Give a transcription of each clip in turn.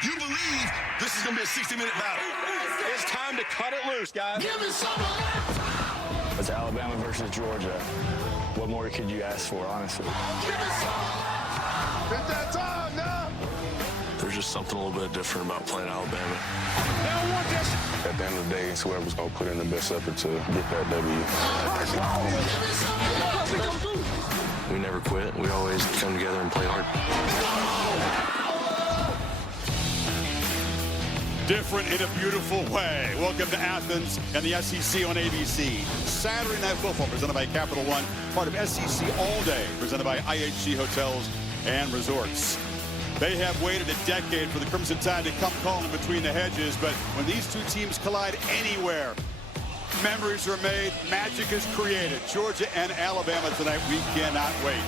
You believe this is going to be a 60-minute battle. It's time to cut it loose, guys. Give me some of that. It's Alabama versus Georgia. What more could you ask for, honestly? Give me some of that. It's that time now. There's just something a little bit different about playing Alabama. They don't want this. At the end of the day, it's whoever's going to put in the best effort to get that W. We never quit. We always come together and play hard. Different in a beautiful way. Welcome to Athens and the SEC on ABC. Saturday Night Football presented by Capital One, part of SEC All Day, presented by IHG Hotels and Resorts. They have waited a decade for the Crimson Tide to come calling between the hedges, but when these two teams collide anywhere, memories are made, magic is created. Georgia and Alabama tonight, we cannot wait.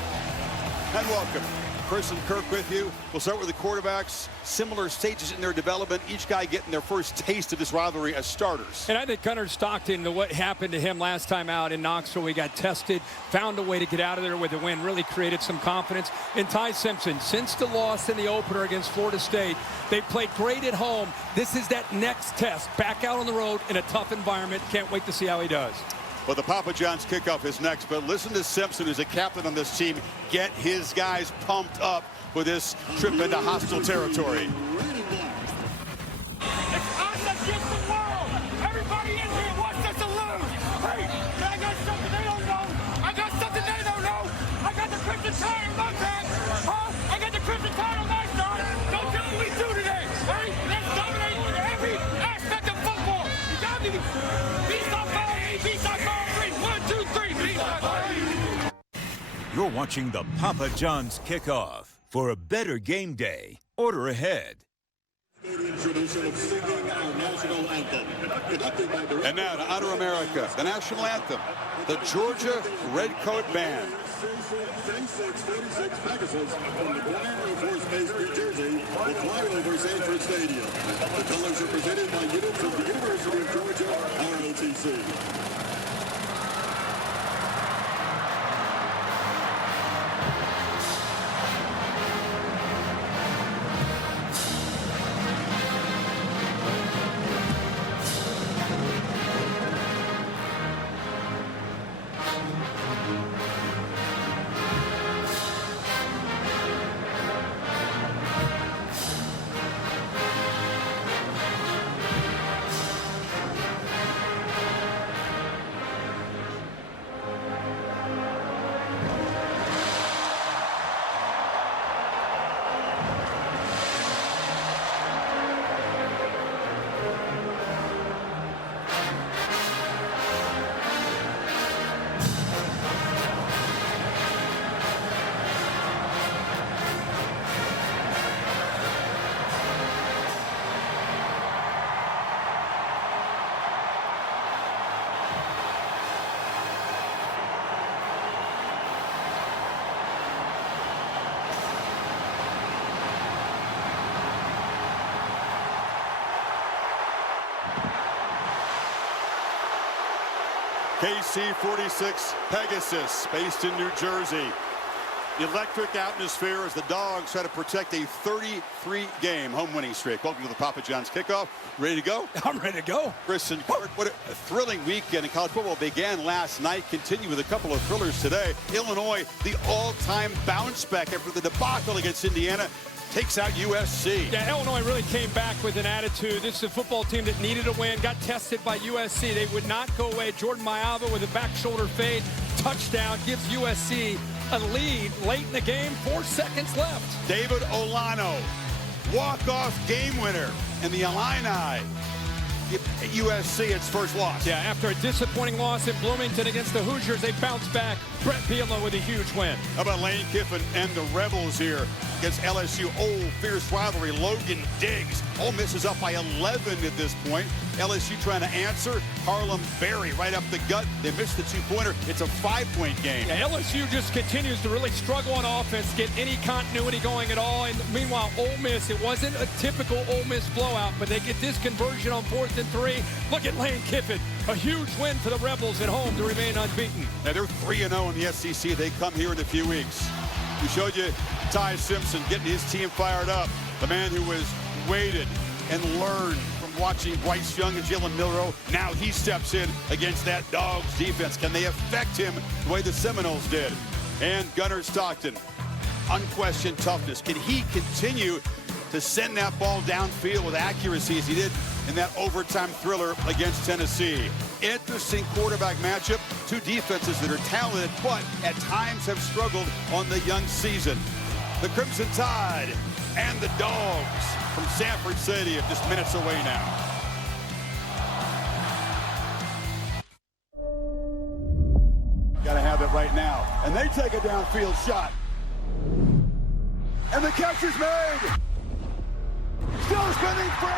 And welcome. Chris and Kirk with you. We'll start with the quarterbacks. Similar stages in their development, each guy getting their first taste of this rivalry as starters. And I think Gunnar Stockton, what happened to him last time out in Knoxville, he got tested, found a way to get out of there with a win, really created some confidence. And Ty Simpson, since the loss in the opener against Florida State, they played great at home. This is that next test, back out on the road in a tough environment. Can't wait to see how he does. Well, the Papa John's kickoff is next, but listen to Simpson, who's a captain on this team, get his guys pumped up for this trip into hostile territory. It's us against the world. Everybody in here wants us to lose. Hey, I got something they don't know. I got something they don't know. I got the Crimson Tide on my back. Huh? I got the Crimson Tide on my side. Don't tell me what we do today. Hey, let's dominate every aspect of football. You got me. Beast on fire. Beast on fire. 1, 2, 3. Beast on fire. You're watching the Papa John's Kickoff. For a better game day, order ahead. Tradition of singing our national anthem. And now to honor America, the national anthem, the Georgia Redcoat Band. 46 Pegasus from the Grand Air Force Base, New Jersey, will fly over Sanford Stadium. The colors are presented by units of the University of Georgia, ROTC. KC-46 Pegasus, based in New Jersey. Electric atmosphere as the Dogs try to protect a 33-game home winning streak. Welcome to the Papa John's Kickoff. Ready to go? I'm ready to go. Chris and Kirk, what a thrilling weekend in college football began last night. Continue with a couple of thrillers today. Illinois, the all-time bounce back after the debacle against Indiana, takes out USC. Yeah, Illinois really came back with an attitude. This is a football team that needed a win, got tested by USC. They would not go away. Jordan Mailata with a back shoulder fade. Touchdown gives USC a lead late in the game. 4 seconds left. David Olano, walk-off game winner. And the Illini give USC its first loss. Yeah, after a disappointing loss in Bloomington against the Hoosiers, they bounced back. Brett Bielema with a huge win. How about Lane Kiffin and the Rebels here against LSU? Old fierce rivalry. Logan Diggs. Ole Miss is up by 11 at this point. LSU trying to answer. Harlem Berry right up the gut. They missed the two-pointer. It's a 5-point game. Yeah, LSU just continues to really struggle on offense, get any continuity going at all. And meanwhile, Ole Miss, it wasn't a typical Ole Miss blowout, but they get this conversion on 4th and 3. Look at Lane Kiffin. A huge win for the Rebels at home to remain unbeaten. Now they're 3-0 in the SEC. They come here in a few weeks. We showed you Ty Simpson getting his team fired up. The man who was waited and learned from watching Bryce Young and Jalen Milroe. Now he steps in against that Dogs defense. Can they affect him the way the Seminoles did? And Gunnar Stockton, unquestioned toughness. Can he continue to send that ball downfield with accuracy as he did in that overtime thriller against Tennessee? Interesting quarterback matchup. Two defenses that are talented, but at times have struggled on the young season. The Crimson Tide and the Dogs from Sanford Stadium, just minutes away now. Gotta have it right now. And they take a downfield shot. And the catch is made. Still spinning free.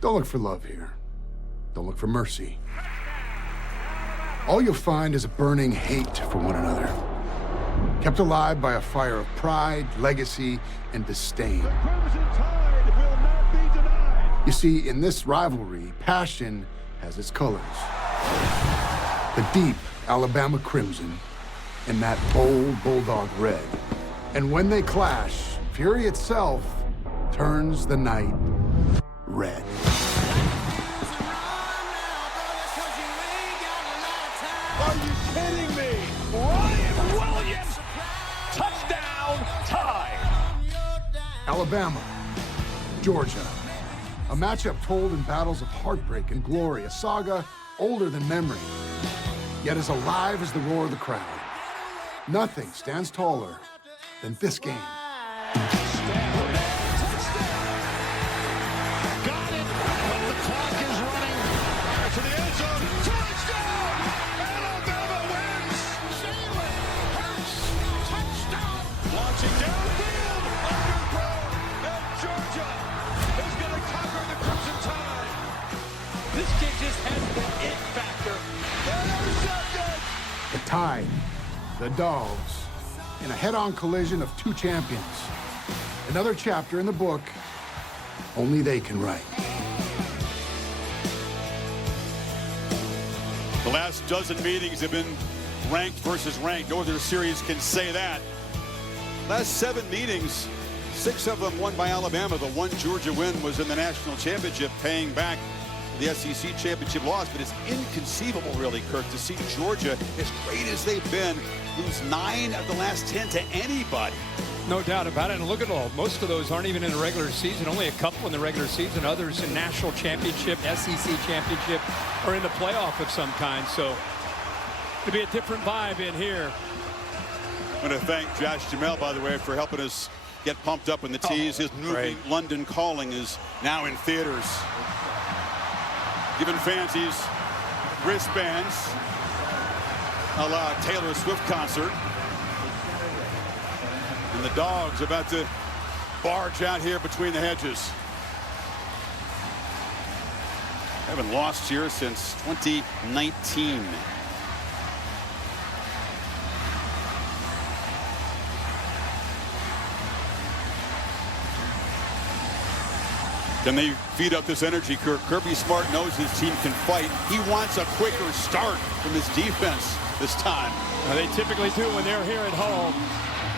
Don't look for love here. Don't look for mercy. All you'll find is a burning hate for one another, kept alive by a fire of pride, legacy, and disdain. The Crimson Tide will not be denied. You see, in this rivalry, passion has its colors. The deep Alabama crimson and that bold Bulldog red. And when they clash, fury itself turns the night red. Are you kidding me? Ryan Williams, touchdown, Tide. Alabama, Georgia. A matchup told in battles of heartbreak and glory, a saga older than memory, yet as alive as the roar of the crowd. Nothing stands taller than this game. The Tide, the Dogs, in a head-on collision of two champions. Another chapter in the book only they can write. The last dozen meetings have been ranked versus ranked. Northern Series can say that. Last 7 meetings, 6 of them won by Alabama. The one Georgia win was in the national championship, paying back the SEC championship loss. But it's inconceivable, really, Kirk, to see Georgia, as great as they've been, lose 9 of the last 10 to anybody. No doubt about it. And look at all. Most of those aren't even in the regular season. Only a couple in the regular season. Others in national championship, SEC championship, or in the playoff of some kind. So it'll be a different vibe in here. I want to thank Josh Jamel, by the way, for helping us get pumped up in the tees. His movie, London Calling, is now in theaters. Giving fans these wristbands a la Taylor Swift concert. And the Dogs about to barge out here between the hedges. Haven't lost here since 2019. Can they feed up this energy, Kirk? Kirby Smart knows his team can fight. He wants a quicker start from his defense this time. Now, they typically do when they're here at home.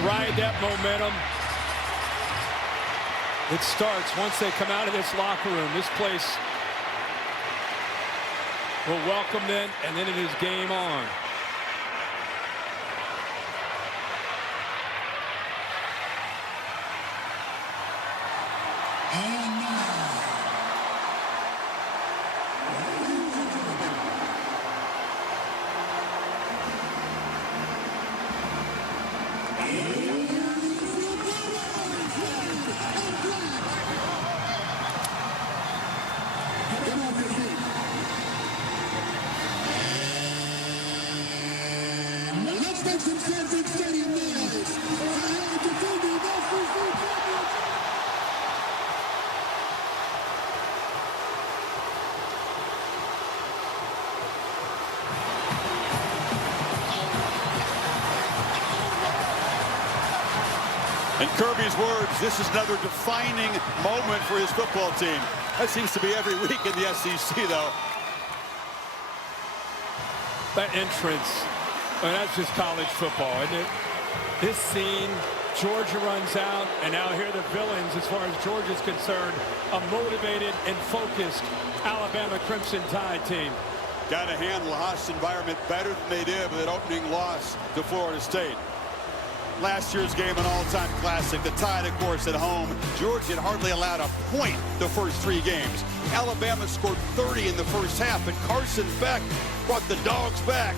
Ride that momentum. It starts once they come out of this locker room. This place will welcome them, and then it is game on. In Kirby's words, this is another defining moment for his football team. That seems to be every week in the SEC, though. That entrance, well, that's just college football, isn't it? This scene Georgia runs out, and now here are the villains as far as Georgia's concerned. A motivated and focused Alabama Crimson Tide team. Got to handle a hostile environment better than they did with an opening loss to Florida State. Last year's game, an all-time classic. The Tide, of course, at home. Georgia had hardly allowed a point the first 3 games. Alabama scored 30 in the first half, but Carson Beck brought the Dogs back.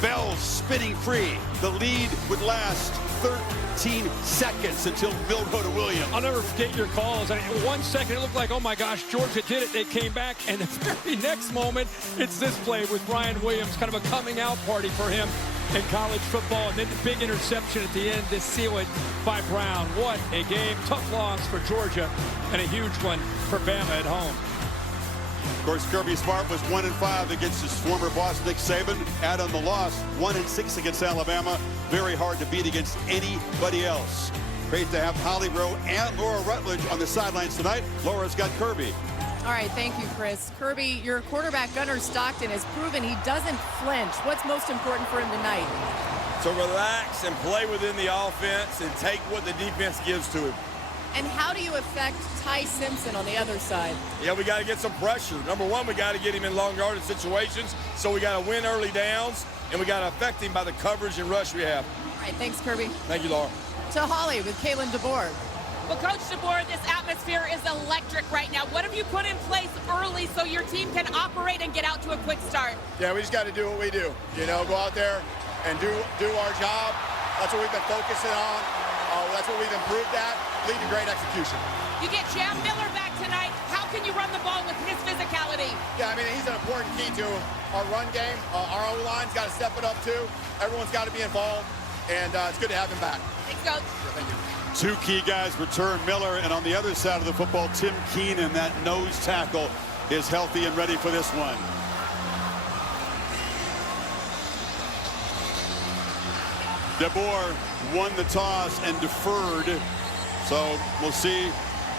Bell spinning free. The lead would last 13 seconds until Mill go to Williams. I'll never forget your calls. I mean, 1 second, it looked like, oh my gosh, Georgia did it. They came back, and the very next moment, it's this play with Brian Williams, kind of a coming out party for him in college football. And then the big interception at the end to seal it by Brown. What a game. Tough loss for Georgia, and a huge one for Bama at home. Of course, Kirby Smart was 1-5 against his former boss, Nick Saban. Add on the loss, 1-6 against Alabama. Very hard to beat against anybody else. Great to have Holly Rowe and Laura Rutledge on the sidelines tonight. Laura's got Kirby. All right, thank you, Chris. Kirby, your quarterback, Gunnar Stockton, has proven he doesn't flinch. What's most important for him tonight? To relax and play within the offense and take what the defense gives to him. And how do you affect Ty Simpson on the other side? Yeah, we got to get some pressure. Number one, we got to get him in long yardage situations, so we got to win early downs, and we got to affect him by the coverage and rush we have. All right, thanks, Kirby. Thank you, Laura. To Holly with Kalen DeBoer. Well, Coach DeBoer, this atmosphere is electric right now. What have you put in place early so your team can operate and get out to a quick start? Yeah, we just got to do what we do. You know, go out there and do our job. That's what we've been focusing on. That's what we've improved at. Lead to great execution. You get Jam Miller back tonight. How can you run the ball with his physicality? Yeah, I mean, he's an important key to our run game. Our O-line's got to step it up, too. Everyone's got to be involved, and it's good to have him back. Thanks, Coach. Yeah, thank you. 2 key guys return, Miller, and on the other side of the football, Tim Keenan, that nose tackle, is healthy and ready for this one. DeBoer won the toss and deferred. So we'll see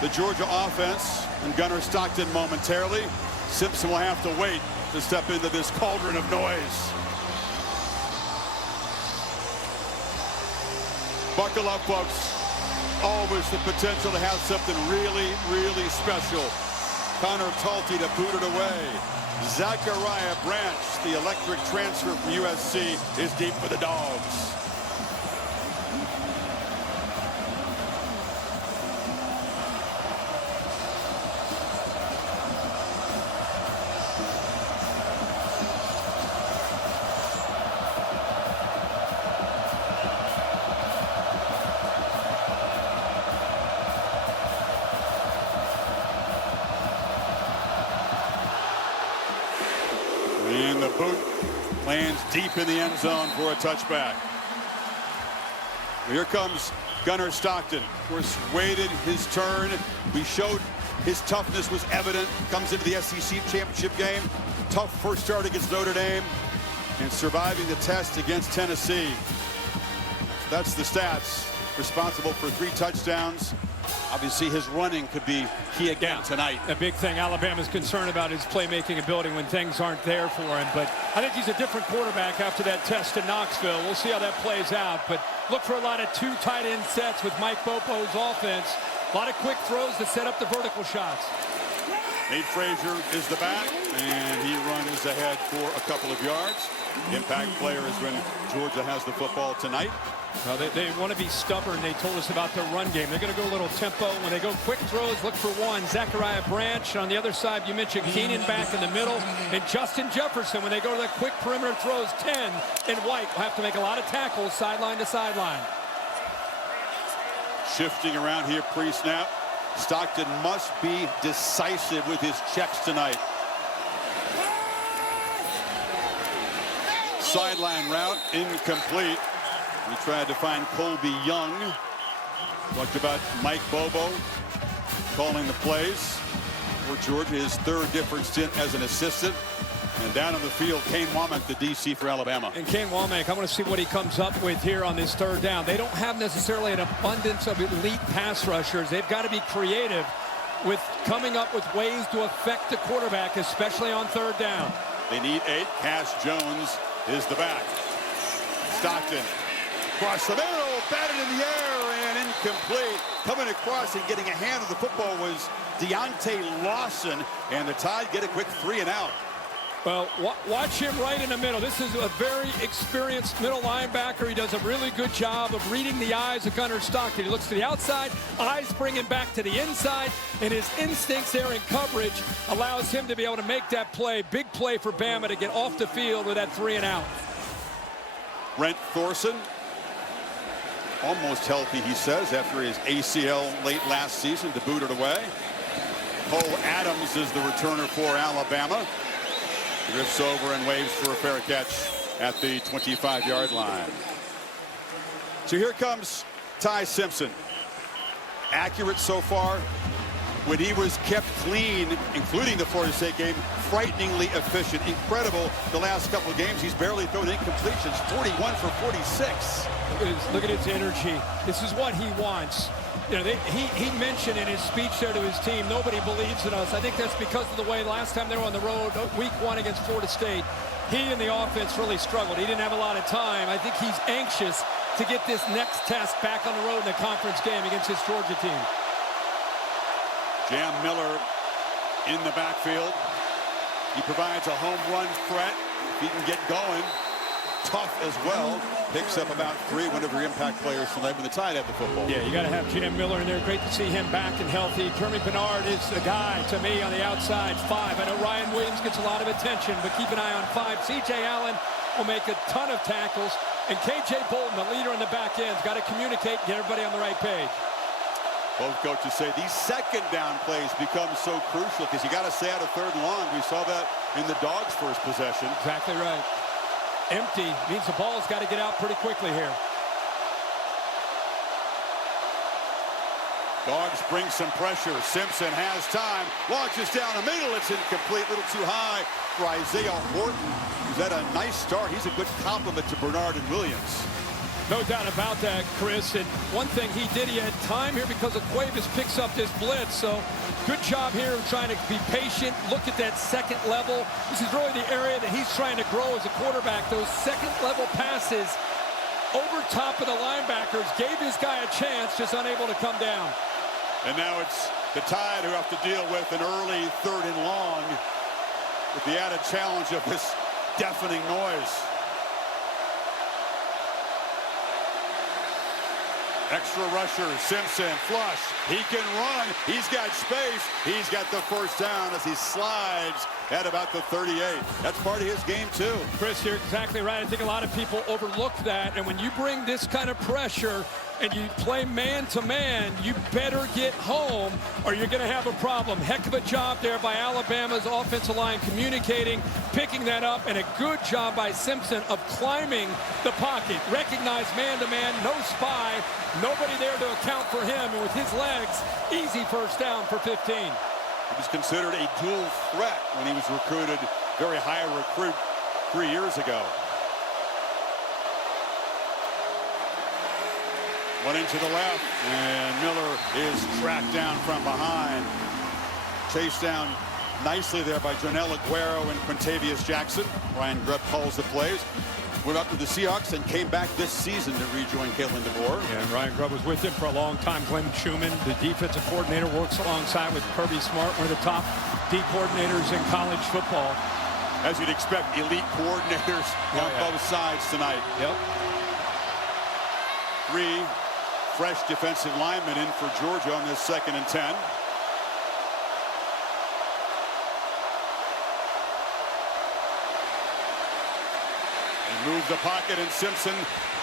the Georgia offense and Gunnar Stockton momentarily. Simpson will have to wait to step into this cauldron of noise. Buckle up, folks. Always the potential to have something really, really special. Connor Talty to boot it away. Zachariah Branch, the electric transfer from USC, is deep for the Dogs. And the boot lands deep in the end zone for a touchback. Here comes Gunnar Stockton. Of course, waited his turn. We showed his toughness was evident. Comes into the SEC championship game. Tough first start against Notre Dame and surviving the test against Tennessee. That's the stats. Responsible for 3 touchdowns. Obviously, his running could be key again tonight. A big thing Alabama's concerned about is playmaking ability when things aren't there for him. But I think he's a different quarterback after that test in Knoxville. We'll see how that plays out. But look for a lot of 2 tight end sets with Mike Bopo's offense. A lot of quick throws to set up the vertical shots. Nate Frazier is the back, and he runs ahead for a couple of yards. Impact player is when Georgia has the football tonight. Well, they want to be stubborn. They told us about their run game. They're going to go a little tempo. When they go quick throws, look for 1. Zachariah Branch. On the other side, you mentioned Keenan back in the middle. And Justin Jefferson, when they go to the quick perimeter throws, 10. And White will have to make a lot of tackles sideline to sideline. Shifting around here pre-snap. Stockton must be decisive with his checks tonight. Sideline route incomplete. We tried to find Colby Young. Talked about Mike Bobo calling the plays for Georgia, his 3rd different stint as an assistant. And down on the field, Kane Womack, the DC for Alabama. And Kane Womack, I want to see what he comes up with here on this 3rd down. They don't have necessarily an abundance of elite pass rushers. They've got to be creative with coming up with ways to affect the quarterback, especially on 3rd down. They need 8. Cash Jones is the back. Stockton across the middle, batted in the air, and incomplete. Coming across and getting a hand on the football was Deontay Lawson, and the Tide get a quick 3 and out. Well, watch him right in the middle. This is a very experienced middle linebacker. He does a really good job of reading the eyes of Gunnar Stockton. He looks to the outside, eyes bring him back to the inside, and his instincts there in coverage allows him to be able to make that play. Big play for Bama to get off the field with that 3 and out. Brent Thorson, almost healthy, he says, after his ACL late last season to boot it away. Cole Adams is the returner for Alabama. Drifts over and waves for a fair catch at the 25-yard line. So here comes Ty Simpson. Accurate so far. When he was kept clean, including the Florida State game, frighteningly efficient. Incredible the last couple of games. He's barely thrown incompletions. 41 for 46. Look at his energy. This is what he wants. You know, he mentioned in his speech there to his team, nobody believes in us. I think that's because of the way last time they were on the road, week 1 against Florida State, he and the offense really struggled. He didn't have a lot of time. I think he's anxious to get this next test back on the road in the conference game against his Georgia team. Jam Miller in the backfield. He provides a home run threat. If he can get going, tough as well. Picks up about 3 whenever impact players tonight when the Tide have the football. Yeah, you got to have Jam Miller in there. Great to see him back and healthy. Kermit Bernard is the guy to me on the outside. 5. I know Ryan Williams gets a lot of attention, but keep an eye on 5. C.J. Allen will make a ton of tackles. And K.J. Bolton, the leader on the back end, has got to communicate and get everybody on the right page. Both coaches say these second down plays become so crucial because you got to stay out of 3rd and long. We saw that in the Dogs' first possession. Exactly right. Empty means the ball's got to get out pretty quickly here. Dogs bring some pressure. Simpson has time. Launches down the middle. It's incomplete. A little too high for Isaiah Horton. He's had a nice start. He's a good compliment to Bernard and Williams. No doubt about that, Chris. And one thing he did, he had time here because Cuevas picks up this blitz. So good job here of trying to be patient. Look at that second level. This is really the area that he's trying to grow as a quarterback. Those second level passes over top of the linebackers gave this guy a chance, just unable to come down. And now it's the Tide who have to deal with an early 3rd and long with the added challenge of this deafening noise. Extra rusher, Simpson, flush. He can run. He's got space. He's got the first down as he slides at about the 38. That's part of his game, too. Chris, you're exactly right. I think a lot of people overlook that. And when you bring this kind of pressure and you play man-to-man, you better get home or you're going to have a problem. Heck of a job there by Alabama's offensive line communicating, picking that up, and a good job by Simpson of climbing the pocket. Recognized man-to-man, no spy, nobody there to account for him, and with his legs, easy first down for 15. He was considered a dual threat when he was recruited, very high recruit 3 years ago. One into the left, and Miller is tracked down from behind. Chased down nicely there by Jonell Aguero and Quintavious Jackson. Ryan Grubb calls the plays. Went up to the Seahawks and came back this season to rejoin Kalen DeBoer. Yeah, and Ryan Grubb was with him for a long time. Glenn Schumann, the defensive coordinator, works alongside with Kirby Smart, one of the top D coordinators in college football. As you'd expect, elite coordinators on both sides tonight. Yep. 3 fresh defensive linemen in for Georgia on this 2nd and 10. They move the pocket and Simpson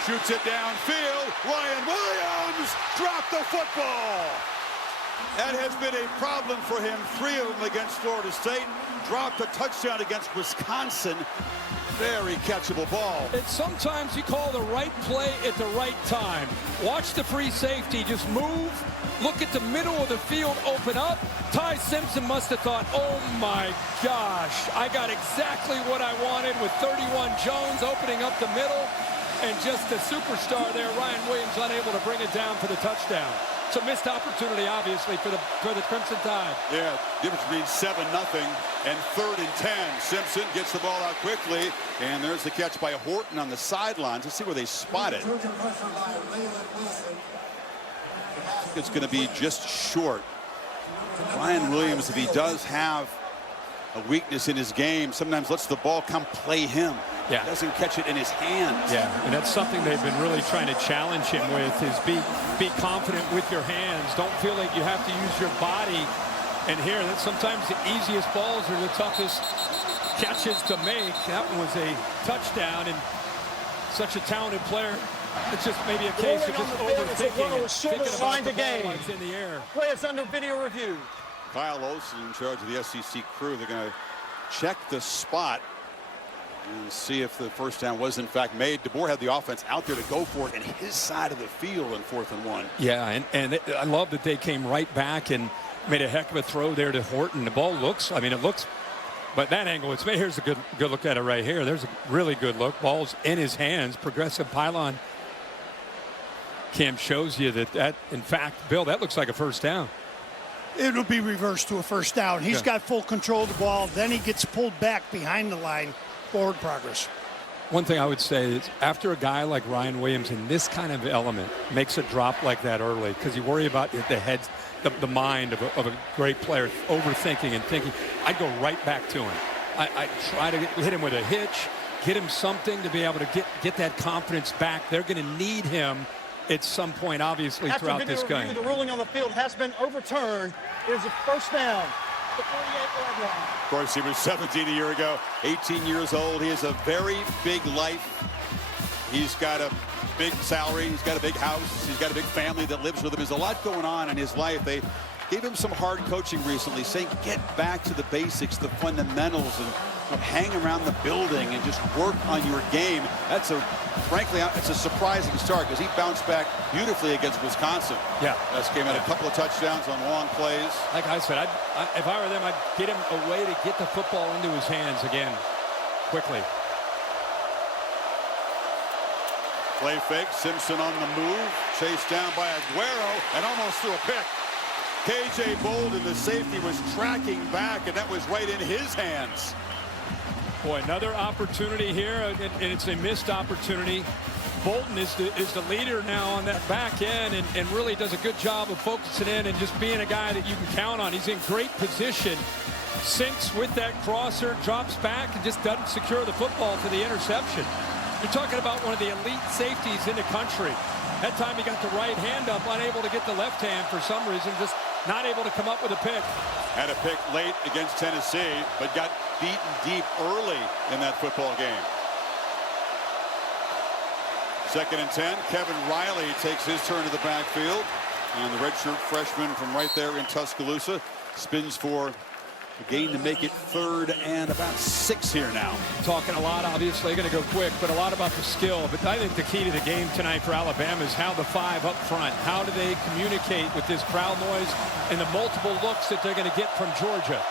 shoots it downfield. Ryan Williams dropped the football. That has been a problem for him. 3 of them against Florida State. Dropped a touchdown against Wisconsin. Very catchable ball. And sometimes you call the right play at the right time. Watch the free safety. Just move. Look at the middle of the field open up. Ty Simpson must have thought, oh my gosh, I got exactly what I wanted with 31 Jones opening up the middle. And just the superstar there, Ryan Williams, unable to bring it down for the touchdown. It's a missed opportunity, obviously, for the Crimson Tide. Yeah, difference between 7-0 and 3rd and 10. Simpson gets the ball out quickly, and there's the catch by Horton on the sidelines. Let's see where they spot it. it's going to be just short. Ryan Williams, if he does have a weakness in his game, sometimes lets the ball come play him. Yeah. Doesn't catch it in his hands. Yeah, and that's something they've been really trying to challenge him with, is be confident with your hands. Don't feel like you have to use your body. And here, that sometimes the easiest balls are the toughest catches to make. That one was a touchdown, and such a talented player. It's just maybe a case of just overthinking and thinking about the ball while it's in the air. Play is under video review. Kyle Olsen in charge of the SEC crew. They're going to check the spot and see if the first down was in fact made. DeBoer had the offense out there to go for it in his side of the field on 4th and 1. Yeah, and I love that they came right back and made a heck of a throw there to Horton. The ball looks, I mean, it looks, but that angle, it's, here's a good look at it right here. There's a really good look. Ball's in his hands. Progressive pylon cam shows you that in fact, Bill, that looks like a first down. It'll be reversed to a first down. He's got full control of the ball. Then he gets pulled back behind the line. Forward progress. One thing I would say is, after a guy like Ryan Williams in this kind of element makes a drop like that early, because you worry about the head, the mind of a great player overthinking and thinking, I'd go right back to him. I try to hit him with a hitch, get him something to be able to get that confidence back. They're going to need him at some point, obviously, throughout this game. The ruling on the field has been overturned. It is a first down. The 48-yard line. Of course, he was 17 a year ago, 18 years old. He has a very big life. He's got a big salary. He's got a big house. He's got a big family that lives with him. There's a lot going on in his life. They gave him some hard coaching recently, saying get back to the basics, the fundamentals, and hang around the building and just work on your game. Frankly, it's a surprising start, because he bounced back beautifully against Wisconsin. Yeah. Came out a couple of touchdowns on long plays. Like I said, if I were them, I'd get him a way to get the football into his hands again quickly. Play fake, Simpson on the move, chased down by Aguero, and almost threw a pick. KJ Bolden, the safety, was tracking back, and that was right in his hands. Boy, another opportunity here, and it's a missed opportunity. Bolton is the leader now on that back end, and really does a good job of focusing in and just being a guy that you can count on. He's in great position, sinks with that crosser, drops back, and just doesn't secure the football for the interception. You're talking about one of the elite safeties in the country. That time he got the right hand up, unable to get the left hand for some reason, just not able to come up with a pick. Had a pick late against Tennessee, but got beaten deep early in that football game. 2nd and 10. Kevin Riley takes his turn to the backfield. And the redshirt freshman from right there in Tuscaloosa spins for a gain to make it 3rd and about 6 here now. Talking a lot, obviously, going to go quick, but a lot about the skill. But I think the key to the game tonight for Alabama is how the 5 up front, how do they communicate with this crowd noise and the multiple looks that they're going to get from Georgia.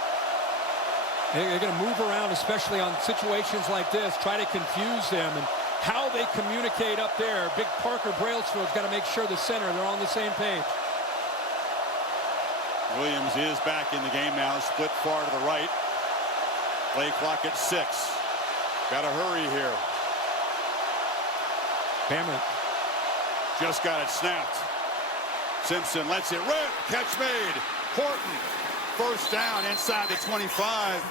They're going to move around, especially on situations like this, try to confuse them, and how they communicate up there. Big Parker Brailsfield's got to make sure the center, they're on the same page. Williams is back in the game now, split far to the right. Play clock at 6. Got to hurry here. Bama just got it snapped. Simpson lets it rip. Catch made. Horton, first down inside the 25.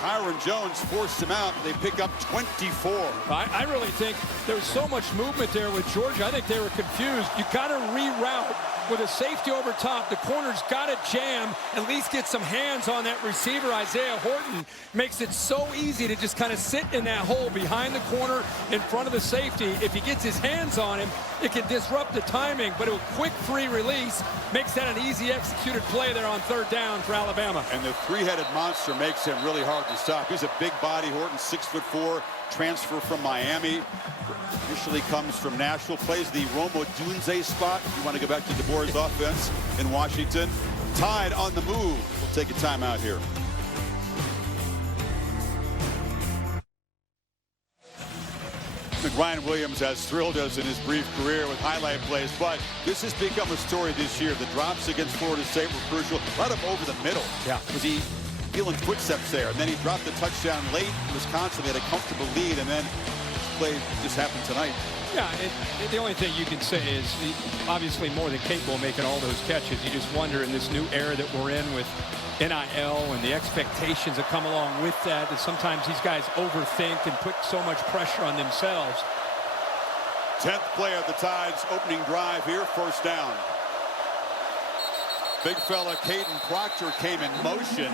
Kyron Jones forced him out. They pick up 24. I really think there was so much movement there with Georgia. I think they were confused. You got to reroute with a safety over top. The corner's got to jam, at least get some hands on that receiver. Isaiah Horton makes it so easy to just kind of sit in that hole behind the corner in front of the safety. If he gets his hands on him, it can disrupt the timing, but a quick free release makes that an easy executed play there on 3rd down for Alabama. And the three-headed monster makes him really hard to stop. He's a big body. Horton, 6'4", transfer from Miami. Initially comes from Nashville, plays the Rome Odunze spot. If you want to go back to DeBoer's offense in Washington. Tide on the move. We'll take a timeout here. Ryan Williams has thrilled us in his brief career with highlight plays, but this has become a story this year. The drops against Florida State were crucial. Right up over the middle. Yeah. Was he feeling footsteps there? And then he dropped the touchdown late. Wisconsin had a comfortable lead, and then this play just happened tonight. Yeah, the only thing you can say is obviously more than capable of making all those catches. You just wonder in this new era that we're in with NIL and the expectations that come along with that sometimes these guys overthink and put so much pressure on themselves. 10th play of the Tide's opening drive here, first down. Big fella Caden Proctor came in motion.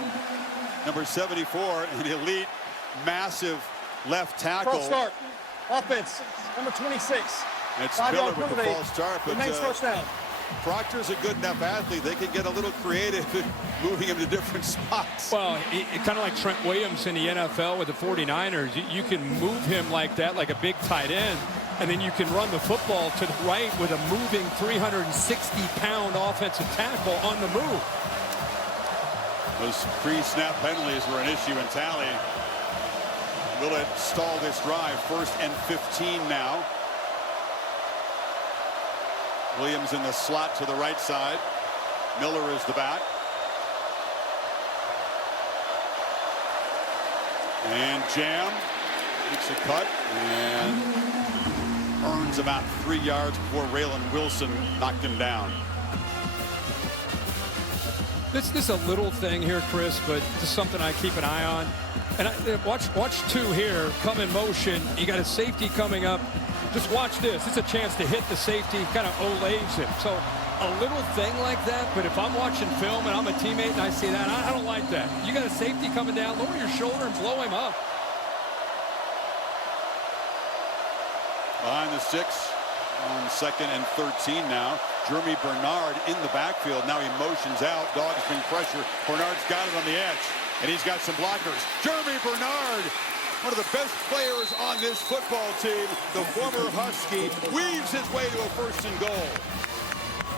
Number 74, an elite, massive left tackle. False start. Offense, number 26. It's Miller with the false start, but first down. Proctor's a good enough athlete. They can get a little creative in moving him to different spots. Well, kind of like Trent Williams in the NFL with the 49ers. You can move him like that, like a big tight end, and then you can run the football to the right with a moving 360-pound offensive tackle on the move. Those pre-snap penalties were an issue in Tally. Will it stall this drive? 1st and 15 now. Williams in the slot to the right side. Miller is the back. And Jam makes a cut and earns about 3 yards before Raylan Wilson knocked him down. This is a little thing here, Chris, but just something I keep an eye on. And watch 2 here come in motion. You got a safety coming up. Just watch this. It's a chance to hit the safety, kind of olays him. So a little thing like that, but if I'm watching film and I'm a teammate and I see that, I don't like that. You got a safety coming down, lower your shoulder and blow him up. Behind the 6 on 2nd and 13 now. Jeremy Bernard in the backfield. Now he motions out. Dogs bring pressure. Bernard's got it on the edge, and he's got some blockers. Jeremy Bernard, one of the best players on this football team, the former Husky, weaves his way to a 1st and goal.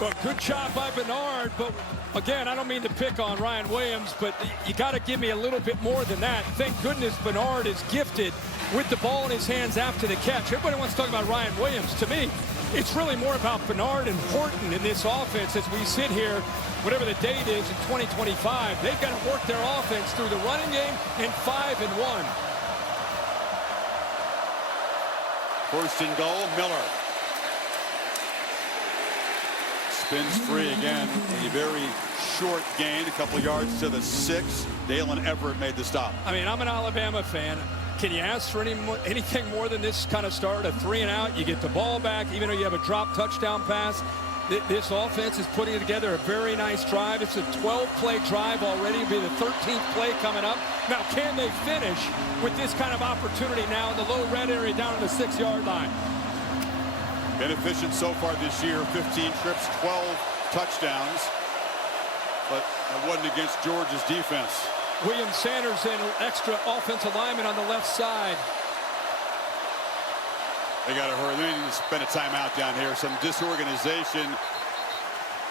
Well, good job by Bernard, but again, I don't mean to pick on Ryan Williams, but you got to give me a little bit more than that. Thank goodness Bernard is gifted with the ball in his hands after the catch. Everybody wants to talk about Ryan Williams. To me, it's really more about Bernard and Horton in this offense as we sit here, whatever the date is in 2025. They've got to work their offense through the running game in 5-1. 1st and goal, Miller. Spins free again. A very short gain, a couple yards to the 6. Dalen Everett made the stop. I mean, I'm an Alabama fan. Can you ask for anything more than this kind of start? A 3-and-out, you get the ball back, even though you have a drop touchdown pass. This offense is putting together a very nice drive. It's a 12-play drive already. It'll be the 13th play coming up. Now, can they finish with this kind of opportunity now in the low red area down to the 6-yard line? Been efficient so far this year. 15 trips, 12 touchdowns. But it wasn't against Georgia's defense. William Sanders and extra offensive lineman on the left side. They got to hurry. They need to spend a timeout down here. Some disorganization.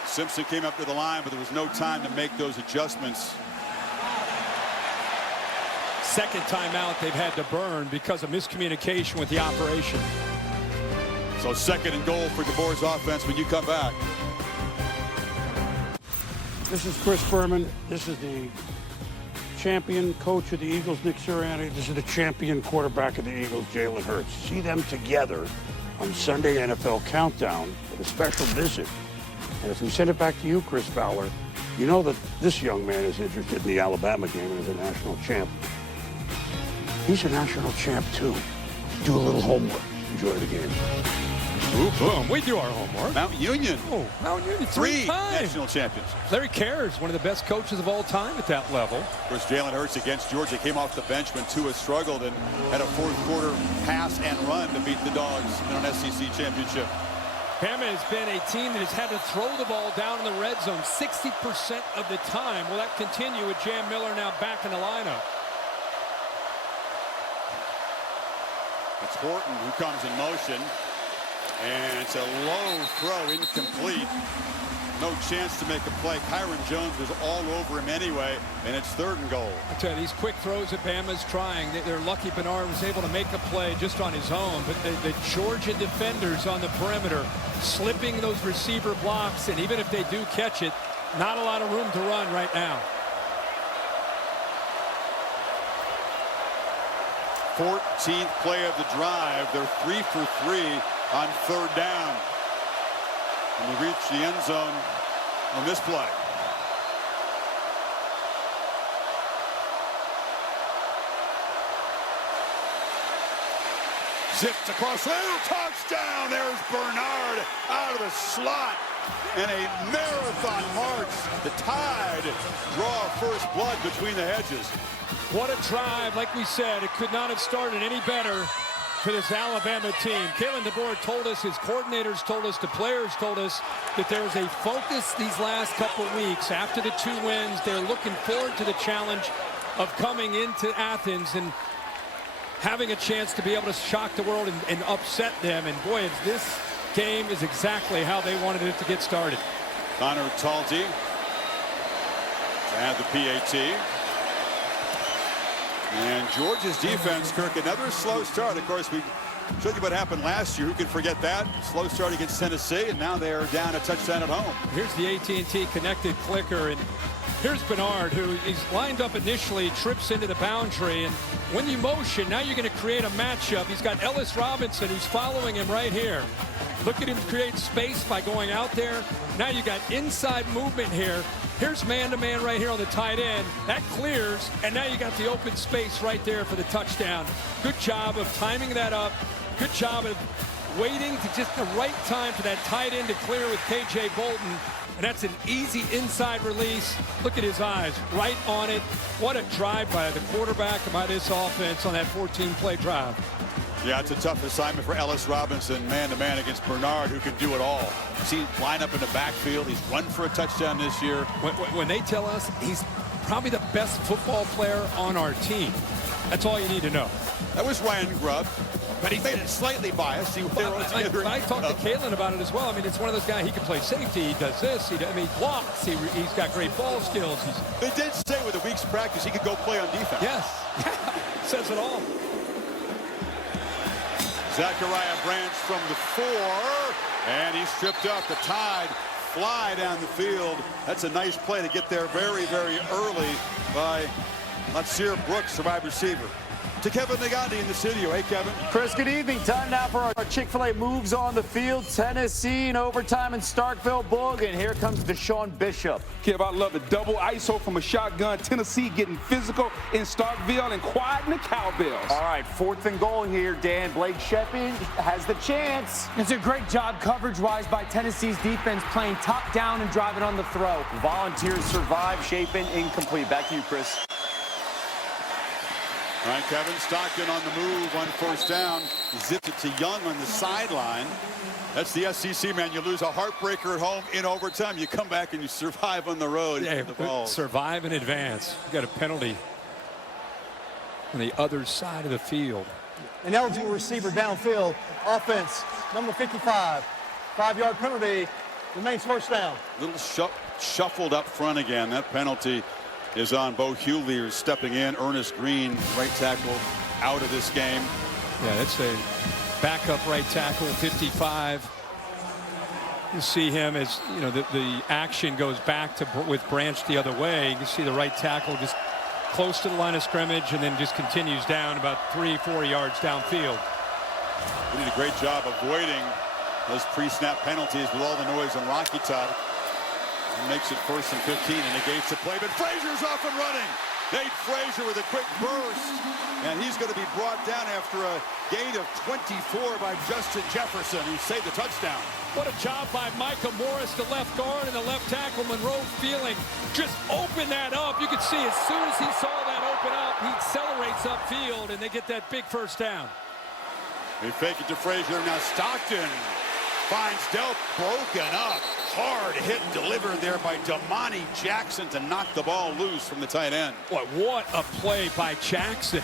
Simpson came up to the line, but there was no time to make those adjustments. Second timeout they've had to burn because of miscommunication with the operation. So 2nd and goal for DeBoer's offense when you come back. This is Chris Berman. This is the champion coach of the Eagles, Nick Sirianni. This is the champion quarterback of the Eagles, Jalen Hurts. See them together on Sunday NFL Countdown with a special visit. And as we send it back to you, Chris Fowler, you know that this young man is interested in the Alabama game and is a national champ. He's a national champ, too. Do a little homework. Enjoy the game. Ooh, boom. We do our homework. Mount Union. Oh, Mount Union. 3 times. national champions. Larry Kerr's one of the best coaches of all time at that level. Of course, Jalen Hurts against Georgia came off the bench when Tua struggled and had a 4th quarter pass and run to beat the Dogs in an SEC championship. Bama has been a team that has had to throw the ball down in the red zone 60% of the time. Will that continue with Jam Miller now back in the lineup? It's Horton who comes in motion. And it's a low throw, incomplete. No chance to make a play. Kyron Jones was all over him anyway, and it's 3rd and goal. I tell you, these quick throws that Bama's trying, they're lucky Bernard was able to make a play just on his own. But the Georgia defenders on the perimeter slipping those receiver blocks, and even if they do catch it, not a lot of room to run right now. 14th play of the drive. They're 3 for 3 on 3rd down. And they reach the end zone on this play. Zipped across, touchdown! There's Bernard out of the slot. And a marathon march. The Tide draw first blood between the hedges. What a drive. Like we said, it could not have started any better for this Alabama team. Kalen DeBoer told us, his coordinators told us, the players told us that there was a focus these last couple weeks. After the 2 wins, they're looking forward to the challenge of coming into Athens and having a chance to be able to shock the world and upset them. And boy, this game is exactly how they wanted it to get started. Connor Talty to add the PAT. And Georgia's defense, Kirk, another slow start. Of course, we showed you what happened last year. Who can forget that? Slow start against Tennessee, and now they are down a touchdown at home. Here's the AT&T connected clicker, and here's Bernard, who he's lined up initially, trips into the boundary, and when you motion, now you're going to create a matchup. He's got Ellis Robinson, who's following him right here. Look at him create space by going out there. Now you got inside movement here. Here's man-to-man right here on the tight end. That clears, and now you got the open space right there for the touchdown. Good job of timing that up. Good job of waiting to just the right time for that tight end to clear with K.J. Bolton. And that's an easy inside release. Look at his eyes, right on it. What a drive by the quarterback and by this offense on that 14-play drive. Yeah, it's a tough assignment for Ellis Robinson, man-to-man against Bernard, who can do it all. See, line up in the backfield. He's run for a touchdown this year. When they tell us he's probably the best football player on our team, that's all you need to know. That was Ryan Grubb, but he made it slightly biased. I talked to Kalen about it as well. I mean, it's one of those guys, he can play safety, he does this, he blocks, he's got great ball skills. They did say with a week's practice he could go play on defense. Yes, says it all. Zachariah Branch from the 4, and he's stripped up. The Tide fly down the field. That's a nice play to get there very, very early by Latsir Brooks, the wide receiver. To Kevin Nagandi in the studio. Hey, Kevin. Chris, good evening. Time now for our Chick-fil-A moves on the field. Tennessee in overtime in Starkville. Boog, and here comes Deshaun Bishop. Kev, I love it. Double ISO from a shotgun. Tennessee getting physical in Starkville and quieting the cowbells. All right, 4th and goal here, Dan. Blake Shepard has the chance. It's a great job coverage-wise by Tennessee's defense, playing top down and driving on the throw. Volunteers survive. Shapen incomplete. Back to you, Chris. All right, Kevin, Stockton on the move on 1st down. Zipped it to Young on the sideline. That's the SEC, man. You lose a heartbreaker at home in overtime. You come back and you survive on the road. Yeah, the ball. Survive in advance. You got a penalty on the other side of the field. An eligible receiver downfield. Offense, number 55. 5-yard penalty. Remains 1st down. Little shuffled up front again. That penalty is on Bo Hughley, who's stepping in. Ernest Green, right tackle, out of this game. Yeah, that's a backup right tackle, 55. You see him as, you know, the action goes back to with Branch the other way. You can see the right tackle just close to the line of scrimmage and then just continues down about 3-4 yards downfield. We did a great job avoiding those pre-snap penalties with all the noise on Rocky Top. Makes it 1st and 15 and negates the play, but Frazier's off and running. Nate Frazier with a quick burst, and he's going to be brought down after a gain of 24 by Justin Jefferson, who saved the touchdown. What a job by Micah Morris, the left guard, and the left tackle, Monroe Feeling. Just open that up. You can see as soon as he saw that open up, he accelerates upfield, and they get that big 1st down. They fake it to Frazier. Now Stockton finds Delp, broken up. Hard hit delivered there by Damani Jackson to knock the ball loose from the tight end. Boy, what a play by Jackson.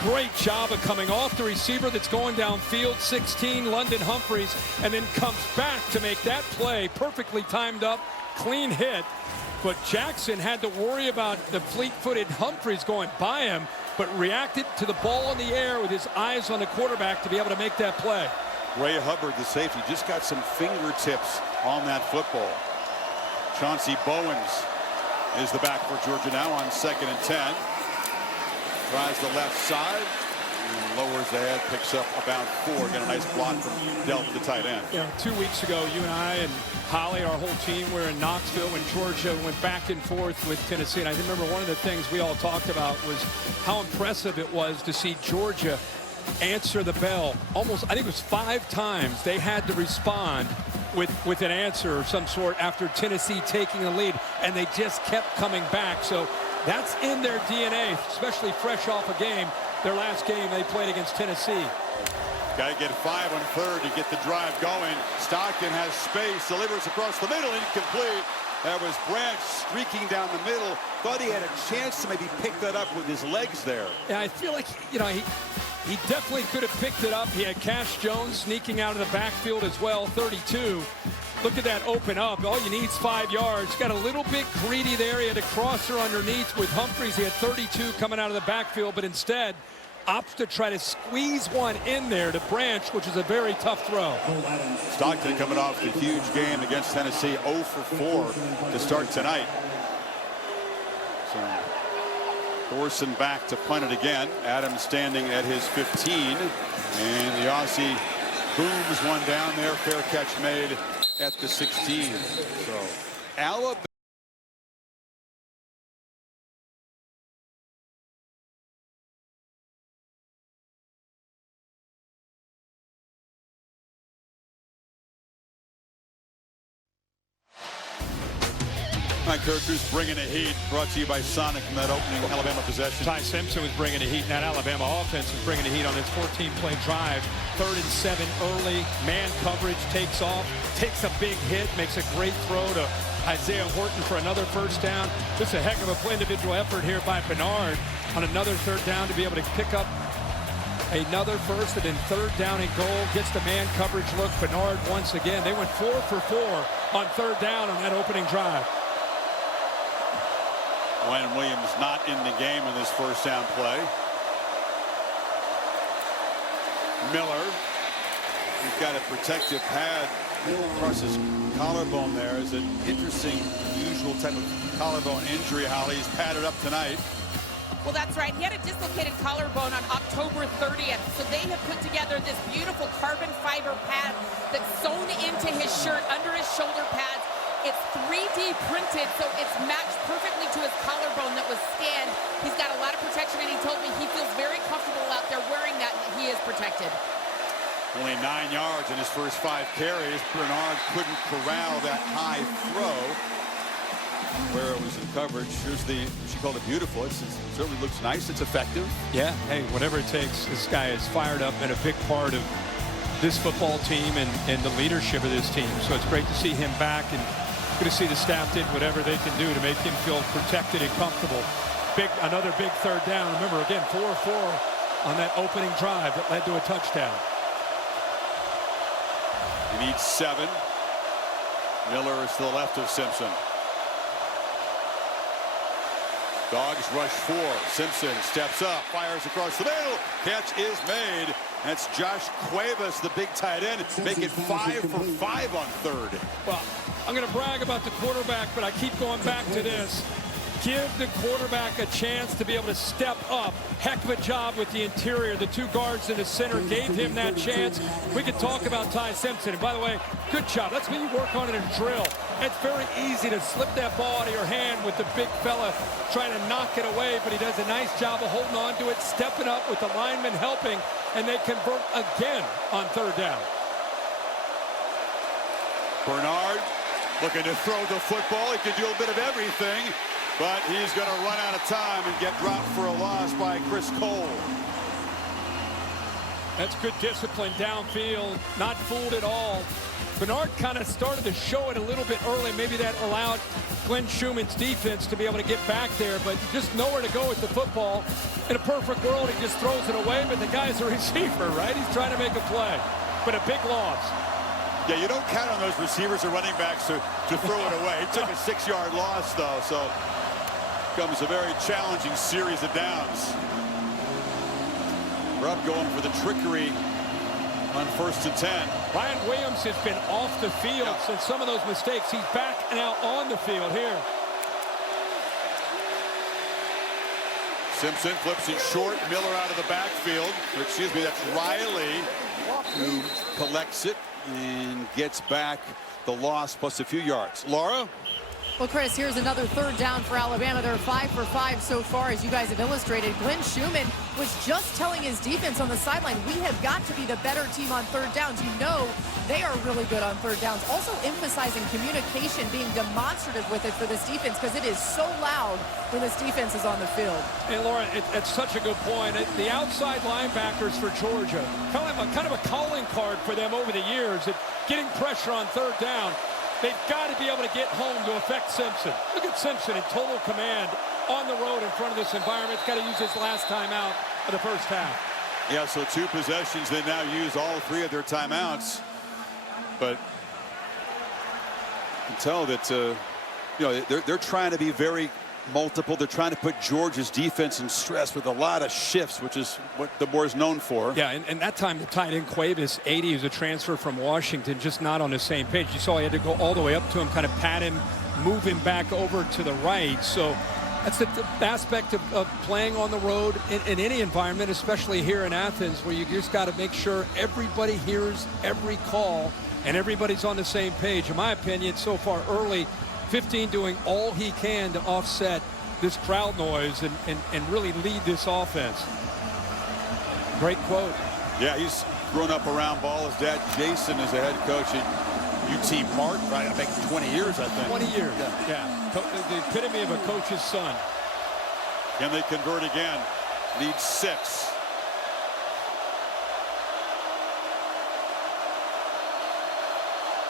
Great job of coming off the receiver that's going downfield, 16, London Humphreys, and then comes back to make that play. Perfectly timed up, clean hit. But Jackson had to worry about the fleet-footed Humphreys going by him, but reacted to the ball in the air with his eyes on the quarterback to be able to make that play. Ray Hubbard, the safety, just got some fingertips on that football. Chauncey Bowens is the back for Georgia now on 2nd and 10. Tries the left side. Lowers the head, picks up about 4. Got a nice block from Delp, the tight end. Yeah, 2 weeks ago, you and I and Holly, our whole team, were in Knoxville when Georgia went back and forth with Tennessee. And I remember one of the things we all talked about was how impressive it was to see Georgia answer the bell. Almost, I think it was 5 times they had to respond with an answer of some sort after Tennessee taking the lead, and they just kept coming back. So that's in their DNA, especially fresh off a game. Their last game they played against Tennessee. Got to get 5 on 3rd to get the drive going. Stockton has space, delivers across the middle, incomplete. That was Branch streaking down the middle. Thought he had a chance to maybe pick that up with his legs there. Yeah, I feel like, you know, he definitely could have picked it up. He had Cash Jones sneaking out of the backfield as well, 32. Look at that open up. All you need is 5 yards. Got a little bit greedy there. He had a crosser underneath with Humphreys. He had 32 coming out of the backfield, but instead opts to try to squeeze one in there to Branch, which is a very tough throw. Stockton coming off the huge game against Tennessee, 0 for 4 to start tonight. So Thorson back to punt it again. Adams standing at his 15. And the Aussie booms one down there. Fair catch made at the 16. So Alabama. Mike Kirkus bringing the heat, brought to you by Sonic in that opening Alabama possession. Ty Simpson was bringing the heat, and that Alabama offense was bringing the heat on its 14-play drive. 3rd and 7 early, man coverage takes off, takes a big hit, makes a great throw to Isaiah Horton for another first down. Just a heck of a individual effort here by Bernard on another 3rd down to be able to pick up another first, and then 3rd down and goal. Gets the man coverage look. Bernard once again. They went 4 for 4 on 3rd down on that opening drive. Wayne Williams not in the game in this first down play. Miller, he's got a protective pad across his collarbone there. Is an interesting, unusual type of collarbone injury. Holly, he's padded up tonight. Well, that's right. He had a dislocated collarbone on October 30th. So they have put together this beautiful carbon fiber pad that's sewn into his shirt under his shoulder pads. It's 3D printed, so it's matched perfectly to his collarbone that was scanned. He's got a lot of protection, and he told me he feels very comfortable out there wearing that, and he is protected. Only 9 yards in his first 5 carries. Bernard couldn't corral that high throw. Where it was in coverage. Here's she called it beautiful. It certainly looks nice. It's effective. Yeah, hey, whatever it takes. This guy is fired up and a big part of this football team and the leadership of this team. So it's great to see him back, and good to see the staff did whatever they can do to make him feel protected and comfortable. Another big 3rd down. Remember, again, 4-4 on that opening drive that led to a touchdown. He needs 7. Miller is to the left of Simpson. Dogs rush 4. Simpson steps up, fires across the middle. Catch is made. That's Josh Cuevas, the big tight end, make it 5 for 5 on 3rd. Well, I'm going to brag about the quarterback, but I keep going back to this. Give the quarterback a chance to be able to step up. Heck of a job with the interior. The 2 guards in the center gave him that chance. We could talk about Ty Simpson. And by the way, good job. That's when you work on it in drill. It's very easy to slip that ball out of your hand with the big fella trying to knock it away, but he does a nice job of holding on to it, stepping up with the lineman helping, and they convert again on 3rd down. Bernard looking to throw the football. He can do a bit of everything, but he's going to run out of time and get dropped for a loss by Chris Cole. That's good discipline downfield, not fooled at all. Bernard kind of started to show it a little bit early. Maybe that allowed Glenn Schumann's defense to be able to get back there, but just nowhere to go with the football. In a perfect world, he just throws it away, but the guy's a receiver, right? He's trying to make a play, but a big loss. Yeah, you don't count on those receivers or running backs to throw it away. He took a 6-yard loss, though, so comes a very challenging series of downs. Rupp going for the trickery on 1st and 10. Ryan Williams has been off the field since some of those mistakes. He's back now on the field here. Simpson flips it short. Miller out of the backfield. Excuse me, that's Riley who collects it and gets back the loss plus a few yards. Laura? Well, Chris, here's another third down for Alabama. They're 5 for 5 so far, as you guys have illustrated. Glenn Schumann was just telling his defense on the sideline, we have got to be the better team on third downs. You know they are really good on third downs. Also emphasizing communication, being demonstrative with it for this defense, because it is so loud when this defense is on the field. And Laura, it's such a good point. The outside linebackers for Georgia, kind of a calling card for them over the years, at getting pressure on third down. They've got to be able to get home to affect Simpson. Look at Simpson in total command on the road in front of this environment. He's got to use his last timeout of the first half. Yeah, so 2 possessions. They now use all 3 of their timeouts. But you can tell that, you know, they're trying to be very multiple. They're trying to put Georgia's defense in stress with a lot of shifts, which is what the board is known for. Yeah, and that time the tight end Cuevas, 80, is a transfer from Washington, just not on the same page. You saw he had to go all the way up to him, kind of pat him, move him back over to the right. So that's the aspect of playing on the road in any environment, especially here in Athens, where you just got to make sure everybody hears every call and everybody's on the same page. In my opinion, so far early, 15 doing all he can to offset this crowd noise and really lead this offense. Great quote. Yeah, he's grown up around ball. His dad, Jason, is a head coach at UT Martin, right? I think 20 years, I think. 20 years, yeah. The epitome of a coach's son. Can they convert again? Lead 6.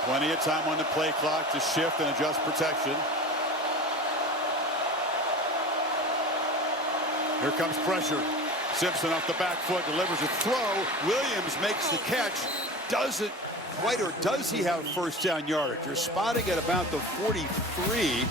Plenty of time on the play clock to shift and adjust protection. Here comes pressure. Simpson off the back foot, delivers a throw. Williams makes the catch. Doesn't quite, or does he have first down yardage? You're spotting at about the 43.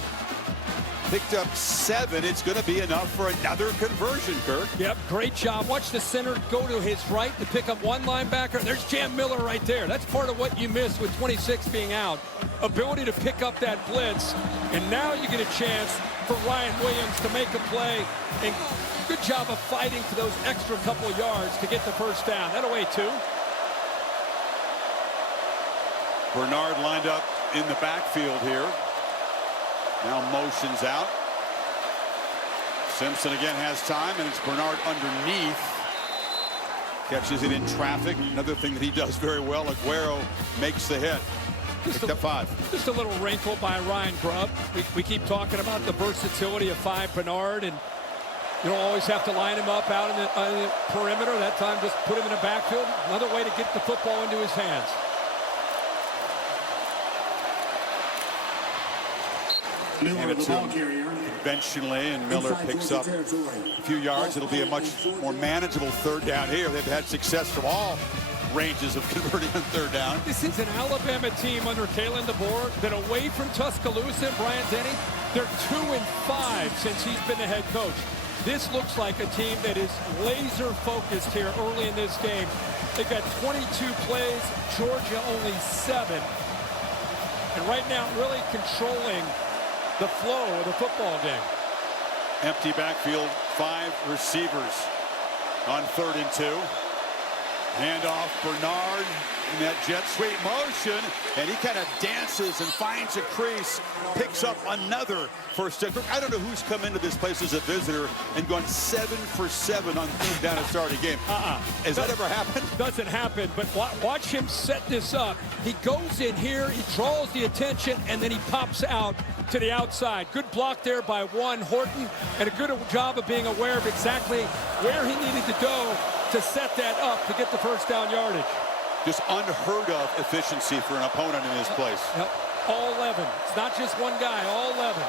Picked up 7. It's going to be enough for another conversion, Kirk. Yep, great job. Watch the center go to his right to pick up one linebacker. There's Jam Miller right there. That's part of what you missed with 26 being out. Ability to pick up that blitz. And now you get a chance for Ryan Williams to make a play. And good job of fighting for those extra couple yards to get the first down. That'll weigh 2. Bernard lined up in the backfield here. Now motions out. Simpson again has time, and it's Bernard underneath. Catches it in traffic. Another thing that he does very well. Aguero makes the hit. Picked up 5. Just a little wrinkle by Ryan Grubb. We keep talking about the versatility of 5 Bernard, and you don't always have to line him up out in the perimeter. That time just put him in the backfield. Another way to get the football into his hands. And it's conventionally, and Miller picks up a few yards. It'll be a much more manageable third down here. They've had success from all ranges of converting on third down. This is an Alabama team under Kalen DeBoer that, away from Tuscaloosa and Bryant Denny, they're 2-5 since he's been the head coach. This looks like a team that is laser focused here early in this game. They've got 22 plays, Georgia only 7. And right now really controlling the flow of the football game. Empty backfield, 5 receivers on 3rd and 2. Handoff, Bernard in that jet sweep motion, and he kind of dances and finds a crease, picks up another first down. I don't know who's come into this place as a visitor and gone 7 for 7 on 3rd down and start a game. Has that ever happened? Doesn't happen, but watch him set this up. He goes in here, he draws the attention, and then he pops out to the outside. Good block there by Horton, and a good job of being aware of exactly where he needed to go to set that up to get the first down yardage. Just unheard of efficiency for an opponent in his place. Yep. All 11. It's not just one guy, all 11.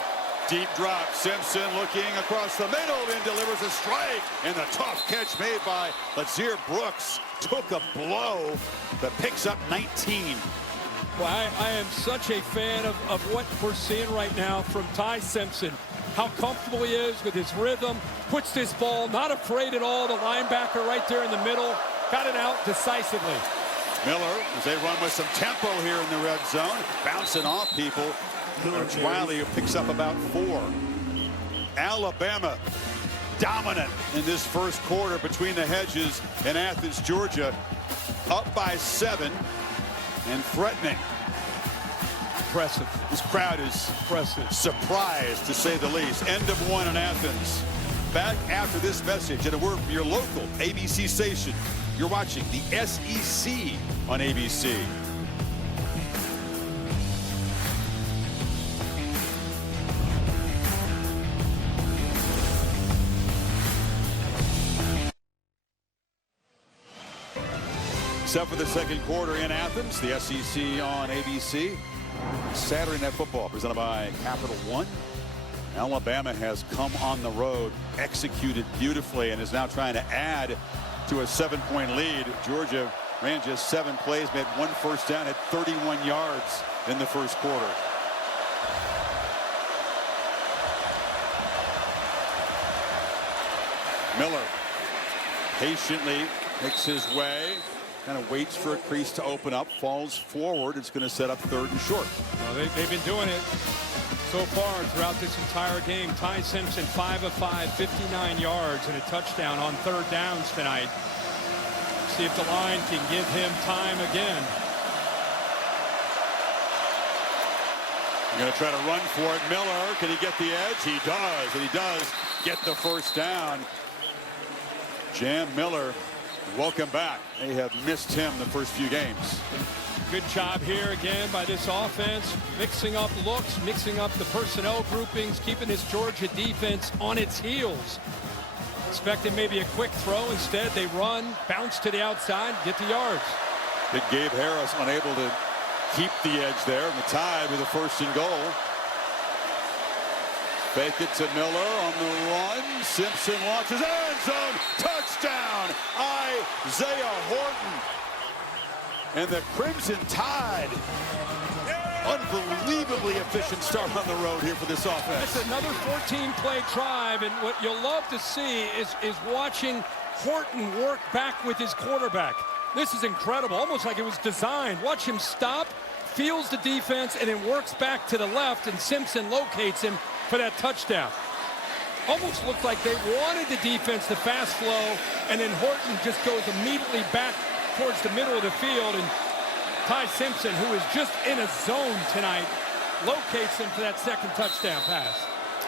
Deep drop. Simpson looking across the middle and delivers a strike. And the tough catch made by Lazir Brooks. Took a blow that picks up 19. Well, I am such a fan of what we're seeing right now from Ty Simpson. How comfortable he is with his rhythm. Puts this ball, not afraid at all. The linebacker right there in the middle. Got it out decisively. Miller, as they run with some tempo here in the red zone, bouncing off people. It's Riley who picks up about 4. Alabama dominant in this first quarter between the hedges in Athens, Georgia. Up by 7 and threatening. Impressive. This crowd is impressive. Surprised, to say the least. End of 1 in Athens. Back after this message and a word from your local ABC station. You're watching the SEC on ABC. Except for the second quarter in Athens, the SEC on ABC. Saturday Night Football presented by Capital One. Alabama has come on the road, executed beautifully, and is now trying to add to a 7-point lead. Georgia ran just 7 plays, made 1 first down, had 31 yards in the first quarter. Miller patiently makes his way, kind of waits for a crease to open up, falls forward. It's going to set up 3rd and short. Well, they've been doing it so far throughout this entire game. Ty Simpson, 5 of 5, 59 yards and a touchdown on 3rd downs tonight. See if the line can give him time again. You're going to try to run for it. Miller, can he get the edge? He does, and he does get the first down. Jam Miller, welcome back. They have missed him the first few games. Good job here again by this offense, mixing up looks, mixing up the personnel groupings, keeping this Georgia defense on its heels. Expecting maybe a quick throw. Instead, they run, bounce to the outside, get the yards. Did Gabe Harris unable to keep the edge there, and the Tide with a 1st and goal. Fake it to Miller on the run. Simpson launches, end zone, touchdown, Isaiah Horton. And the Crimson Tide, unbelievably efficient start on the road here for this offense. It's another 14-play drive, and what you'll love to see is watching Horton work back with his quarterback. This is incredible, almost like it was designed. Watch him stop, feels the defense, and then works back to the left, and Simpson locates him for that touchdown. Almost looked like they wanted the defense to fast flow, and then Horton just goes immediately back towards the middle of the field, and Ty Simpson, who is just in a zone tonight, locates him for that 2nd touchdown pass.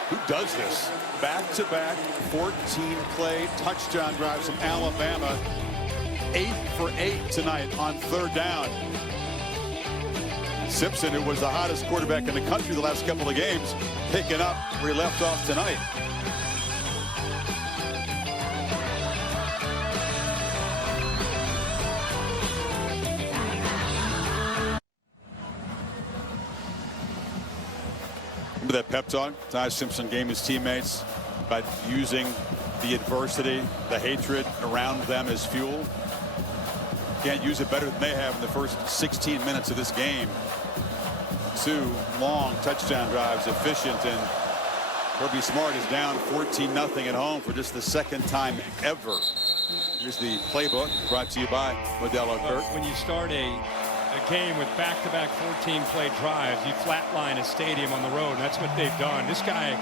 Who does this? Back-to-back 14-play touchdown drives from Alabama. 8 for 8 tonight on 3rd down. Simpson, who was the hottest quarterback in the country the last couple of games, picking up where he left off tonight. Remember that pep talk Ty Simpson gave his teammates about using the adversity, the hatred around them as fuel? Can't use it better than they have in the first 16 minutes of this game. 2 long touchdown drives, efficient, and Kirby Smart is down 14-0 at home for just the 2nd time ever. Here's the playbook brought to you by Modelo Kirk. When you start a game with back-to-back 14-play drives, you flatline a stadium on the road, and that's what they've done. This guy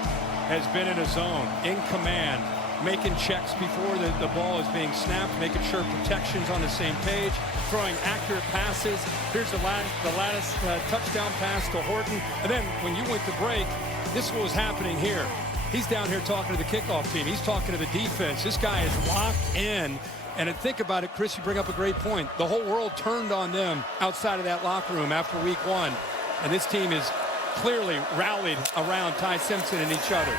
has been in a zone, in command, making checks before the ball is being snapped, making sure protection's on the same page, throwing accurate passes. Here's the latest touchdown pass to Horton. And then when you went to break, this is what was happening here. He's down here talking to the kickoff team. He's talking to the defense. This guy is locked in. And think about it, Chris, you bring up a great point. The whole world turned on them outside of that locker room after week 1. And this team is clearly rallied around Ty Simpson and each other.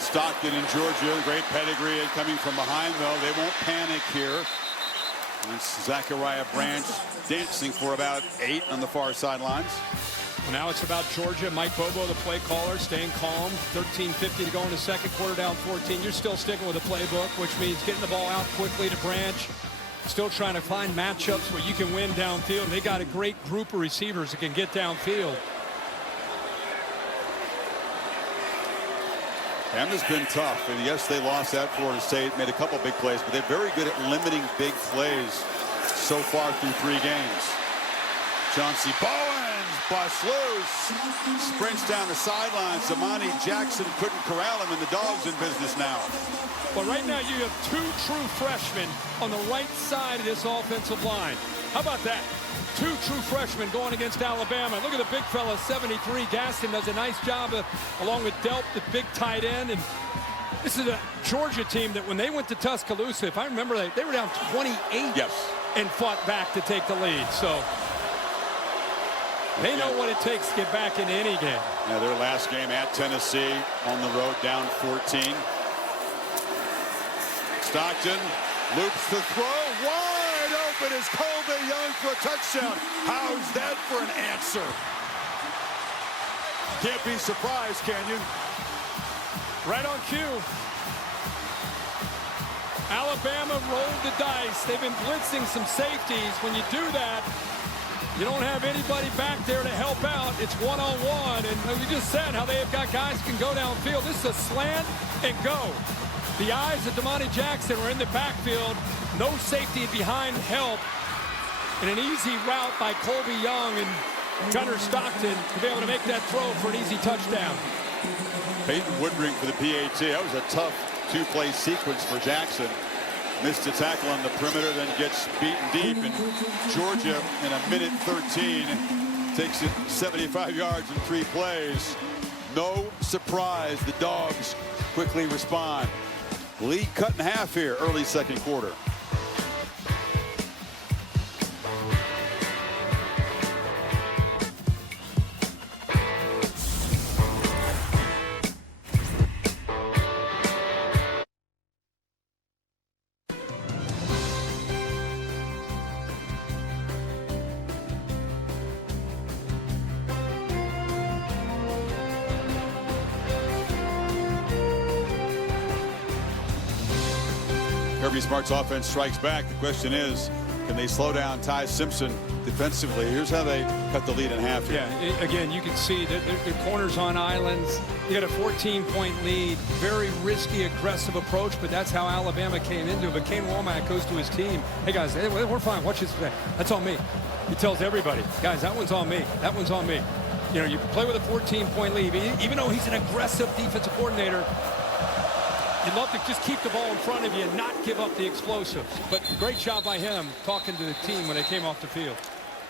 Stockton in Georgia, great pedigree, and coming from behind, though. They won't panic here. It's Zachariah Branch dancing for about 8 on the far sidelines. Well, now it's about Georgia. Mike Bobo, the play caller, staying calm. 13:50 to go in the second quarter, down 14. You're still sticking with the playbook, which means getting the ball out quickly to Branch. Still trying to find matchups where you can win downfield. They got a great group of receivers that can get downfield. Bama's been tough, and yes, they lost at Florida State, made a couple big plays, but they're very good at limiting big plays so far through 3 games. Chauncey Bowens bust loose. Sprints down the sidelines. Damani Jackson couldn't corral him, and the Dogs in business now. But right now you have two true freshmen on the right side of this offensive line. How about that? Two true freshmen going against Alabama. Look at the big fella, 73. Gaston does a nice job along with Delp, the big tight end. And this is a Georgia team that when they went to Tuscaloosa, if I remember, they were down 28 and fought back to take the lead. So they know what it takes to get back into any game. Yeah, their last game at Tennessee on the road, down 14. Stockton loops the throw. Wide open is Colby Young for a touchdown. How's that for an answer? Can't be surprised, can you? Right on cue. Alabama rolled the dice. They've been blitzing some safeties. When you do that, you don't have anybody back there to help out. It's one-on-one. And we just said how they have got guys who can go downfield. This is a slant and go. The eyes of Damani Jackson were in the backfield. No safety behind help. And an easy route by Colby Young and Gunnar Stockton to be able to make that throw for an easy touchdown. Peyton Woodring for the PAT. That was a tough two-play sequence for Jackson. Missed a tackle on the perimeter, then gets beaten deep. And Georgia, in a minute 13, takes it 75 yards in 3 plays. No surprise, the Dogs quickly respond. Lead cut in half here, early second quarter. Kirby Smart's offense strikes back. The question is, can they slow down Ty Simpson defensively? Here's how they cut the lead in half here. Yeah, again, you can see that their corners on islands. You got a 14-point lead. Very risky, aggressive approach, but that's how Alabama came into it. But Kane Womack goes to his team. Hey, guys, we're fine. Watch this. That's on me. He tells everybody, guys, that one's on me. That one's on me. You know, you play with a 14-point lead. Even though he's an aggressive defensive coordinator, you'd love to just keep the ball in front of you and not give up the explosives. But great job by him talking to the team when they came off the field.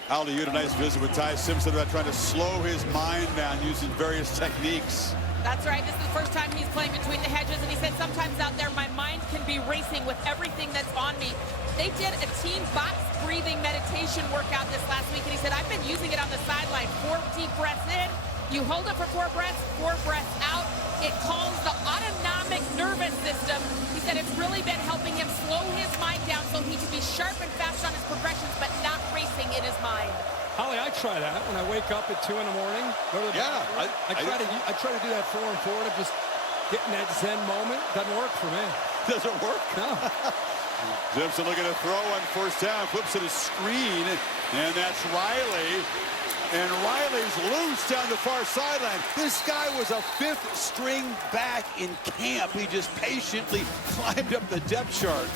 Aldi, you had a nice visit with Ty Simpson about trying to slow his mind down using various techniques. That's right. This is the first time he's playing between the hedges, and he said sometimes out there my mind can be racing with everything that's on me. They did a team box breathing meditation workout this last week, and he said I've been using it on the sideline. 4 deep breaths in. You hold it for 4 breaths, 4 breaths out. It calms the autonomic nervous system. He said it's really been helping him slow his mind down so he can be sharp and fast on his progressions, but not racing in his mind. Holly, I try that when I wake up at 2 in the morning. Go to the bathroom. I try to do that 4 and 4 to just get in that Zen moment. Doesn't work for me. Doesn't work? No. Simpson looking to throw on first down, flips it a screen, and that's Riley. And Riley's loose down the far sideline. This guy was a 5th string back in camp. He just patiently climbed up the depth chart,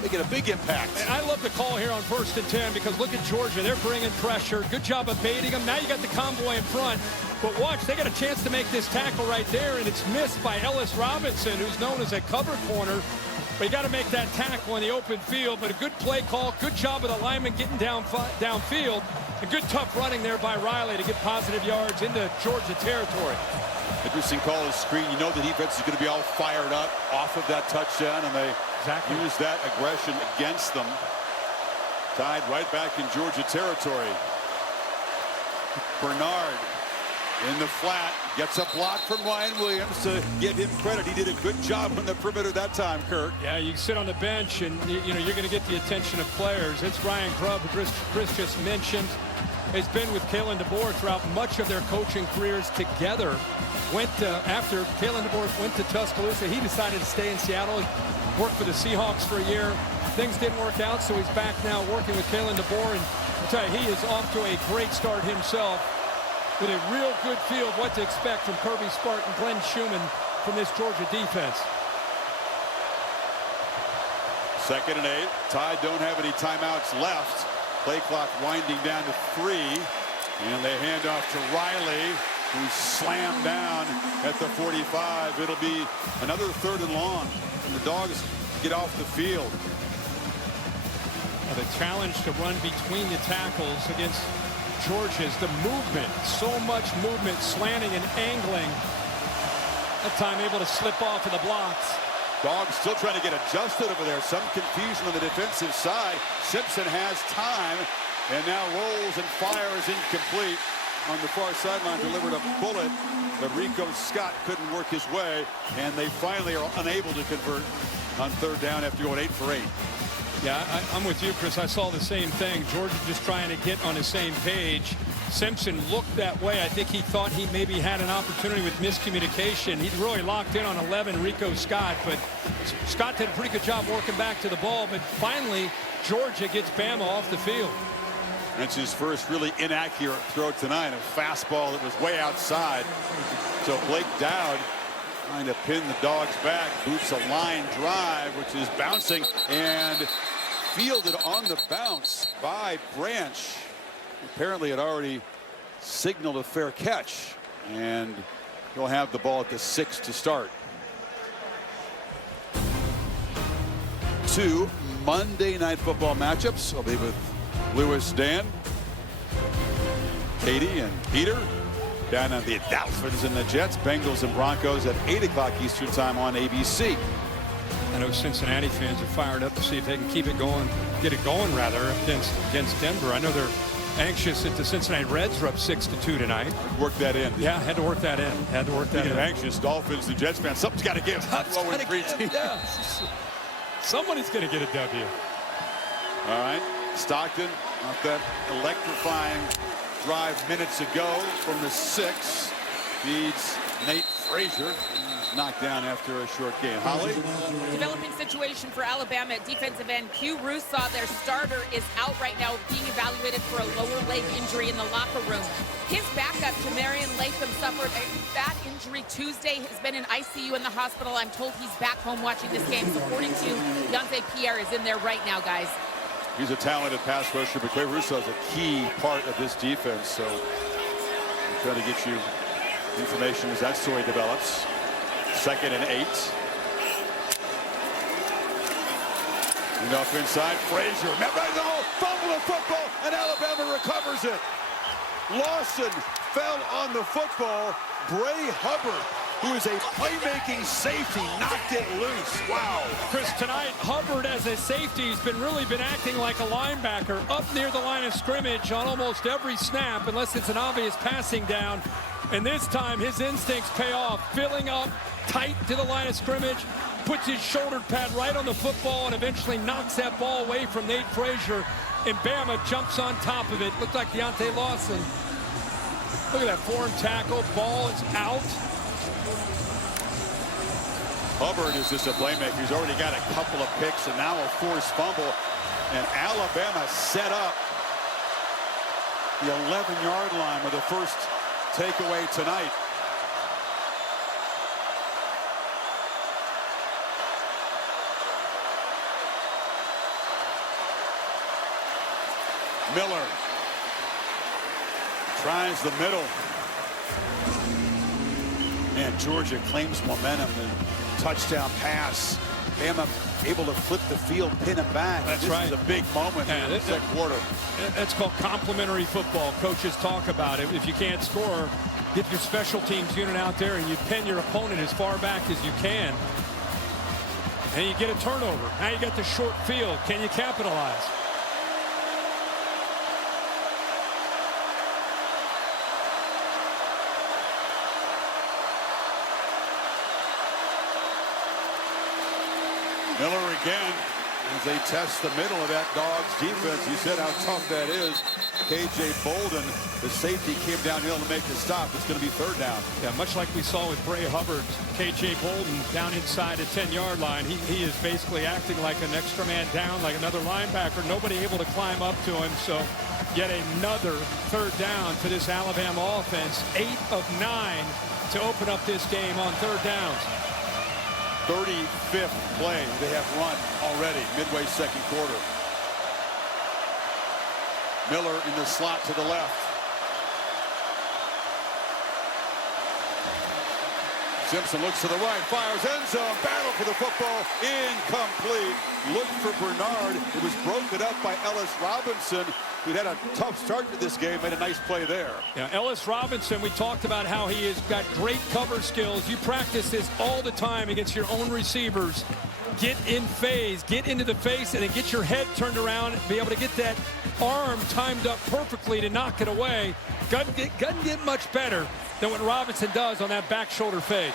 making a big impact. And I love the call here on 1st and 10 because look at Georgia. They're bringing pressure. Good job of baiting them. Now you got the convoy in front. But watch, they got a chance to make this tackle right there, and it's missed by Ellis Robinson, who's known as a cover corner. But you got to make that tackle in the open field. But a good play call. Good job of the lineman getting downfield. A good tough running there by Riley to get positive yards into Georgia territory. Interesting call of screen. You know the defense is going to be all fired up off of that touchdown, and they use that aggression against them. Tied right back in Georgia territory. Bernard in the flat, gets a block from Ryan Williams. To give him credit, he did a good job on the perimeter that time, Kirk. Yeah, you sit on the bench and you know you're going to get the attention of players. It's Ryan Grubb, who Chris just mentioned, has been with Kalen DeBoer throughout much of their coaching careers together. After Kalen DeBoer went to Tuscaloosa, he decided to stay in Seattle, worked for the Seahawks for a year. Things didn't work out, so he's back now working with Kalen DeBoer. And I'll tell you, he is off to a great start himself, with a real good feel of what to expect from Kirby Smart and Glenn Schumann from this Georgia defense. 2nd and 8. Tide don't have any timeouts left. Play clock winding down to 3. And they hand off to Riley, who slammed down at the 45. It'll be another 3rd and long. And the Dogs get off the field. The challenge to run between the tackles against Georgia's the movement. So much movement, slanting and angling. That time able to slip off of the blocks. Dogs still trying to get adjusted over there. Some confusion on the defensive side. Simpson has time and now rolls and fires incomplete. On the far sideline, delivered a bullet, but Rico Scott couldn't work his way, and they finally are unable to convert on 3rd down after going 8 for 8. Yeah, I'm with you, Chris. I saw the same thing. Georgia just trying to get on the same page. Simpson looked that way. I think he thought he maybe had an opportunity with miscommunication. He really locked in on 11, Rico Scott, but Scott did a pretty good job working back to the ball, but finally Georgia gets Bama off the field. That's his first really inaccurate throw tonight, a fastball that was way outside. So Blake Dowd trying to pin the Dogs back, boots a line drive, which is bouncing and fielded on the bounce by Branch. Apparently had already signaled a fair catch, and he'll have the ball at the 6 to start. 2 Monday Night Football matchups. I'll be with Lewis, Dan, Katie, and Peter down on the Dolphins and the Jets, Bengals and Broncos at 8 o'clock Eastern time on ABC. I know Cincinnati fans are fired up to see if they can keep it going, get it going rather against Denver. I know they're anxious that the Cincinnati Reds are up 6-2 tonight. Work that in. Yeah, had to work that in. Had to work that in. Anxious Dolphins and Jets fans. Something's got to give. Yeah. Somebody's going to get a W. All right. Stockton off that electrifying drive minutes ago from the 6. Feeds Nate Frazier. He's knocked down after a short game. Holly? Developing situation for Alabama at defensive end. Q Rusaw, their starter, is out right now being evaluated for a lower leg injury in the locker room. His backup, Jamarian Latham, suffered a bad injury Tuesday, has been in ICU in the hospital. I'm told he's back home watching this game. So 42, Yonte Pierre is in there right now, guys. He's a talented pass rusher, but Quay Russo is a key part of this defense. So I'm trying to get you information as that story develops. 2nd and 8. And off inside, Frazier. Fumble the football, and Alabama recovers it. Lawson fell on the football. Bray Hubbard, who is a playmaking safety, knocked it loose. Wow. Chris, tonight, Hubbard as a safety has really been acting like a linebacker up near the line of scrimmage on almost every snap, unless it's an obvious passing down. And this time, his instincts pay off, filling up tight to the line of scrimmage, puts his shoulder pad right on the football, and eventually knocks that ball away from Nate Frazier. And Bama jumps on top of it. Looked like Deontay Lawson. Look at that form tackle. Ball is out. Hubbard is just a playmaker. He's already got a couple of picks and now a forced fumble. And Alabama set up the 11-yard line with the first takeaway tonight. Miller tries the middle. And Georgia claims momentum. The touchdown pass. Bama able to flip the field, pin him back. That's this right. is a big moment in the second quarter. That's called complementary football. Coaches talk about it. If you can't score, get your special teams unit out there and you pin your opponent as far back as you can. And you get a turnover. Now you got the short field. Can you capitalize? Miller again as they test the middle of that Dogs defense. You said how tough that is. KJ Bolden, the safety, came downhill to make the stop. It's going to be 3rd down. Yeah, much like we saw with Bray Hubbard, KJ Bolden down inside the 10-yard line. He is basically acting like an extra man down, like another linebacker. Nobody able to climb up to him. So yet another 3rd down for this Alabama offense. 8 of 9 to open up this game on 3rd downs. 35th play they have run already, midway second quarter. Miller in the slot to the left. Simpson looks to the right, fires end zone, battle for the football, incomplete. Looked for Bernard. It was broken up by Ellis Robinson, who had a tough start to this game, made a nice play there. Yeah, Ellis Robinson, we talked about how he has got great cover skills. You practice this all the time against your own receivers. Get in phase, get into the face, and then get your head turned around, be able to get that arm timed up perfectly to knock it away. Doesn't get much better than what Robinson does on that back shoulder fade.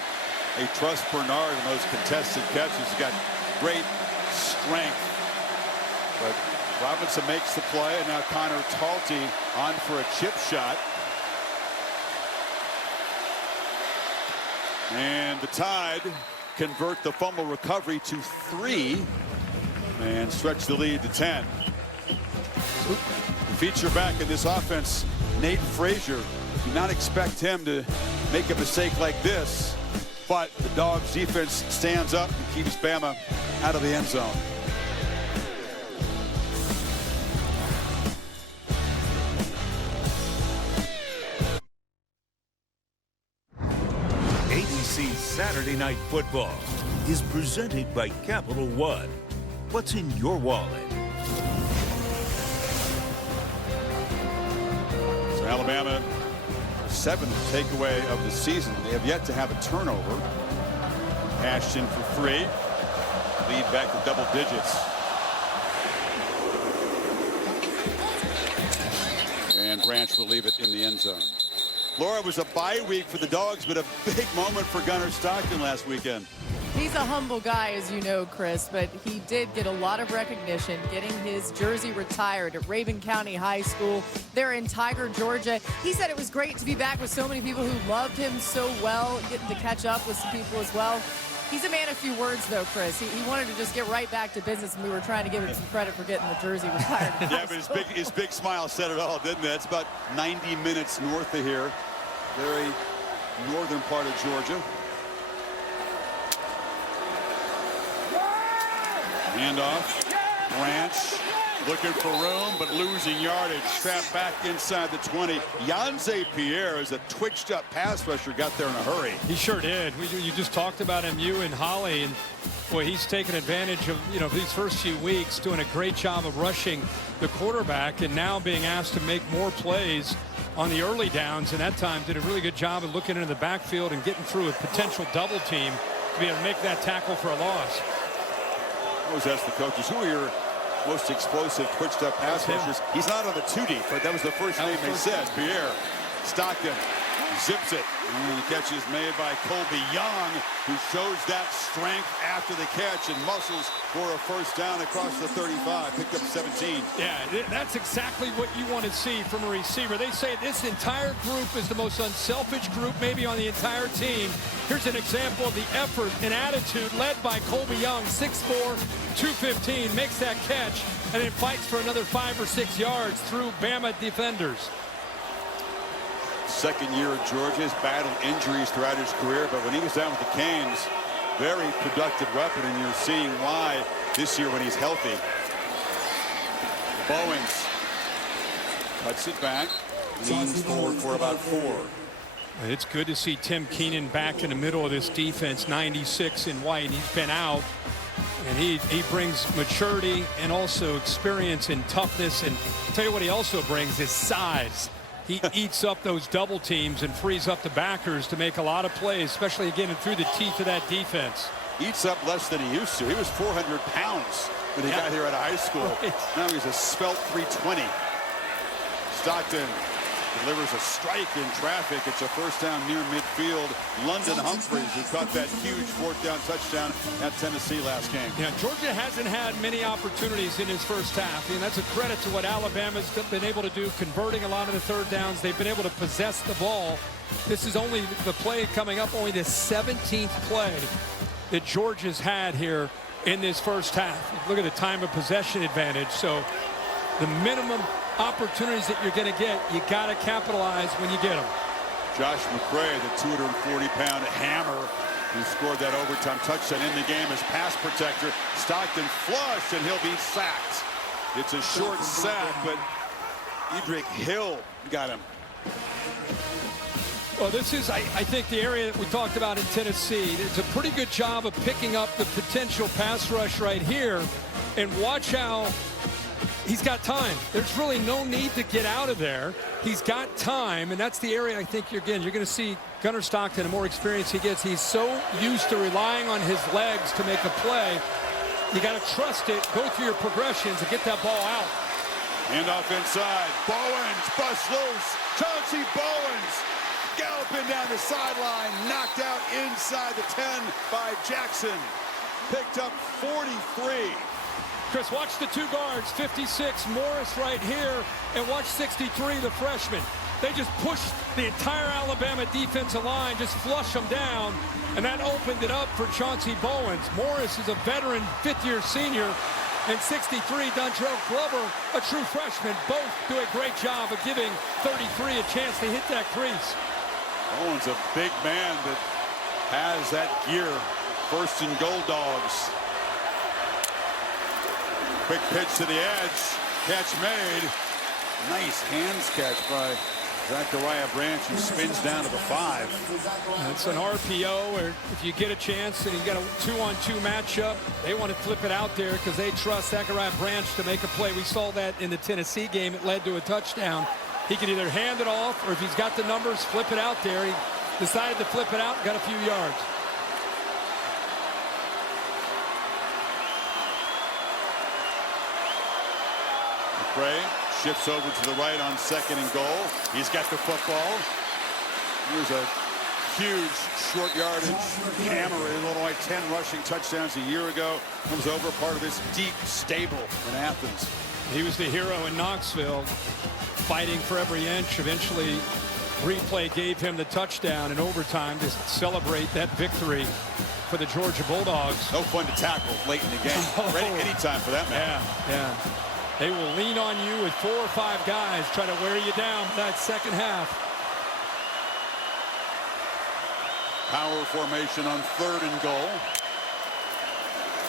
They trust Bernard in those contested catches. He's got great strength. But Robinson makes the play, and now Connor Talty on for a chip shot. And the Tide convert the fumble recovery to 3 and stretch the lead to 10. The feature back in this offense, Nate Frazier. Do not expect him to make a mistake like this, but the Dogs defense stands up and keeps Bama out of the end zone. ABC's Saturday Night Football is presented by Capital One. What's in your wallet? So Alabama, 7th takeaway of the season. They have yet to have a turnover. Ashton for 3. Lead back to double digits. And Branch will leave it in the end zone. Laura, was a bye week for the Dogs, but a big moment for Gunnar Stockton last weekend. He's a humble guy, as you know, Chris, but he did get a lot of recognition, getting his jersey retired at Raven County High School there in Tiger, Georgia. He said it was great to be back with so many people who loved him so well, getting to catch up with some people as well. He's a man of few words, though, Chris. He wanted to just get right back to business, and we were trying to give him some credit for getting the jersey retired. Yeah, but his big smile said it all, didn't it? It's about 90 minutes north of here. Very northern part of Georgia. Handoff. Branch looking for room, but losing yardage. Trapped back inside the 20. Yanze Pierre is a twitched up pass rusher, got there in a hurry. He sure did. You just talked about him, you and Holly, and boy, he's taken advantage of, these first few weeks, doing a great job of rushing the quarterback, and now being asked to make more plays on the early downs, and that time did a really good job of looking into the backfield and getting through a potential double team to be able to make that tackle for a loss. I always ask the coaches, who are your most explosive, twitched up pass rushers? He's not on the 2 deep, but that was the first name they said. Pierre. Stockton zips it. And the catch is made by Colby Young, who shows that strength after the catch and muscles for a first down across the 35. Picked up 17. Yeah, that's exactly what you want to see from a receiver. They say this entire group is the most unselfish group maybe on the entire team. Here's an example of the effort and attitude led by Colby Young, 6'4", 215, makes that catch, and then fights for another 5 or 6 yards through Bama defenders. Second year at Georgia, has battled injuries throughout his career, but when he was down with the Canes, very productive weapon, and you're seeing why this year when he's healthy. Bowens cuts it back, leans forward for about 4. It's good to see Tim Keenan back in the middle of this defense, 96 in white. He's been out, and he brings maturity and also experience and toughness. And I'll tell you what he also brings is size. He eats up those double teams and frees up the backers to make a lot of plays, especially again through the teeth of that defense. Eats up less than he used to. He was 400 pounds when he got here out of high school. Right. Now he's a svelte 320. Stockton delivers a strike in traffic. It's a first down near midfield. London Humphreys, who caught that huge 4th down touchdown at Tennessee last game. Yeah, Georgia hasn't had many opportunities in his first half, and that's a credit to what Alabama's been able to do, converting a lot of the 3rd downs. They've been able to possess the ball. This is only the play coming up, only the 17th play that Georgia's had here in this first half. Look at the time of possession advantage. So the minimum opportunities that you're going to get, you got to capitalize when you get them. Josh McCray, the 240-pound hammer who scored that overtime touchdown in the game as pass protector. Stockton flush, and he'll be sacked. It's a short sack, but Edric Hill got him. Well, this is, I think, the area that we talked about in Tennessee. It's a pretty good job of picking up the potential pass rush right here. And watch how he's got time. There's really no need to get out of there. He's got time, and that's the area I think you're going to see Gunnar Stockton, the more experience he gets. He's so used to relying on his legs to make a play. You got to trust it, go through your progressions, and get that ball out. And off inside, Bowens busts loose. Chauncey Bowens galloping down the sideline, knocked out inside the 10 by Jackson. Picked up 43. Chris, watch the two guards, 56, Morris right here, and watch 63, the freshman. They just pushed the entire Alabama defensive line, just flush them down, and that opened it up for Chauncey Bowens. Morris is a veteran, fifth-year senior, and 63, Dontrell Glover, a true freshman. Both do a great job of giving 33 a chance to hit that crease. Bowens, a big man that has that gear. First and goal, Dogs. Quick pitch to the edge. Catch made. Nice hands catch by Zachariah Branch, who spins down to the 5. It's an RPO, or if you get a chance and you got a 2-on-2 matchup, they want to flip it out there because they trust Zachariah Branch to make a play. We saw that in the Tennessee game. It led to a touchdown. He can either hand it off, or if he's got the numbers, flip it out there. He decided to flip it out, got a few yards. McCray shifts over to the right on 2nd and goal. He's got the football. Here's a huge short yardage hammer. Illinois 10 rushing touchdowns a year ago. Comes over part of this deep stable in Athens. He was the hero in Knoxville, fighting for every inch. Eventually, replay gave him the touchdown in overtime to celebrate that victory for the Georgia Bulldogs. No fun to tackle late in the game. Ready anytime for that man. Yeah. They will lean on you with 4 or 5 guys, try to wear you down that second half. Power formation on 3rd and goal.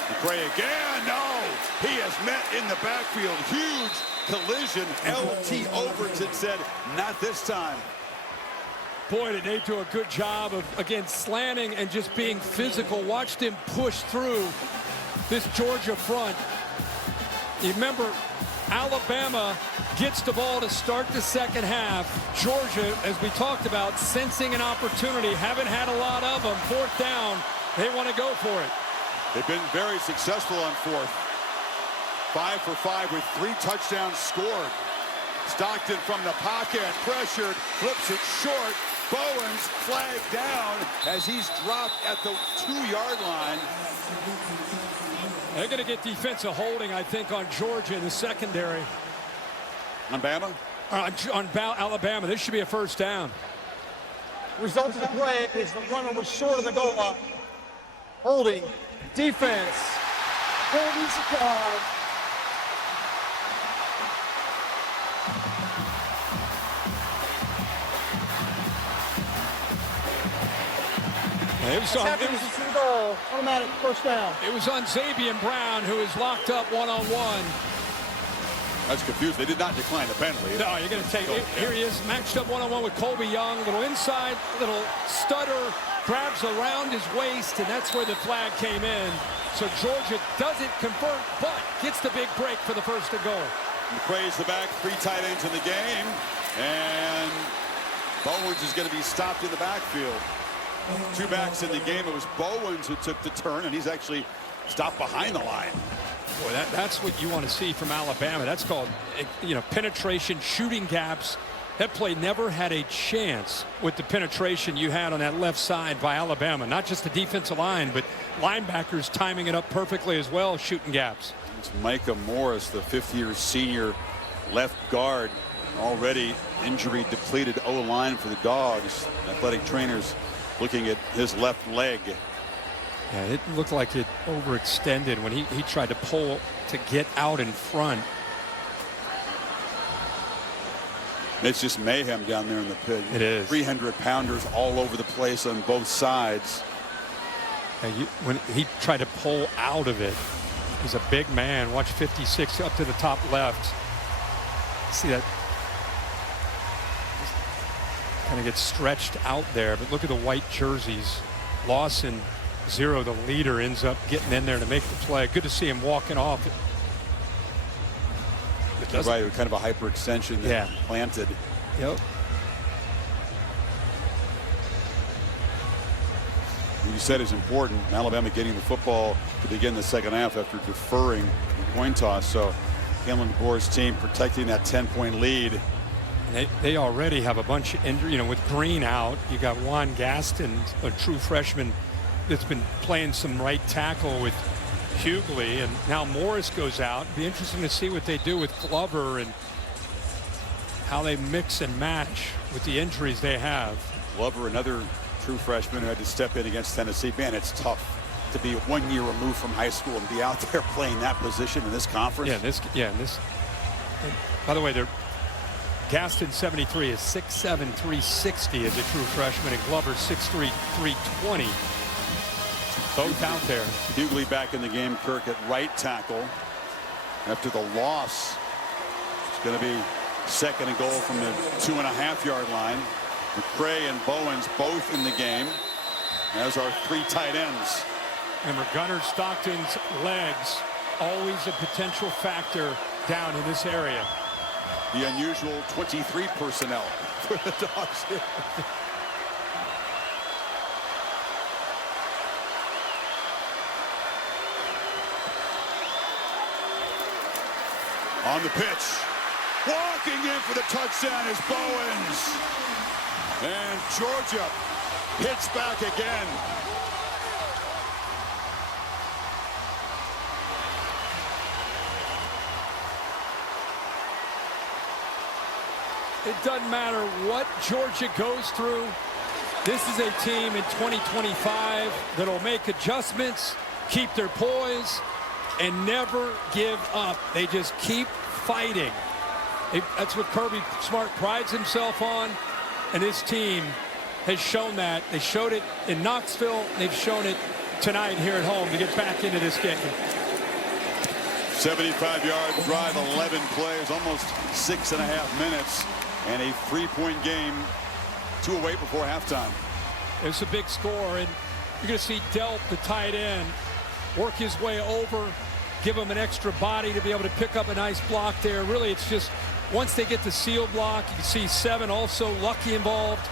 McCray again. No, he has met in the backfield. Huge collision. LT Overton said, not this time. Boy, did they do a good job of, again, slanting and just being physical. Watched him push through this Georgia front. You remember, Alabama gets the ball to start the second half. Georgia, as we talked about, sensing an opportunity, haven't had a lot of them. 4th down, they want to go for it. They've been very successful on 4th. 5 for 5 with 3 touchdowns scored. Stockton from the pocket, pressured, flips it short. Bowens flagged down as he's dropped at the 2-yard line. They're going to get defensive holding, I think, on Georgia in the secondary. On Bama? On Alabama. This should be a 1st down. Result of the play is the runner was short of the goal line. Holding. Defense. Holding supply. It was automatic 1st down. It was on Xavier Brown, who is locked up one-on-one. I was confused. They did not decline the penalty. No, you're going to take it. Here he is, matched up one-on-one with Colby Young. Little inside, little stutter, grabs around his waist, and that's where the flag came in. So Georgia doesn't convert, but gets the big break for the 1st and goal. McCray's the back, 3 tight ends in the game, and Bowens is going to be stopped in the backfield. 2 backs in the game. It was Bowens who took the turn, and he's actually stopped behind the line. Boy, that's what you want to see from Alabama. That's called, penetration, shooting gaps. That play never had a chance with the penetration you had on that left side by Alabama. Not just the defensive line, but linebackers timing it up perfectly as well, shooting gaps. It's Micah Morris, the 5th-year senior left guard, already injury-depleted O-line for the Dogs. Athletic trainers looking at his left leg. Yeah, it looked like it overextended when he tried to pull to get out in front. It's just mayhem down there in the pit. It is. 300-pounders all over the place on both sides. When he tried to pull out of it, he's a big man. Watch 56 up to the top left. See that? kind of gets stretched out there. But look at the white jerseys. Lawson, 0, the leader, ends up getting in there to make the play. Good to see him walking off. Right, kind of a hyperextension that planted. Yep. You said is important. Alabama getting the football to begin the second half after deferring the coin toss. So Kalen DeBoer's team protecting that 10-point lead. They already have a bunch of injury. You know, with Green out, you got Juan Gaston, a true freshman that's been playing some right tackle with Hughley, and now Morris goes out. Be interesting to see what they do with Glover and how they mix and match with the injuries they have. Glover, another true freshman who had to step in against Tennessee. Man, it's tough to be 1 year removed from high school and be out there playing that position in this conference. And by the way, they're Gaston 73 is 6'7", 360 as a true freshman, and Glover 6'3", 320. Both out there. Hughley back in the game. Kirk at right tackle. After the loss, it's going to be second and goal from the 2.5-yard line. McCray and Bowens both in the game, as are 3 tight ends. Remember, Gunnar Stockton's legs, always a potential factor down in this area. The unusual 23 personnel for the Dogs here. On the pitch, walking in for the touchdown is Bowens. And Georgia hits back again. It doesn't matter what Georgia goes through. This is a team in 2025 that'll make adjustments, keep their poise, and never give up. They just keep fighting. That's what Kirby Smart prides himself on, and his team has shown that. They showed it in Knoxville. They've shown it tonight here at home to get back into this game. 75-yard drive, 11 plays, almost 6.5 minutes, and a 3-point game, 2 away before halftime. It's a big score, and you're going to see Delp, the tight end, work his way over, give him an extra body to be able to pick up a nice block there. Really, it's just once they get the seal block, you can see 7 also Lucky involved.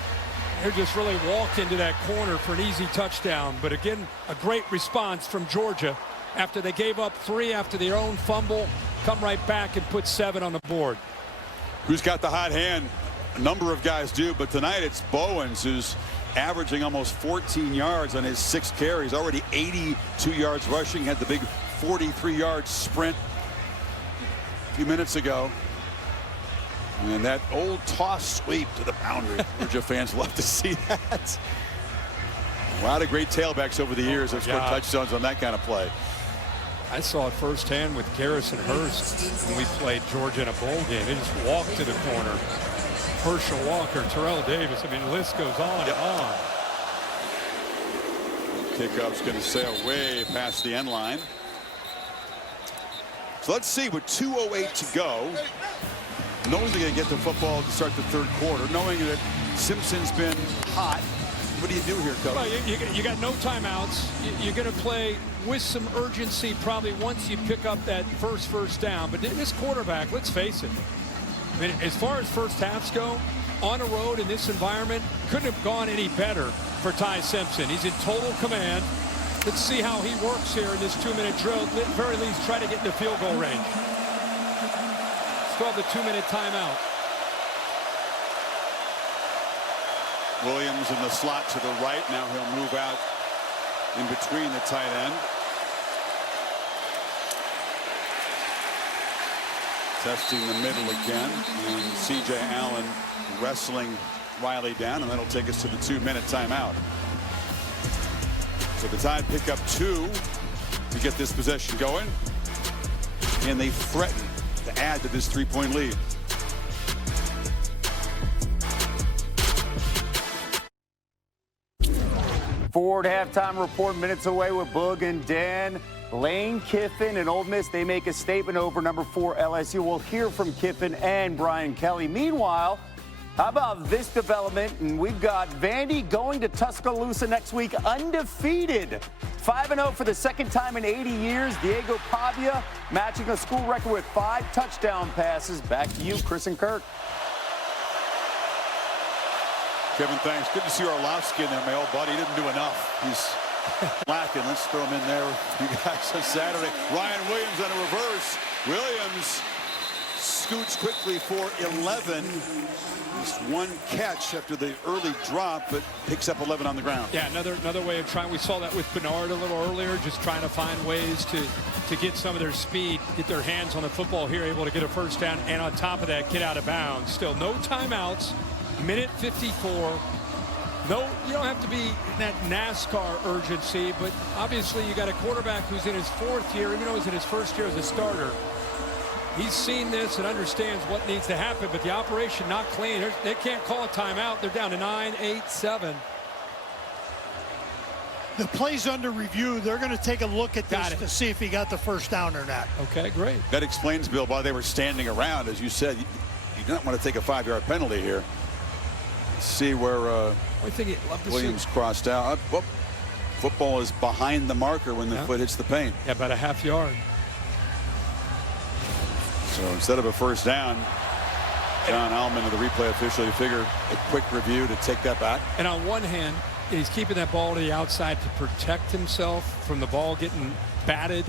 They're just really walk into that corner for an easy touchdown. But again, a great response from Georgia after they gave up 3 after their own fumble, come right back and put 7 on the board. Who's got the hot hand? A number of guys do, but tonight it's Bowens, who's averaging almost 14 yards on his 6 carries, already 82 yards rushing, had the big 43-yard sprint a few minutes ago. And that old toss sweep to the boundary. Georgia fans love to see that. A lot of great tailbacks over the years have scored touchdowns on that kind of play. I saw it firsthand with Garrison Hurst when we played Georgia in a bowl game. They just walked to the corner. Herschel Walker, Terrell Davis. I mean, the list goes on and on. Kickoff's going to sail way past the end line. So let's see, with 2:08 to go, knowing they're going to get the football to start the third quarter, knowing that Simpson's been hot, what do you do here, Coach? Well, you got no timeouts. You're going to play with some urgency probably once you pick up that first down. But this quarterback, let's face it, I mean, as far as first halves go, on the road in this environment, couldn't have gone any better for Ty Simpson. He's in total command. Let's see how he works here in this 2-minute drill. At the very least, try to get in the field goal range. Still have the 2-minute timeout. Williams in the slot to the right. Now he'll move out in between the tight end. Testing the middle again. And C.J. Allen wrestling Riley down, and that'll take us to the 2-minute timeout. So the Tide pick up 2 to get this possession going. And they threaten to add to this 3-point lead. Forward halftime report, minutes away with Boog and Dan. Lane Kiffin and Ole Miss, they make a statement over number 4 LSU. We'll hear from Kiffin and Brian Kelly. Meanwhile, How about this development? And we've got Vandy going to Tuscaloosa next week undefeated. 5-0 for the second time in 80 years. Diego Pavia matching a school record with 5 touchdown passes. Back to you, Chris and Kirk. Kevin, thanks. Good to see Orlovsky in there, my old buddy. He didn't do enough. He's lacking. Let's throw him in there. You guys on Saturday. Ryan Williams on a reverse. Williams scoots quickly for 11. Just one catch after the early drop, but picks up 11 on the ground. Yeah, another way of trying. We saw that with Bernard a little earlier, just trying to find ways to get some of their speed, get their hands on the football here, able to get a first down, and on top of that, get out of bounds. Still no timeouts. Minute 54. No, you don't have to be in that NASCAR urgency, but obviously you got a quarterback who's in his 4th year, even though he's in his 1st year as a starter. He's seen this and understands what needs to happen, but the operation not clean. They can't call a timeout. They're down to 9, 8, 7. The play's under review. They're going to take a look at this to see if he got the first down or not. Okay, great. That explains, Bill, why they were standing around. As you said, you don't want to take a 5-yard penalty here. See where Williams crossed out. Football is behind the marker when the foot hits the paint. Yeah, about a half yard. So instead of a first down, John Allman, the replay official, figured a quick review to take that back. And on one hand, he's keeping that ball to the outside to protect himself from the ball getting batted.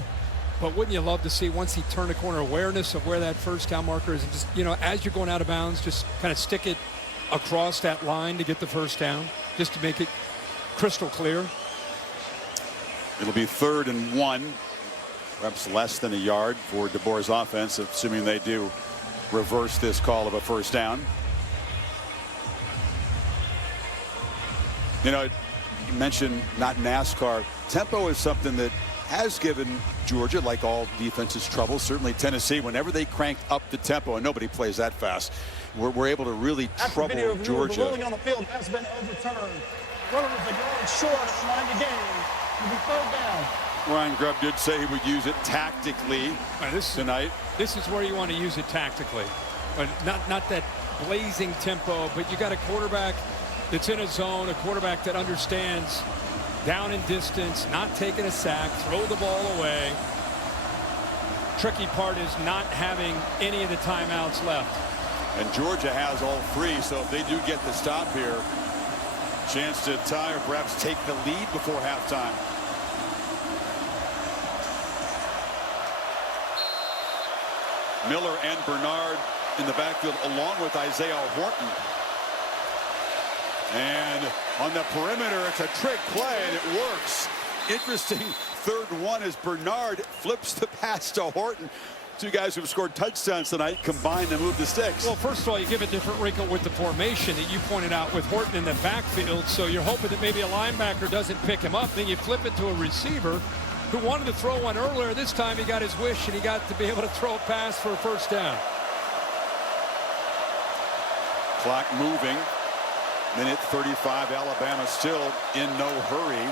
But wouldn't you love to see, once he turned the corner, awareness of where that first down marker is, and just, as you're going out of bounds, just kind of stick it across that line to get the first down, just to make it crystal clear. It'll be 3rd and 1, perhaps less than a yard for DeBoer's offense, assuming they do reverse this call of a first down. You mentioned not NASCAR. Tempo is something that has given Georgia, like all defenses, trouble. Certainly Tennessee, whenever they cranked up the tempo, and nobody plays that fast, we're able to really trouble Georgia. The ruling on the field has been overturned. Runners are going short at the line of the game. It'll be 3rd down. Ryan Grubb did say he would use it tactically tonight. This is where you want to use it tactically, but not that blazing tempo. But you got a quarterback that's in a zone, a quarterback that understands down in distance, not taking a sack, throw the ball away. Tricky part is not having any of the timeouts left. And Georgia has all 3, so if they do get the stop here, chance to tie or perhaps take the lead before halftime. Miller and Bernard in the backfield along with Isaiah Horton. And on the perimeter, it's a trick play, and it works. Interesting 3rd and 1 as Bernard flips the pass to Horton. 2 guys who have scored touchdowns tonight combined to move the sticks. Well, first of all, you give a different wrinkle with the formation that you pointed out with Horton in the backfield, so you're hoping that maybe a linebacker doesn't pick him up. Then you flip it to a receiver who wanted to throw one earlier. This time he got his wish, and he got to be able to throw a pass for a first down. Clock moving. Minute 35, Alabama still in no hurry.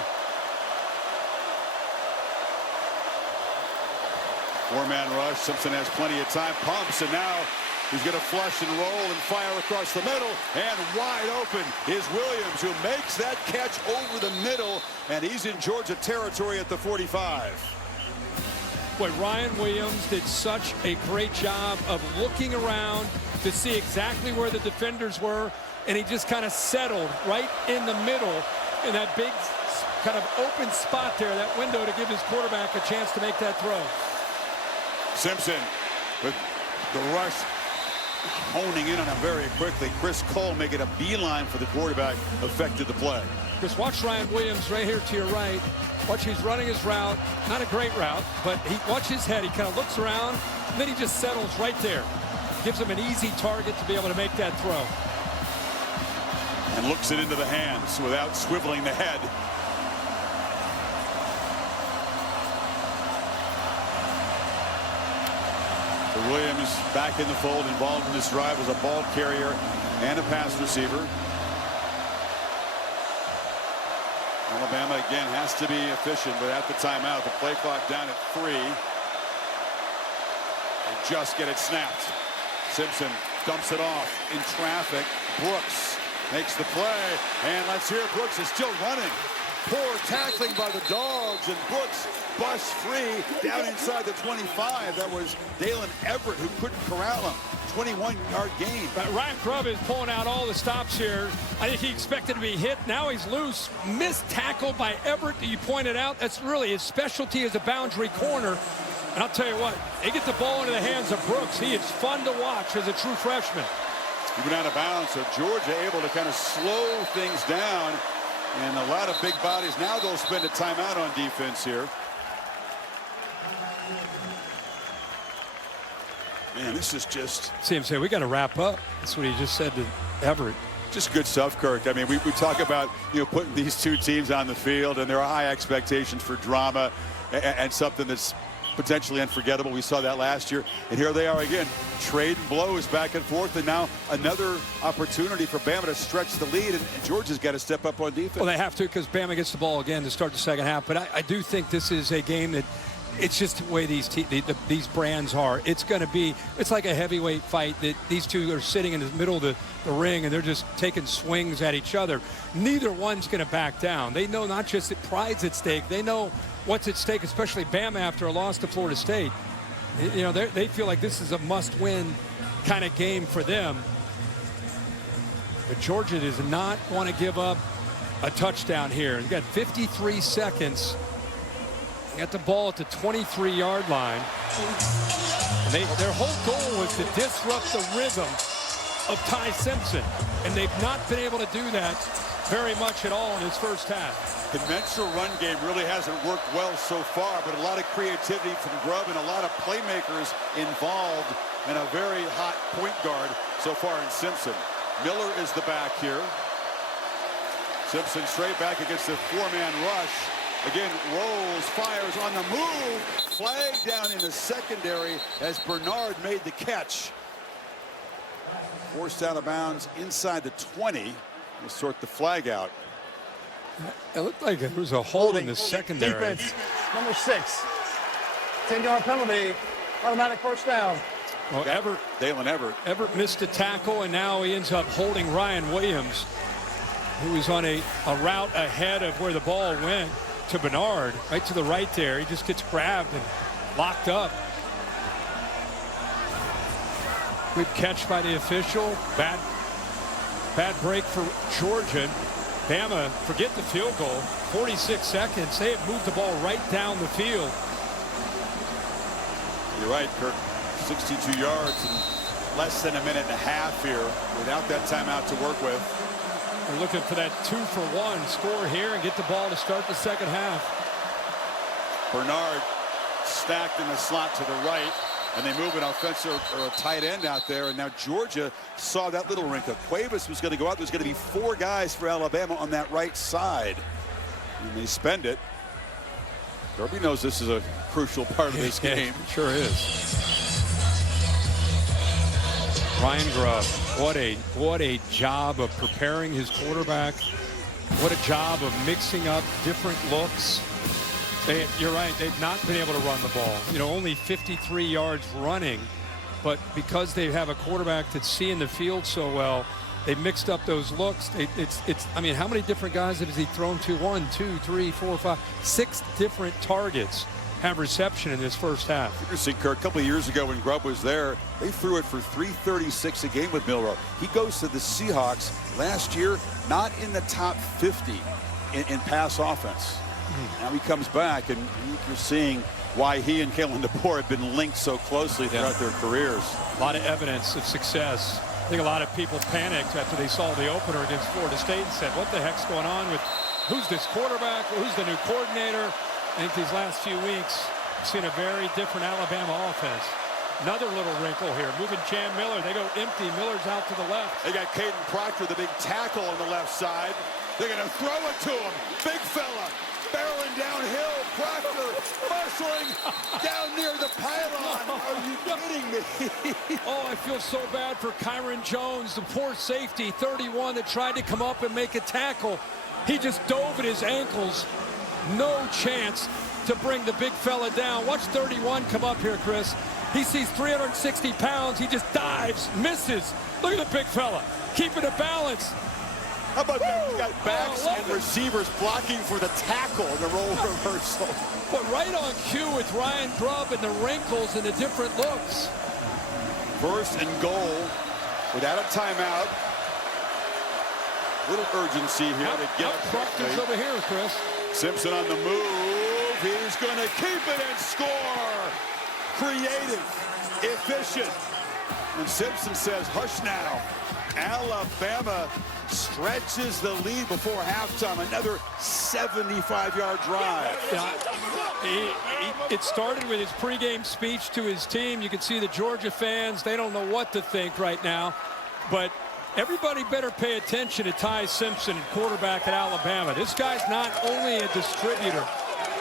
4-man rush. Simpson has plenty of time. Pumps, and now he's going to flush and roll and fire across the middle. And wide open is Williams, who makes that catch over the middle. And he's in Georgia territory at the 45. Boy, Ryan Williams did such a great job of looking around to see exactly where the defenders were. And he just kind of settled right in the middle in that big kind of open spot there, that window, to give his quarterback a chance to make that throw. Simpson with the rush, honing in on him very quickly. Chris Cole making a beeline for the quarterback, affected the play. Chris, watch Ryan Williams right here to your right. Watch, he's running his route. Not a great route, but watch his head. He kind of looks around, and then he just settles right there. Gives him an easy target to be able to make that throw. And looks it into the hands without swiveling the head. Williams back in the fold, involved in this drive as a ball carrier and a pass receiver. Alabama again has to be efficient, but at the timeout, the play clock down at 3. They just get it snapped. Simpson dumps it off in traffic. Brooks makes the play, and let's hear Brooks is still running. Poor tackling by the Dogs, and Brooks busts free down inside the 25. That was Dalen Everett who couldn't corral him. 21-yard gain. Ryan Grubb is pulling out all the stops here. I think he expected to be hit. Now he's loose. Missed tackle by Everett that you pointed out. That's really his specialty as a boundary corner. And I'll tell you what, they get the ball into the hands of Brooks. He is fun to watch as a true freshman. He went out of bounds, so Georgia able to kind of slow things down. And a lot of big bodies. Now they'll spend a timeout on defense here. Man, this is just... See him say, we got to wrap up. That's what he just said to Everett. Just good stuff, Kirk. I mean, we talk about, putting these two teams on the field, and there are high expectations for drama and something that's potentially unforgettable. We saw that last year, and here they are again, trading blows back and forth, and now another opportunity for Bama to stretch the lead, and Georgia's got to step up on defense. Well, they have to, because Bama gets the ball again to start the second half, but I do think this is a game that it's just the way these brands are. It's going to be, it's like a heavyweight fight that these two are sitting in the middle of the ring, and they're just taking swings at each other. Neither one's going to back down. They know not just that pride's at stake, they know what's at stake, especially Bama after a loss to Florida State. They feel like this is a must-win kind of game for them. But Georgia does not want to give up a touchdown here. They've got 53 seconds. They got the ball at the 23-yard line. And their whole goal was to disrupt the rhythm of Ty Simpson, and they've not been able to do that very much at all in his first half. Conventional run game really hasn't worked well so far, but a lot of creativity from Grubb and a lot of playmakers involved, and a very hot point guard so far in Simpson. Miller is the back here. Simpson straight back against the four-man rush. Again, rolls, fires on the move. Flag down in the secondary as Bernard made the catch. Forced out of bounds inside the 20. We'll sort the flag out. It looked like it was a hold in the secondary. Defense, number 6. 10-yard penalty, automatic first down. Well, Dalen Everett. Everett missed a tackle, and now he ends up holding Ryan Williams, who was on a route ahead of where the ball went to Bernard, right to the right there. He just gets grabbed and locked up. Good catch by the official. Bad break for Georgia. Bama, forget the field goal. 46 seconds. They have moved the ball right down the field. You're right, Kirk. 62 yards in less than a minute and a half here without that timeout to work with. We're looking for that 2-for-1 score here and get the ball to start the second half. Bernard stacked in the slot to the right, and they move an offensive or a tight end out there, and now Georgia saw that little wrinkle. Cuevas was going to go out. There's going to be 4 guys for Alabama on that right side, and they spend it. Derby knows this is a crucial part of this game. Sure is. Ryan Grubb, what a job of preparing his quarterback. What a job of mixing up different looks. You're right, they've not been able to run the ball. Only 53 yards running, but because they have a quarterback that's seeing the field so well, they mixed up those looks. I mean, how many different guys has he thrown to? 1, 2, 3, 4, 5, 6 different targets have reception in this first half. Interesting, Kirk. A couple of years ago when Grubb was there, they threw it for 336 a game with Milroe. He goes to the Seahawks last year, not in the top 50 in pass offense. Now he comes back, and you're seeing why he and Kalen DeBoer have been linked so closely throughout their careers. A lot of evidence of success. I think a lot of people panicked after they saw the opener against Florida State and said, what the heck's going on with who's this quarterback? Who's the new coordinator? I think these last few weeks, we've seen a very different Alabama offense. Another little wrinkle here. Moving Cam Miller. They go empty. Miller's out to the left. They got Caden Proctor, the big tackle on the left side. They're going to throw it to him. Big fella. Barreling downhill. Proctor muscling down near the pylon. Are you kidding me? Oh, I feel so bad for Kyron Jones, the poor safety, 31, that tried to come up and make a tackle. He just dove at his ankles. No chance to bring the big fella down. Watch 31 come up here, Chris. He sees 360 pounds. He just dives, misses. Look at the big fella, keeping the balance. How about that? He's got backs and receivers blocking for the tackle in the role reversal. But right on cue with Ryan Grubb and the wrinkles and the different looks. First and goal without a timeout. Little urgency here to get up Proctor's over here, Chris. Simpson on the move. He's going to keep it and score. Creative, efficient. And Simpson says, hush now. Alabama stretches the lead before halftime. Another 75-yard drive. It started with his pregame speech to his team. You can see the Georgia fans, they don't know what to think right now. But everybody better pay attention to Ty Simpson, quarterback at Alabama. This guy's not only a distributor.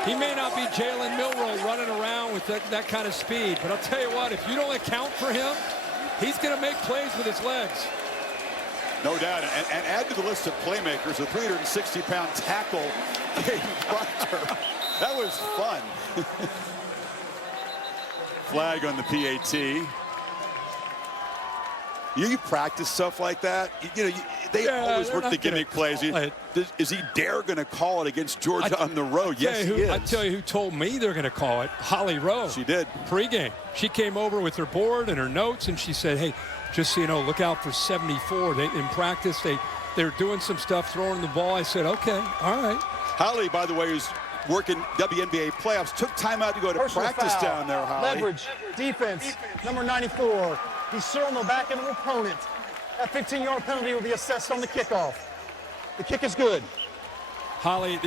He may not be Jalen Milroe running around with that kind of speed. But I'll tell you what, if you don't account for him, he's going to make plays with his legs. No doubt. And add to the list of playmakers a 360-pound tackle, Caden Proctor. That was fun. Flag on the PAT. You practice stuff like that? You know, they always work the gimmick plays. Is he dare going to call it against Georgia on the road? Yes, he is. I tell you who told me they're going to call it. Holly Rowe. She did. Pregame. She came over with her board and her notes, and she said, hey, just so you know, look out for 74. In practice, they're doing some stuff, throwing the ball. I said, okay, all right. Holly, by the way, is working WNBA playoffs. Took time out to go to practice down there, Holly. Leverage, defense, number 94. He's circling the back end of the opponent. That 15-yard penalty will be assessed on the kickoff. The kick is good. Holly,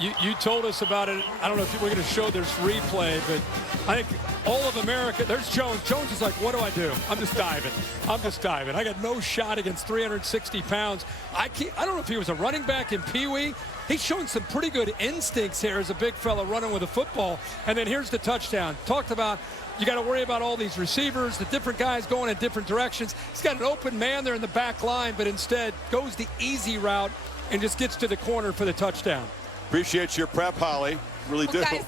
you told us about it. I don't know if we're going to show this replay, but I think all of America, there's Jones. Jones is like, what do I do? I'm just diving. I'm just diving. I got no shot against 360 pounds. I don't know if he was a running back in Pee Wee. He's showing some pretty good instincts here as a big fella running with a football. And then here's the touchdown. Talked about you got to worry about all these receivers, the different guys going in different directions. He's got an open man there in the back line, but instead goes the easy route and just gets to the corner for the touchdown. Appreciate your prep, Holly. Really do. Guys,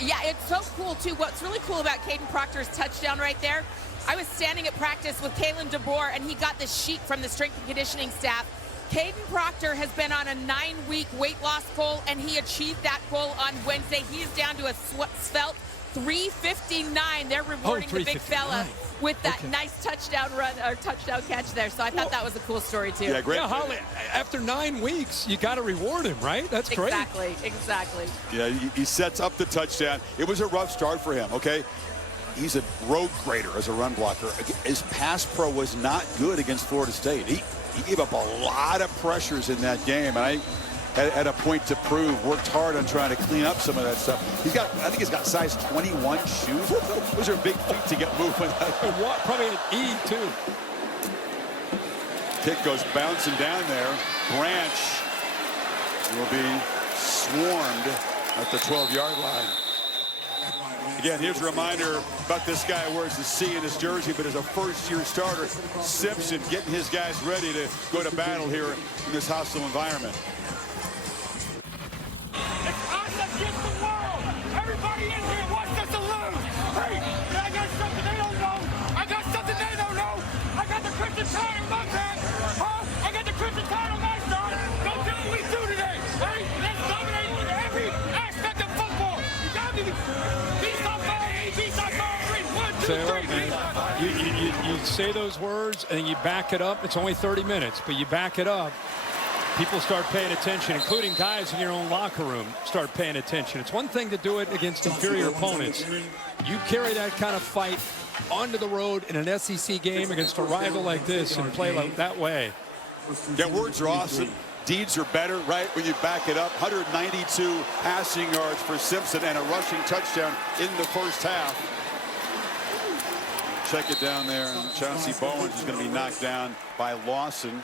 yeah, it's so cool, too. What's really cool about Caden Proctor's touchdown right there, I was standing at practice with Kalen DeBoer, and he got this sheet from the strength and conditioning staff. Caden Proctor has been on a 9-week weight loss goal, and he achieved that goal on Wednesday. He is down to a svelte 359. They're rewarding the big fella with that nice touchdown run or touchdown catch there. So I thought that was a cool story too. Yeah, great. Yeah, Holly, after 9 weeks, you got to reward him, right? That's great. Exactly. Yeah, he sets up the touchdown. It was a rough start for him, okay? He's a road grader as a run blocker. His pass pro was not good against Florida State. He gave up a lot of pressures in that game, and I had a point to prove. Worked hard on trying to clean up some of that stuff. I think he's got size 21 shoes. Those are big feet to get moving. Probably an E too. Kick goes bouncing down there. Branch will be swarmed at the 12-yard line. Again, here's a reminder about this guy who wears the C in his jersey, but is a first-year starter. Simpson getting his guys ready to go to battle here in this hostile environment. It's us against the world. Everybody in here wants us to lose. Hey, I got something they don't know. I got something they don't know. I got the Christian tire in my bag. Huh? I got the Christian tire on my side. Go do what we do today. Hey, let's dominate every aspect of football. You got me. Beast on fire, beast on fire. 1, 2, 3. You say those words and you back it up. It's only 30 minutes, but you back it up. People start paying attention, including guys in your own locker room start paying attention. It's one thing to do it against inferior opponents. You carry that kind of fight onto the road in an SEC game against a rival like this and play like that way. Yeah, words are awesome. Deeds are better, right, when you back it up. 192 passing yards for Simpson and a rushing touchdown in the first half. Check it down there, and Chauncey Bowens is going to be knocked down by Lawson.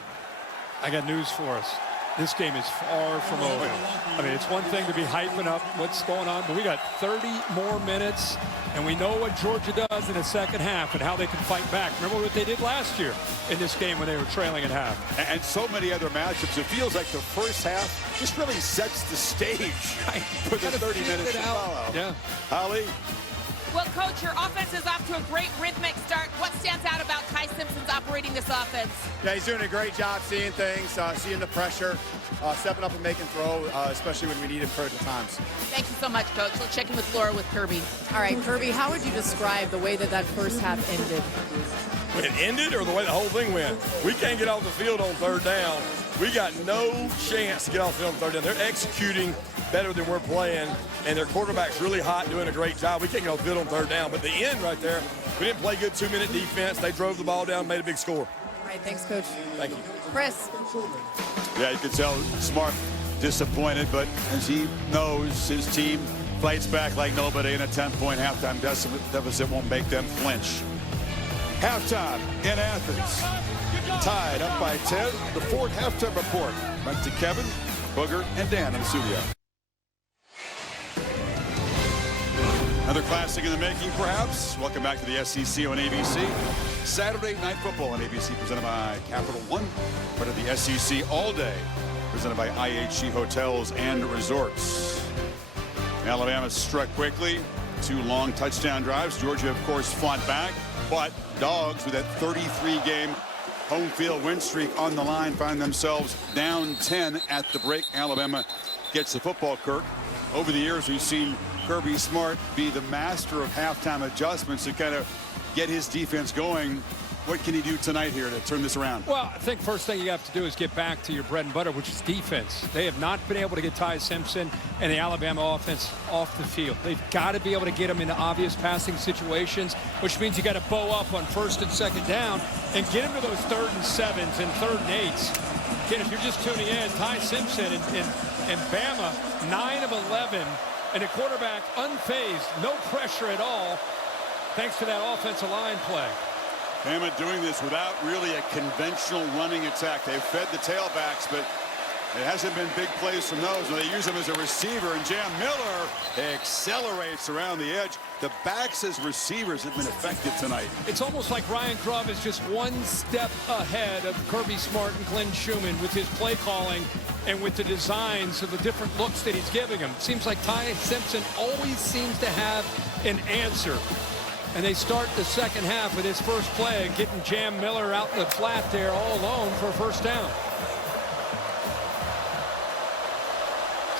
I got news for us. This game is far from over. I mean, it's one thing to be hyping up what's going on, but we got 30 more minutes, and we know what Georgia does in the second half and how they can fight back. Remember what they did last year in this game when they were trailing at half. And so many other matchups. It feels like the first half just really sets the stage for the 30 minutes to follow. Yeah. Holly, Well, Coach, your offense is off to a great rhythmic start. What stands out about Ty Simpson's operating this offense? Yeah, he's doing a great job seeing things, seeing the pressure, stepping up and making throw, especially when we need him critical times. Thank you so much, Coach. Let's check in with Laura with Kirby. All right, Kirby, how would you describe the way that first half ended? It ended or the way the whole thing went? We can't get off the field on third down. We got no chance to get off the field on third down. They're executing better than we're playing, and their quarterback's really hot, doing a great job. We can't get off the field on third down, but the end right there, we didn't play good 2-minute defense. They drove the ball down, made a big score. All right, thanks, Coach. Thank you. Chris. Yeah, you can tell Smart disappointed, but as he knows, his team fights back like nobody, and a 10-point halftime deficit won't make them flinch. Halftime in Athens. Tied up by 10. The Ford halftime report went to Kevin, Booger, and Dan in the studio. Another classic in the making, perhaps. Welcome back to the SEC on ABC. Saturday Night Football on ABC, presented by Capital One. Part of the SEC All Day, presented by IHG Hotels and Resorts. Alabama struck quickly. 2 long touchdown drives. Georgia, of course, fought back. But Dogs, with that 33-game home field win streak on the line, find themselves down 10 at the break. Alabama gets the football, Kirk. Over the years, we've seen Kirby Smart be the master of halftime adjustments to kind of get his defense going. What can he do tonight here to turn this around? Well, I think first thing you have to do is get back to your bread and butter, which is defense. They have not been able to get Ty Simpson and the Alabama offense off the field. They've got to be able to get them into obvious passing situations, which means you got to bow up on 1st and 2nd down and get them to those 3rd and 7s and 3rd and 8s. Again, if you're just tuning in, Ty Simpson and Bama, 9 of 11, and the quarterback unfazed, no pressure at all, thanks to that offensive line play. Bama doing this without really a conventional running attack. They've fed the tailbacks, but it hasn't been big plays from those. They use him as a receiver, and Jam Miller accelerates around the edge. The backs as receivers have been effective tonight. It's almost like Ryan Grubb is just one step ahead of Kirby Smart and Glenn Schumann with his play calling and with the designs of the different looks that he's giving them. It seems like Ty Simpson always seems to have an answer. And they start the second half with his first play, getting Jam Miller out in the flat there all alone for a first down.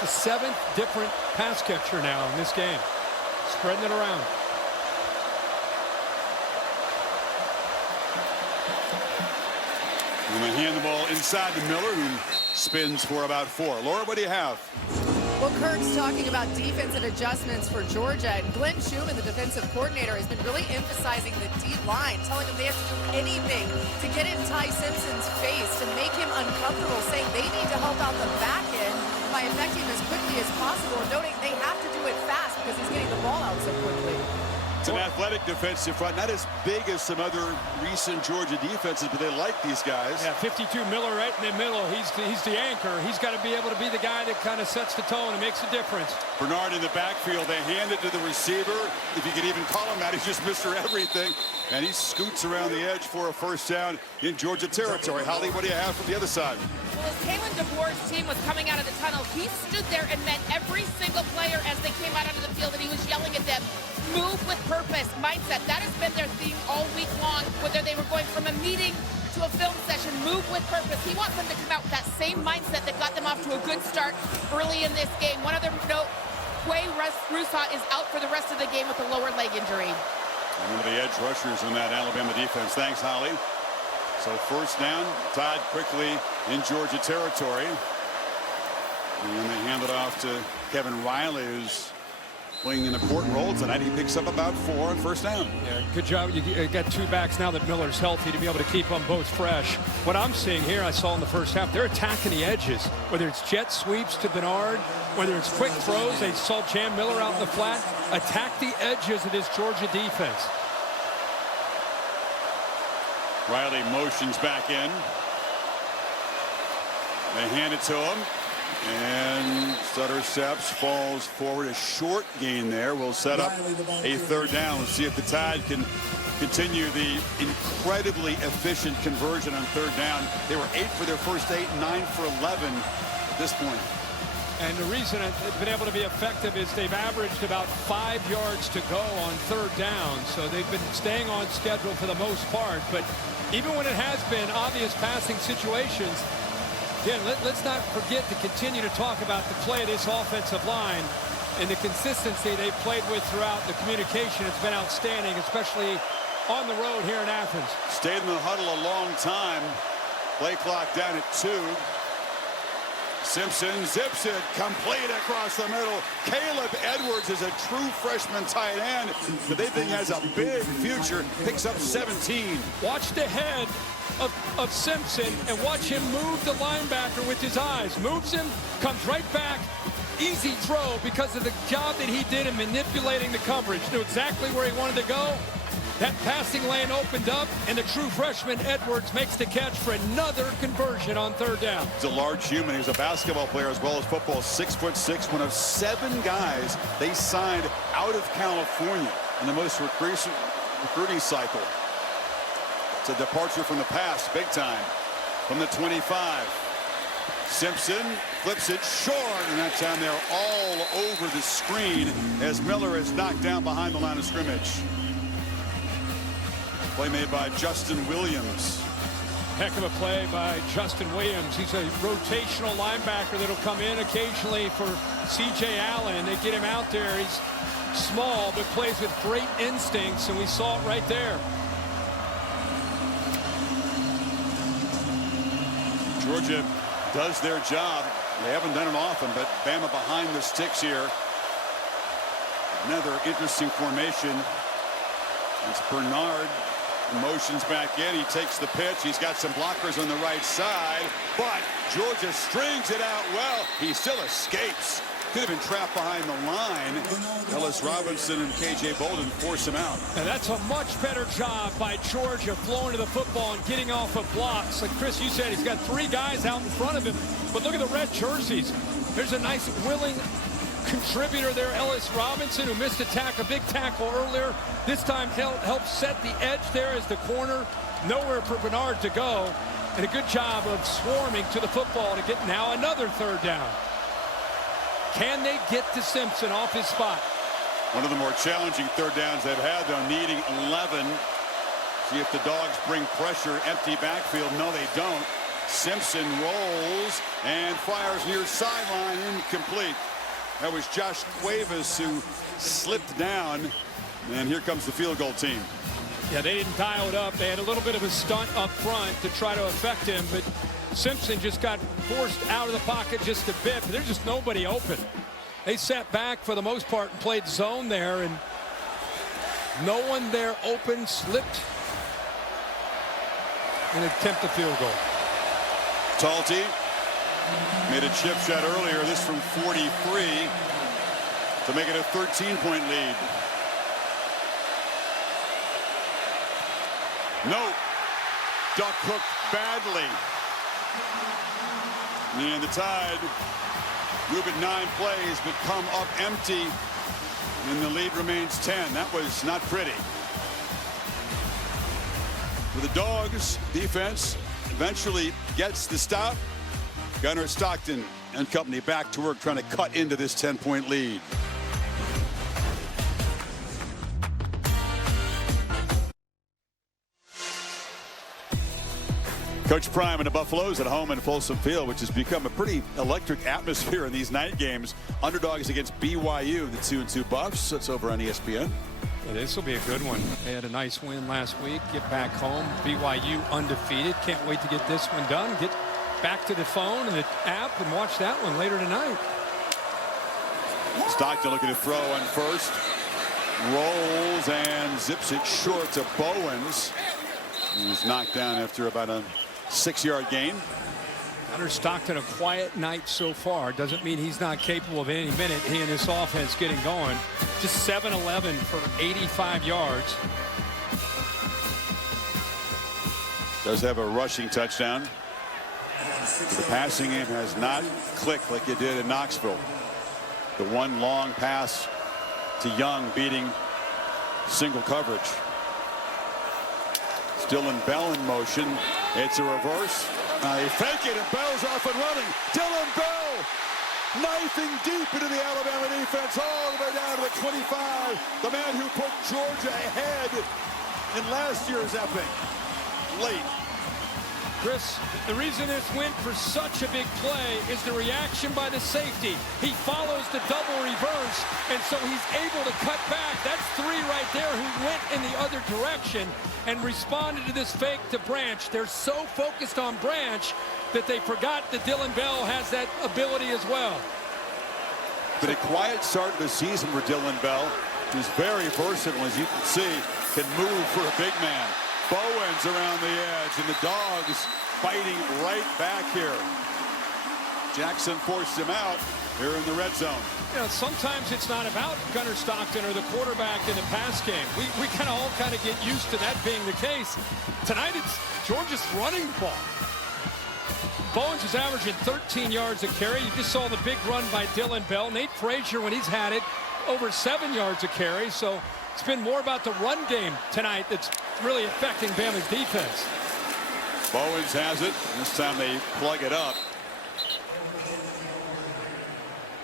It's the 7th different pass catcher now in this game, spreading it around. And they hand the ball inside to Miller, who spins for about 4. Laura, what do you have? Well, Kirk's talking about defensive adjustments for Georgia, and Glenn Schumann, the defensive coordinator, has been really emphasizing the D-line, telling them they have to do anything to get in Ty Simpson's face, to make him uncomfortable, saying they need to help out the back end by affecting him as quickly as possible, and noting they have to do it fast because he's getting the ball out so quickly. It's an athletic defensive front, not as big as some other recent Georgia defenses, but they like these guys. Yeah, 52 Miller right in the middle. He's the anchor. He's got to be able to be the guy that kind of sets the tone and makes a difference. Bernard in the backfield. They hand it to the receiver. If you could even call him that, he's just Mr. Everything. And he scoots around the edge for a first down in Georgia territory. Holly, what do you have from the other side? Well, as Kalen DeBoer's team was coming out of the tunnel, he stood there and met every single player as they came out onto the field, and he was yelling at them, move with purpose, mindset. That has been their theme all week long, whether they were going from a meeting to a film session, move with purpose. He wants them to come out with that same mindset that got them off to a good start early in this game. One other note, Quay Rusat is out for the rest of the game with a lower leg injury. One of the edge rushers in that Alabama defense. Thanks, Holly. So first down, tied quickly in Georgia territory. And they hand it off to Kevin Riley, who's playing an important role tonight. He picks up about 4 on first down. Yeah, good job. You got 2 backs now that Miller's healthy to be able to keep them both fresh. What I'm seeing here, I saw in the first half, they're attacking the edges. Whether it's jet sweeps to Bernard, whether it's quick throws, they saw Jam Miller out in the flat. Attack the edges of this Georgia defense. Riley motions back in. They hand it to him. And Sutter steps, falls forward. A short gain there will set up a third down. Let's see if the Tide can continue the incredibly efficient conversion on third down. They were 8 for their first 8, 9 for 11 at this point. And the reason they've been able to be effective is they've averaged about 5 yards to go on third down. So they've been staying on schedule for the most part. But even when it has been obvious passing situations, again, let's not forget to continue to talk about the play of this offensive line and the consistency they've played with throughout the communication. It's been outstanding, especially on the road here in Athens. Stayed in the huddle a long time. Play clock down at 2. Simpson zips it, complete across the middle. Caleb Edwards is a true freshman tight end that they think has a big future. Picks up 17. Watch the head of Simpson and watch him move the linebacker with his eyes. Moves him, comes right back. Easy throw because of the job that he did in manipulating the coverage. Knew exactly where he wanted to go. That passing lane opened up, and the true freshman Edwards makes the catch for another conversion on third down. He's a large human. He was a basketball player as well as football. 6'6", one of 7 guys they signed out of California in the most recruiting cycle. It's a departure from the past, big time. From the 25. Simpson flips it short, and that time they're all over the screen as Miller is knocked down behind the line of scrimmage. Play made by Justin Williams. Heck of a play by Justin Williams. He's a rotational linebacker that'll come in occasionally for C.J. Allen. They get him out there. He's small but plays with great instincts, and we saw it right there. Georgia does their job. They haven't done it often, but Bama behind the sticks here. Another interesting formation. It's Bernard. Motions back in. He takes the pitch. He's got some blockers on the right side, but Georgia strings it out well. He still escapes. Could have been trapped behind the line. Ellis Robinson and K.J. Bolden force him out. And that's a much better job by Georgia flowing to the football and getting off of blocks. Like Chris, you said, he's got 3 guys out in front of him, but look at the red jerseys. There's a nice willing contributor there, Ellis Robinson, who missed a big tackle earlier. This time helped set the edge there as the corner. Nowhere for Bernard to go. And a good job of swarming to the football to get now another third down. Can they get to Simpson off his spot? One of the more challenging third downs they've had, though, needing 11. See if the Dogs bring pressure. Empty backfield. No, they don't. Simpson rolls and fires near sideline. Incomplete. That was Josh Cuevas who slipped down. And here comes the field goal team. Yeah, they didn't dial it up. They had a little bit of a stunt up front to try to affect him, but Simpson just got forced out of the pocket just a bit. But there's just nobody open. They sat back for the most part and played zone there, and no one there open, slipped, and attempt the field goal. Talty made a chip shot earlier. This from 43 to make it a 13-point lead. No. Duck hooked badly. And the Tide move it 9 plays, but come up empty. And the lead remains 10. That was not pretty. For the Dogs, defense eventually gets the stop. Gunnar Stockton and company back to work trying to cut into this 10-point lead. Coach Prime and the Buffaloes at home in Folsom Field, which has become a pretty electric atmosphere in these night games. Underdogs against BYU, the 2-2 Buffs. It's over on ESPN. Yeah, this will be a good one. They had a nice win last week. Get back home. BYU undefeated. Can't wait to get this one done. Get back to the phone and the app and watch that one later tonight. Stockton looking to throw on first. Rolls and zips it short to Bowens. He's knocked down after about a 6-yard gain. Gunnar Stockton, a quiet night so far. Doesn't mean he's not capable of any minute. He and his offense getting going. Just 7-11 for 85 yards. Does have a rushing touchdown. The passing game has not clicked like it did in Knoxville. The one long pass to Young beating single coverage. Dylan Bell in motion. It's a reverse. They fake it, and Bell's off and running. Dylan Bell knifing deep into the Alabama defense, all the way down to the 25. The man who put Georgia ahead in last year's epic. Late. Chris, the reason this went for such a big play is the reaction by the safety. He follows the double reverse, and so he's able to cut back. That's three right there who went in the other direction and responded to this fake to Branch. They're so focused on Branch that they forgot that Dylan Bell has that ability as well. But a quiet start of the season for Dylan Bell, who's very versatile, as you can see, can move for a big man. Bowens around the edge, and the Dogs fighting right back here. Jackson forced him out here in the red zone. You know, sometimes it's not about Gunnar Stockton or the quarterback in the pass game. We kind of all get used to that being the case. Tonight it's Georgia's running the ball. Bowens is averaging 13 yards a carry. You just saw the big run by Dylan Bell. Nate Frazier, when he's had it, over 7 yards a carry. So it's been more about the run game tonight that's really affecting Bama's defense. Bowens has it. This time they plug it up.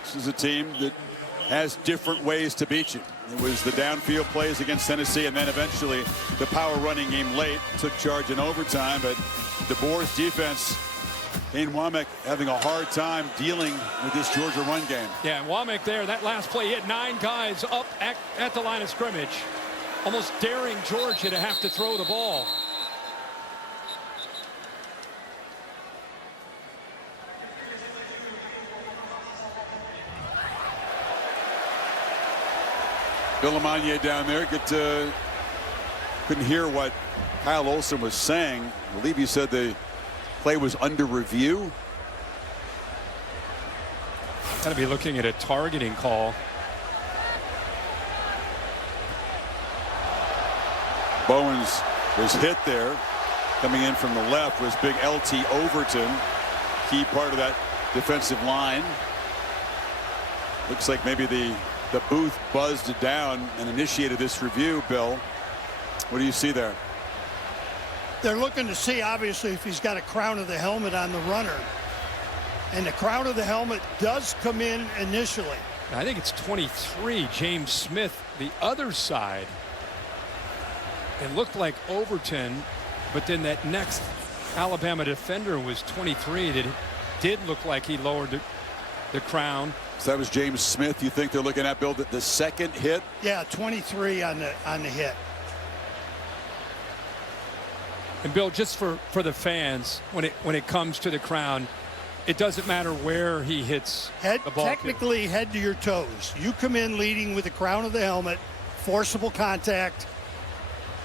This is a team that has different ways to beat you. It was the downfield plays against Tennessee, and then eventually the power running game late took charge in overtime. But DeBoer's defense, Kane Womack having a hard time dealing with this Georgia run game. Yeah, and Womack there, that last play, he had 9 guys up at the line of scrimmage, almost daring Georgia to have to throw the ball. Villamagna down there. Couldn't hear what Kyle Olson was saying. I believe he said the play was under review. Got to be looking at a targeting call. Bowens was hit there. Coming in from the left was big LT Overton, key part of that defensive line. Looks like maybe the booth buzzed it down and initiated this review. Bill, what do you see there? They're looking to see, obviously, if he's got a crown of the helmet on the runner. And the crown of the helmet does come in initially. I think it's 23, James Smith, the other side. It looked like Overton, but then that next Alabama defender was 23. That did look like he lowered the crown. So that was James Smith. You think they're looking at, Bill, the second hit? Yeah, 23 on the hit. And Bill, just for the fans, when it comes to the crown, it doesn't matter where he hits the ball. Technically, head to your toes. You come in leading with the crown of the helmet, forcible contact.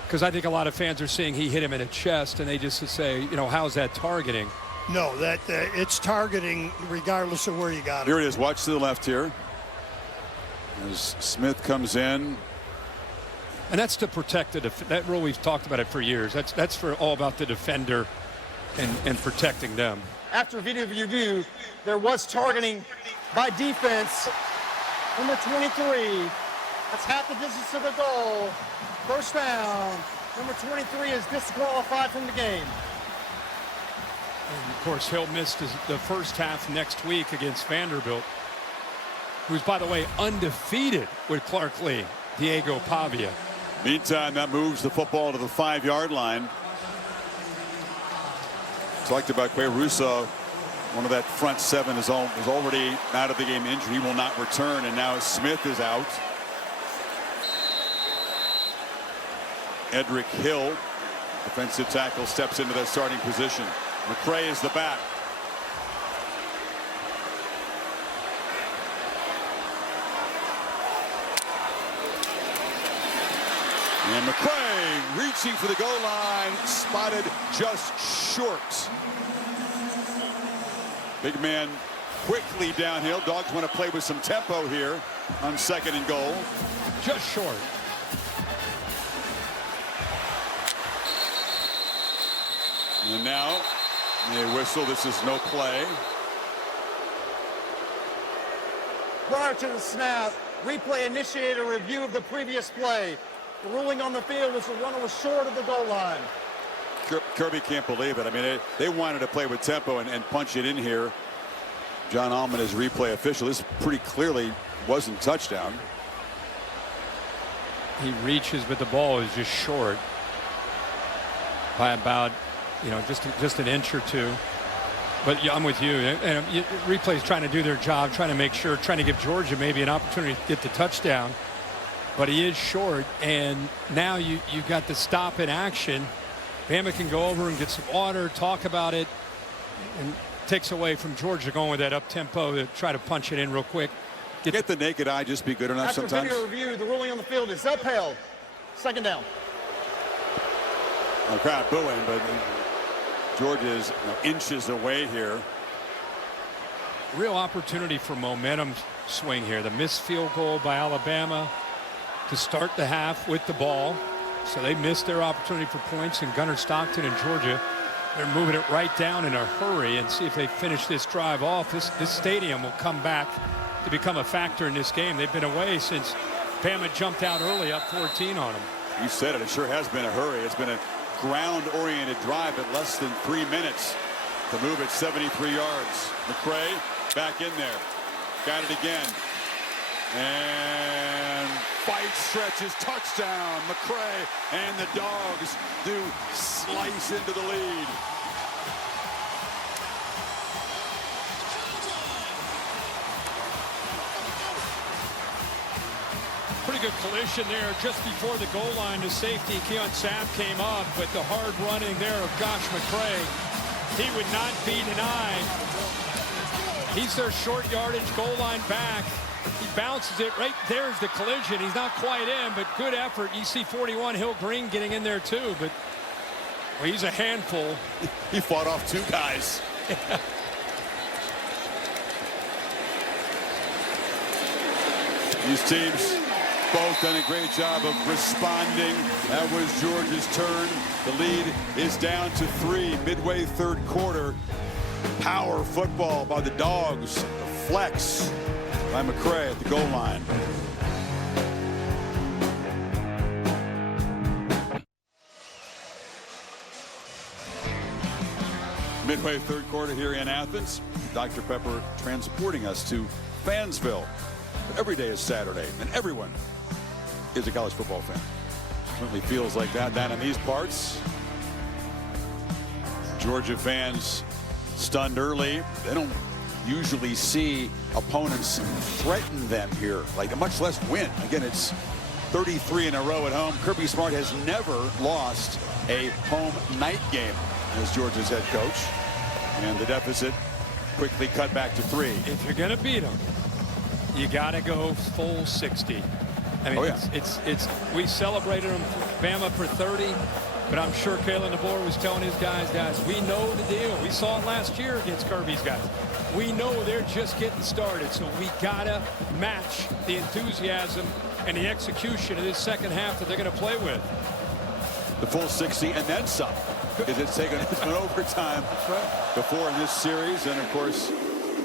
Because I think a lot of fans are seeing he hit him in the chest, and they just say, you know, how's that targeting? No, that it's targeting regardless of where you got it. Here it is. Watch to the left here. As Smith comes in. And that's to protect that rule. We've talked about it for years. That's for all about the defender and protecting them. After video review, there was targeting by defense. Number 23. That's half the distance to the goal. First down. Number 23 is disqualified from the game. And of course, he'll miss the first half next week against Vanderbilt, who's, by the way, undefeated with Clark Lee, Diego Pavia. Meantime, that moves the football to the 5-yard line. Talked about Quay Russo. One of that front seven is already out of the game injured. He will not return, and now Smith is out. Edric Hill, defensive tackle, steps into that starting position. McCray is the back. And McCray reaching for the goal line, spotted just short. Big man quickly downhill. Dogs want to play with some tempo here on 2nd and goal. Just short. And now they whistle. This is no play. Prior to the snap, replay initiated a review of the previous play. The ruling on the field was the runner was short of the goal line. Kirby can't believe it. I mean, they wanted to play with tempo and punch it in here. John Allman is replay official. This pretty clearly wasn't touchdown. He reaches, but the ball is just short by about, just an inch or two. But yeah, I'm with you. And replay's trying to do their job, trying to give Georgia maybe an opportunity to get the touchdown. But he is short, and now you've got the stop in action. Bama can go over and get some water, talk about it, and takes away from Georgia going with that up-tempo to try to punch it in real quick. Get the naked eye just be good enough After sometimes. video review, the ruling on the field is upheld. Second down. The crowd booing, but Georgia is inches away here. Real opportunity for momentum swing here. The missed field goal by Alabama to start the half with the ball. So they missed their opportunity for points, and Gunnar Stockton and Georgia, they're moving it right down in a hurry and see if they finish this drive off. This stadium will come back to become a factor in this game. They've been away since Bama jumped out early up 14 on them. You said it. It sure has been a hurry. It's been a ground-oriented drive at less than 3 minutes to move it 73 yards. McCray back in there. Got it again. And fight stretches, touchdown. McCray and the Dogs do slice into the lead. Pretty good collision there just before the goal line. The safety, Keon Sapp, came up, but the hard running there of Josh McCray, he would not be denied. He's their short yardage goal line back. He bounces it right there's the collision. He's not quite in, but good effort. You see 41 Hill Green getting in there too, but well, he's a handful. He fought off two guys. These teams both done a great job of responding. That was Georgia's turn. The lead is down to 3 midway third quarter. Power football by the Dogs. The flex by McCray at the goal line. Midway third quarter here in Athens. Dr. Pepper transporting us to Fansville. But every day is Saturday, and everyone is a college football fan. Certainly feels like that down in these parts. Georgia fans stunned early. They don't usually see opponents threaten them here, like much less win. Again, it's 33 in a row at home. Kirby Smart has never lost a home night game as Georgia's head coach. And the deficit quickly cut back to 3. If you're going to beat them, you got to go full 60. I mean, it's we celebrated them, Bama, for 30, but I'm sure Kalen DeBoer was telling his guys, we know the deal. We saw it last year against Kirby's guys. We know they're just getting started, so we got to match the enthusiasm and the execution of this second half that they're going to play with. The full 60 and then some. It's taken an overtime before in this series, and of course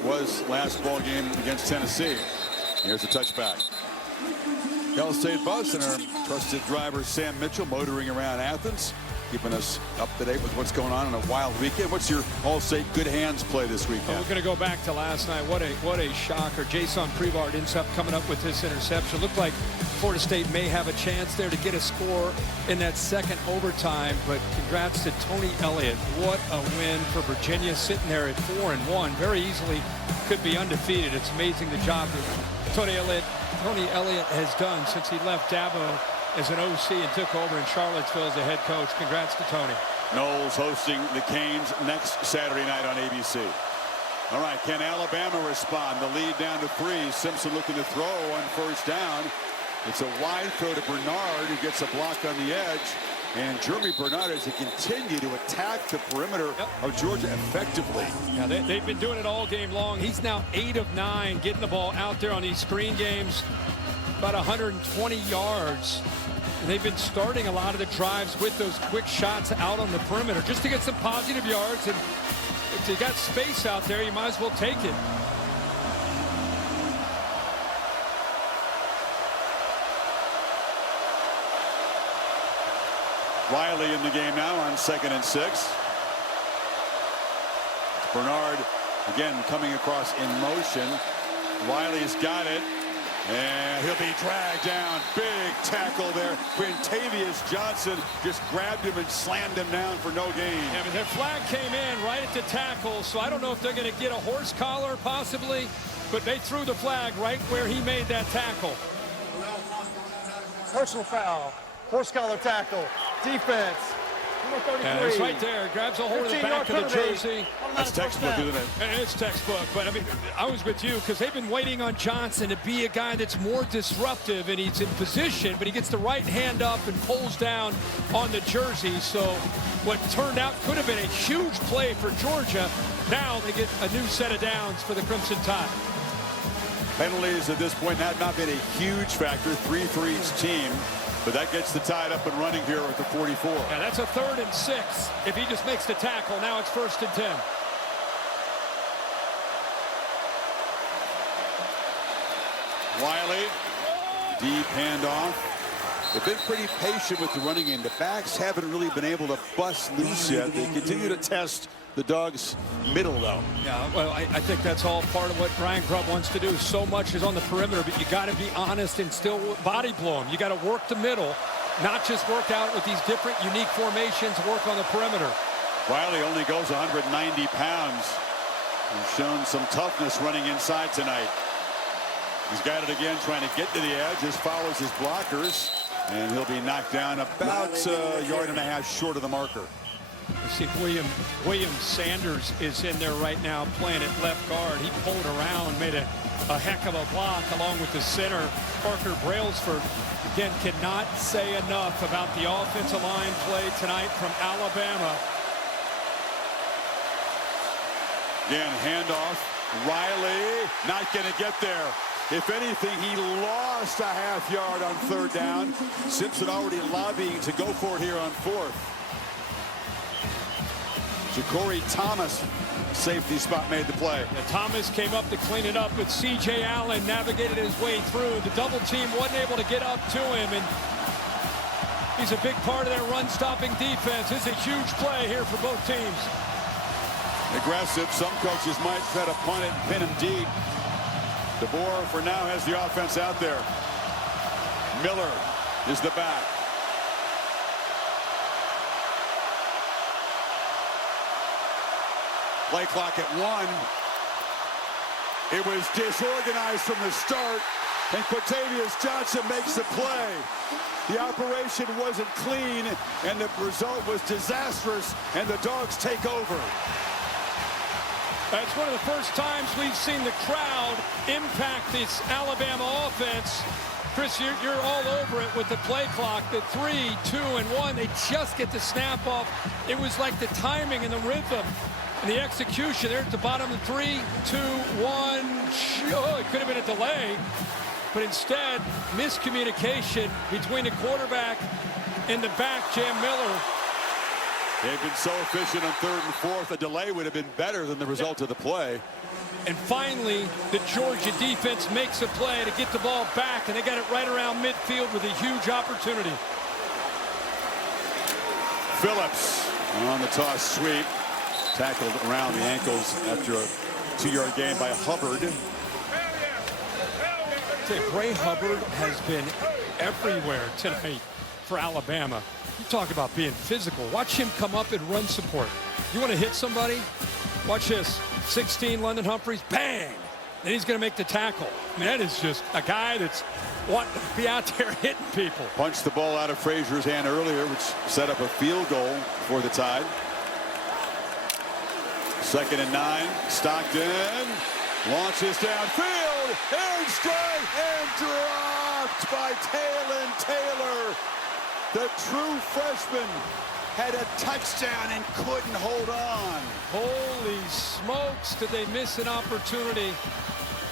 was last ball game against Tennessee. Here's a touchback. Cal State bus and our trusted driver Sam Mitchell motoring around Athens, keeping us up to date with what's going on in a wild weekend. What's your All-State good hands play this weekend? Well, we're going to go back to last night. What a shocker. Jason Prevard ends up coming up with this interception. Looked like Florida State may have a chance there to get a score in that second overtime, but congrats to Tony Elliott. What a win for Virginia, sitting there at 4-1. Very easily could be undefeated. It's amazing the job that Tony Elliott has done since he left Dabo as an OC and took over in Charlottesville as the head coach. Congrats to Tony. Knowles hosting the Canes next Saturday night on ABC. All right, can Alabama respond? The lead down to 3. Simpson looking to throw on first down. It's a wide throw to Bernard, who gets a block on the edge. And Jeremy Bernard has to continue to attack the perimeter of Georgia effectively. Yeah, they've been doing it all game long. He's now 8 of 9 getting the ball out there on these screen games. About 120 yards. And they've been starting a lot of the drives with those quick shots out on the perimeter just to get some positive yards. And if you got space out there, you might as well take it. Riley in the game now on 2nd and 6. Bernard Again, coming across in motion. Wiley's got it. And he'll be dragged down. Big tackle there. Quintavious Johnson just grabbed him and slammed him down for no gain. Yeah, but their flag came in right at the tackle, so I don't know if they're going to get a horse collar possibly, but they threw the flag right where he made that tackle. Personal foul. Horse collar tackle. Defense. And it's right there. Grabs a hold of the back of the jersey. That's textbook, isn't it? And it's textbook. But, I mean, I was with you because they've been waiting on Johnson to be a guy that's more disruptive, and he's in position, but he gets the right hand up and pulls down on the jersey. So what turned out could have been a huge play for Georgia. Now they get a new set of downs for the Crimson Tide. Penalties at this point have not been a huge factor. 3 for each team. But that gets the Tide up and running here at the 44. Yeah, that's a 3rd and 6. If he just makes the tackle, now it's 1st and 10. Wiley, deep handoff. They've been pretty patient with the running game. The backs haven't really been able to bust loose yet. They continue to test the Dogs' middle, though. Yeah, well, I think that's all part of what Brian Grubb wants to do. So much is on the perimeter, but you got to be honest and still body blow them. You got to work the middle, not just work out with these different unique formations, work on the perimeter. Wiley only goes 190 pounds. He's shown some toughness running inside tonight. He's got it again, trying to get to the edge. Just follows his blockers, and he'll be knocked down about a yard and a half short of the marker. You see William Sanders is in there right now playing at left guard. He pulled around, made a heck of a block along with the center, Parker Brailsford. Again, cannot say enough about the offensive line play tonight from Alabama. Again, handoff. Wiley not going to get there. If anything, he lost a half yard on 3rd down. Simpson already lobbying to go for it here on 4th. Ja'Cory Thomas, safety spot, made the play. Yeah, Thomas came up to clean it up, but C.J. Allen navigated his way through. The double team wasn't able to get up to him, and he's a big part of their run-stopping defense. It's a huge play here for both teams. Aggressive. Some coaches might try to punt it and pin him deep. DeBoer, for now, has the offense out there. Miller is the back. Play clock at 1. It was disorganized from the start, and Quintavious Johnson makes the play. The operation wasn't clean, and the result was disastrous, and the Dogs take over. That's one of the first times we've seen the crowd impact this Alabama offense. Chris, you're all over it with the play clock. The 3, 2, and 1, they just get the snap off. It was like the timing and the rhythm and the execution there at the bottom of 3, 2, 1. Oh, it could have been a delay, but instead, miscommunication between the quarterback and the back, Jam Miller. They've been so efficient on 3rd and 4th. A delay would have been better than the result of the play. And finally, the Georgia defense makes a play to get the ball back, and they got it right around midfield with a huge opportunity. Phillips on the toss sweep. Tackled around the ankles after a 2-yard gain by Hubbard. Bray Hubbard has been everywhere tonight for Alabama. You talk about being physical. Watch him come up and run support. You want to hit somebody? Watch this. 16, London Humphreys, bang! Then he's going to make the tackle. I mean, that is just a guy that's wanting to be out there hitting people. Punched the ball out of Frazier's hand earlier, which set up a field goal for the Tide. 2nd and 9. Stockton launches downfield, and strike, and dropped by Taylon Taylor. The true freshman had a touchdown and couldn't hold on. Holy smokes, did they miss an opportunity?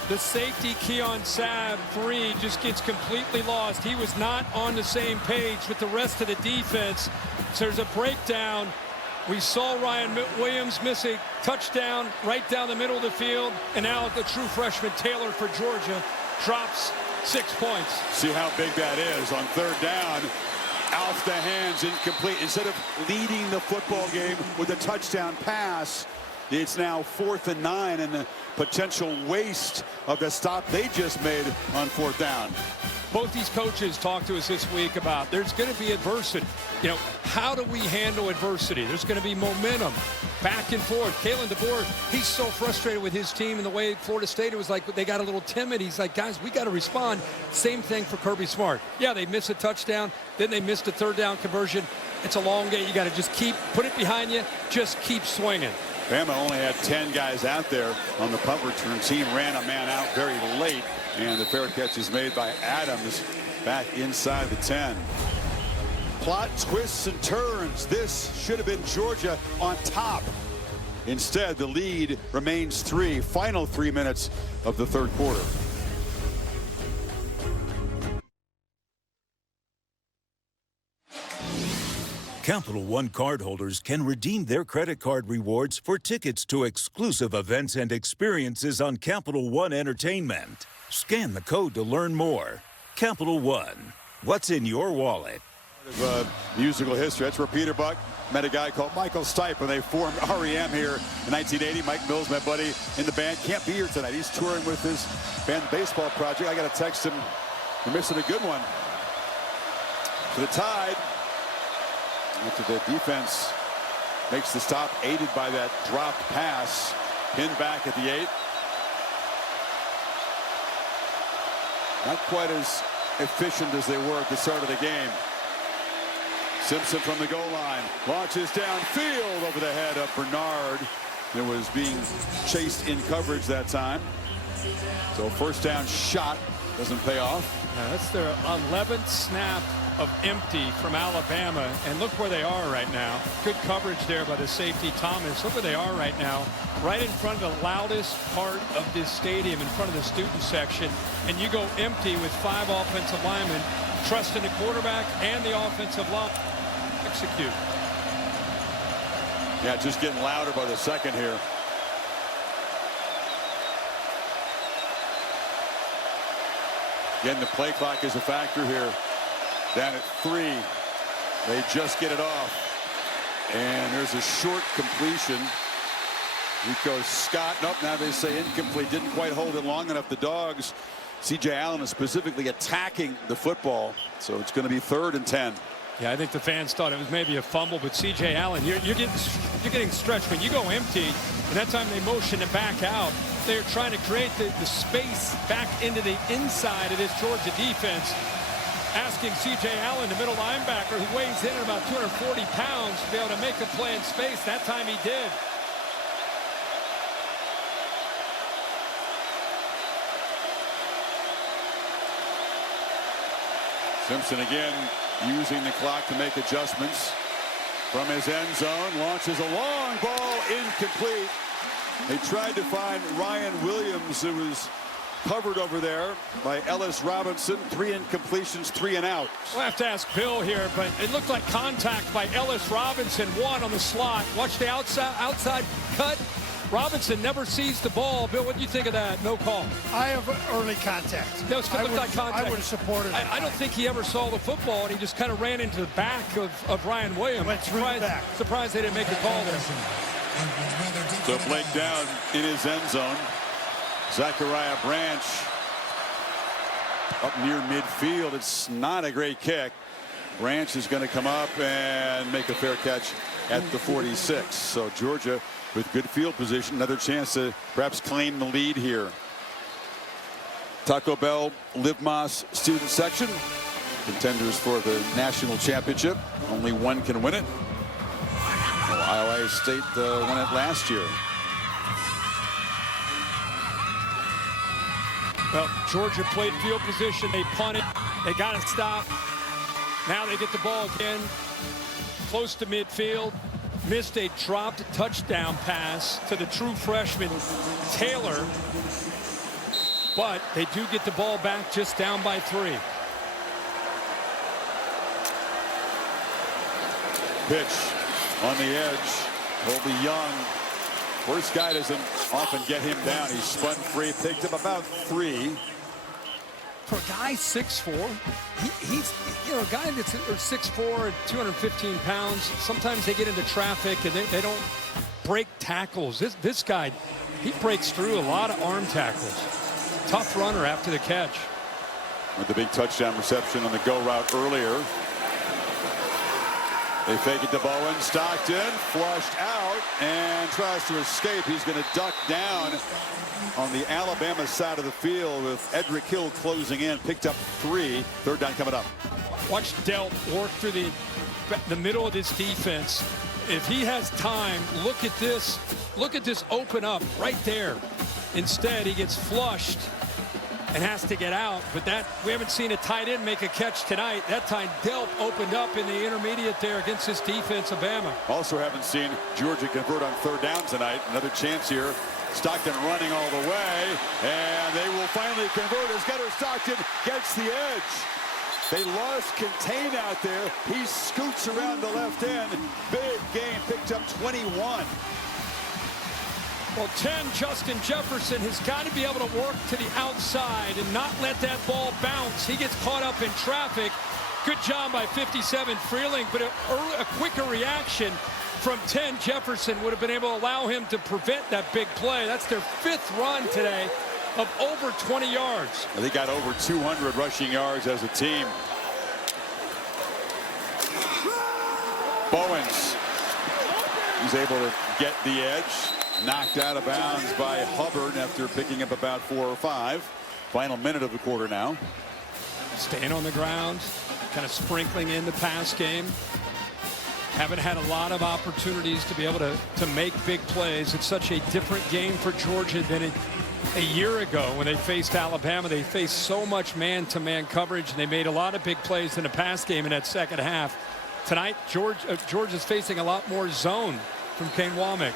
The safety, Keon Sabb, 3, just gets completely lost. He was not on the same page with the rest of the defense. So there's a breakdown. We saw Ryan Williams miss a touchdown right down the middle of the field. And now the true freshman, Taylor for Georgia, drops 6 points. See how big that is on 3rd down. Off the hands, incomplete. Instead of leading the football game with a touchdown pass, It's now 4th and 9, and the potential waste of the stop they just made on 4th down. Both these coaches talked to us this week about there's going to be adversity. You know, how do we handle adversity? There's going to be momentum back and forth. Kalen DeBoer, he's so frustrated with his team and the way Florida State, it was like they got a little timid. He's like, guys, we got to respond. Same thing for Kirby Smart. Yeah, they missed a touchdown. Then they missed a 3rd down conversion. It's a long game. You got to just put it behind you. Just keep swinging. Bama only had 10 guys out there on the punt return. Team ran a man out very late, and the fair catch is made by Adams back inside the 10. Plot twists and turns. This should have been Georgia on top. Instead, the lead remains 3. Final 3 minutes of the 3rd quarter. Capital One cardholders can redeem their credit card rewards for tickets to exclusive events and experiences on Capital One Entertainment. Scan the code to learn more. Capital One. What's in your wallet? Musical history. That's where Peter Buck met a guy called Michael Stipe when they formed REM here in 1980. Mike Mills, my buddy in the band, can't be here tonight. He's touring with his band baseball project. I got to text him. You're missing a good one. To the Tide. After the defense makes the stop, aided by that dropped pass, pinned back at the 8. Not quite as efficient as they were at the start of the game. Simpson from the goal line launches downfield over the head of Bernard. It was being chased in coverage that time. So 1st down shot doesn't pay off. That's their 11th snap of empty from Alabama, and look where they are right now. Good coverage there by the safety Thomas. Look where they are right now, right in front of the loudest part of this stadium, in front of the student section, and you go empty with 5 offensive linemen, trusting the quarterback and the offensive line. Execute. Yeah, just getting louder by the second here. Again, the play clock is a factor here. Down at 3. They just get it off. And there's a short completion. Rico Scott. Nope, now they say incomplete. Didn't quite hold it long enough. The Dogs, C.J. Allen is specifically attacking the football. So it's going to be 3rd and 10. Yeah, I think the fans thought it was maybe a fumble, but C.J. Allen, you're getting stretched. When you go empty, and that time they motion it back out, they're trying to create the space back into the inside of this Georgia defense. Asking C.J. Allen, the middle linebacker, who weighs in at about 240 pounds, to be able to make a play in space. That time he did. Simpson again using the clock to make adjustments. From his end zone, launches a long ball, incomplete. They tried to find Ryan Williams, who was covered over there by Ellis Robinson. 3 incompletions, 3 and out. We'll have to ask Bill here, but it looked like contact by Ellis Robinson. 1 on the slot. Watch the outside cut. Robinson never sees the ball. Bill, what do you think of that? No call. I have early contact. No, it looked like contact. I would have supported it. I don't think he ever saw the football, and he just kind of ran into the back of Ryan Williams. Went through the back. Surprised they didn't make a call there. So Blake down in his end zone. Zachariah Branch up near midfield. It's not a great kick. Branch is going to come up and make a fair catch at the 46. So Georgia with good field position. Another chance to perhaps claim the lead here. Taco Bell Liv Mas student section. Contenders for the national championship. Only one can win it. Ohio State won it last year. Well, Georgia played field position. They punted. They got to stop. Now they get the ball again. Close to midfield. Missed a dropped touchdown pass to the true freshman, Taylor. But they do get the ball back, just down by 3. Pitch on the edge. Colby Young. First guy doesn't often get him down. He spun free, picked up about 3. For a guy 6'4", he's a guy that's 6'4", 215 pounds. Sometimes they get into traffic and they don't break tackles. This guy, he breaks through a lot of arm tackles. Tough runner after the catch. With the big touchdown reception on the go route earlier. They fake it to Bowen. Stockton flushed out and tries to escape. He's going to duck down on the Alabama side of the field with Edric Hill closing in. Picked up 3. Third down coming up. Watch Delp work through the middle of this defense. If he has time, look at this. Look at this open up right there. Instead, he gets flushed and has to get out. But that, we haven't seen a tight end make a catch tonight. That time, Delp opened up in the intermediate there against this defense of Bama. Also haven't seen Georgia convert on third down tonight. Another chance here. Stockton running all the way, and they will finally convert as Gunnar Stockton gets the edge. They lost contain out there. He scoots around the left end. Big gain, picked up 21. Well, 10, Justin Jefferson has got to be able to work to the outside and not let that ball bounce. He gets caught up in traffic. Good job by 57 Freeling, but a quicker reaction from 10 Jefferson would have been able to allow him to prevent that big play. That's their 5th run today of over 20 yards. They got over 200 rushing yards as a team. Bowens, he's able to get the edge. Knocked out of bounds by Hubbard after picking up about 4 or 5. Final minute of the quarter now. Staying on the ground, kind of sprinkling in the pass game. Haven't had a lot of opportunities to be able to make big plays. It's such a different game for Georgia than a year ago when they faced Alabama. They faced so much man-to-man coverage, and they made a lot of big plays in the pass game in that second half. Tonight, Georgia's facing a lot more zone from Kane Womack.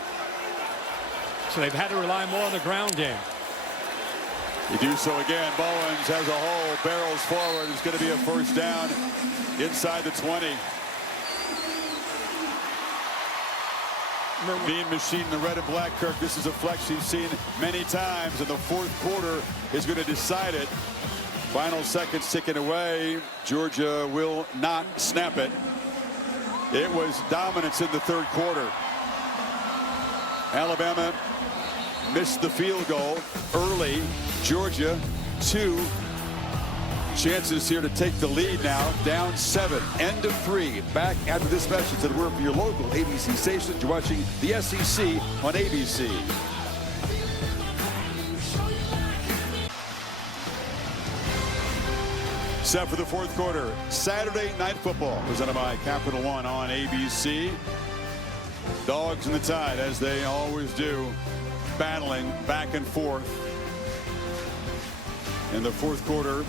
So they've had to rely more on the ground game. They do so again. Bowens has a hole, barrels forward. It's going to be a first down inside the 20. Mean machine in the red and black, Kirk. This is a flex you've seen many times, and the fourth quarter is going to decide it. Final seconds ticking away. Georgia will not snap it. It was dominance in the third quarter. Alabama missed the field goal early. Georgia, 2 chances here to take the lead now. Down 7, end of 3. Back after this message that we're for your local ABC station. You're watching the SEC on ABC. Set for the fourth quarter. Saturday Night Football presented by Capital One on ABC. Dogs in the Tide, as they always do, battling back and forth in the fourth quarter,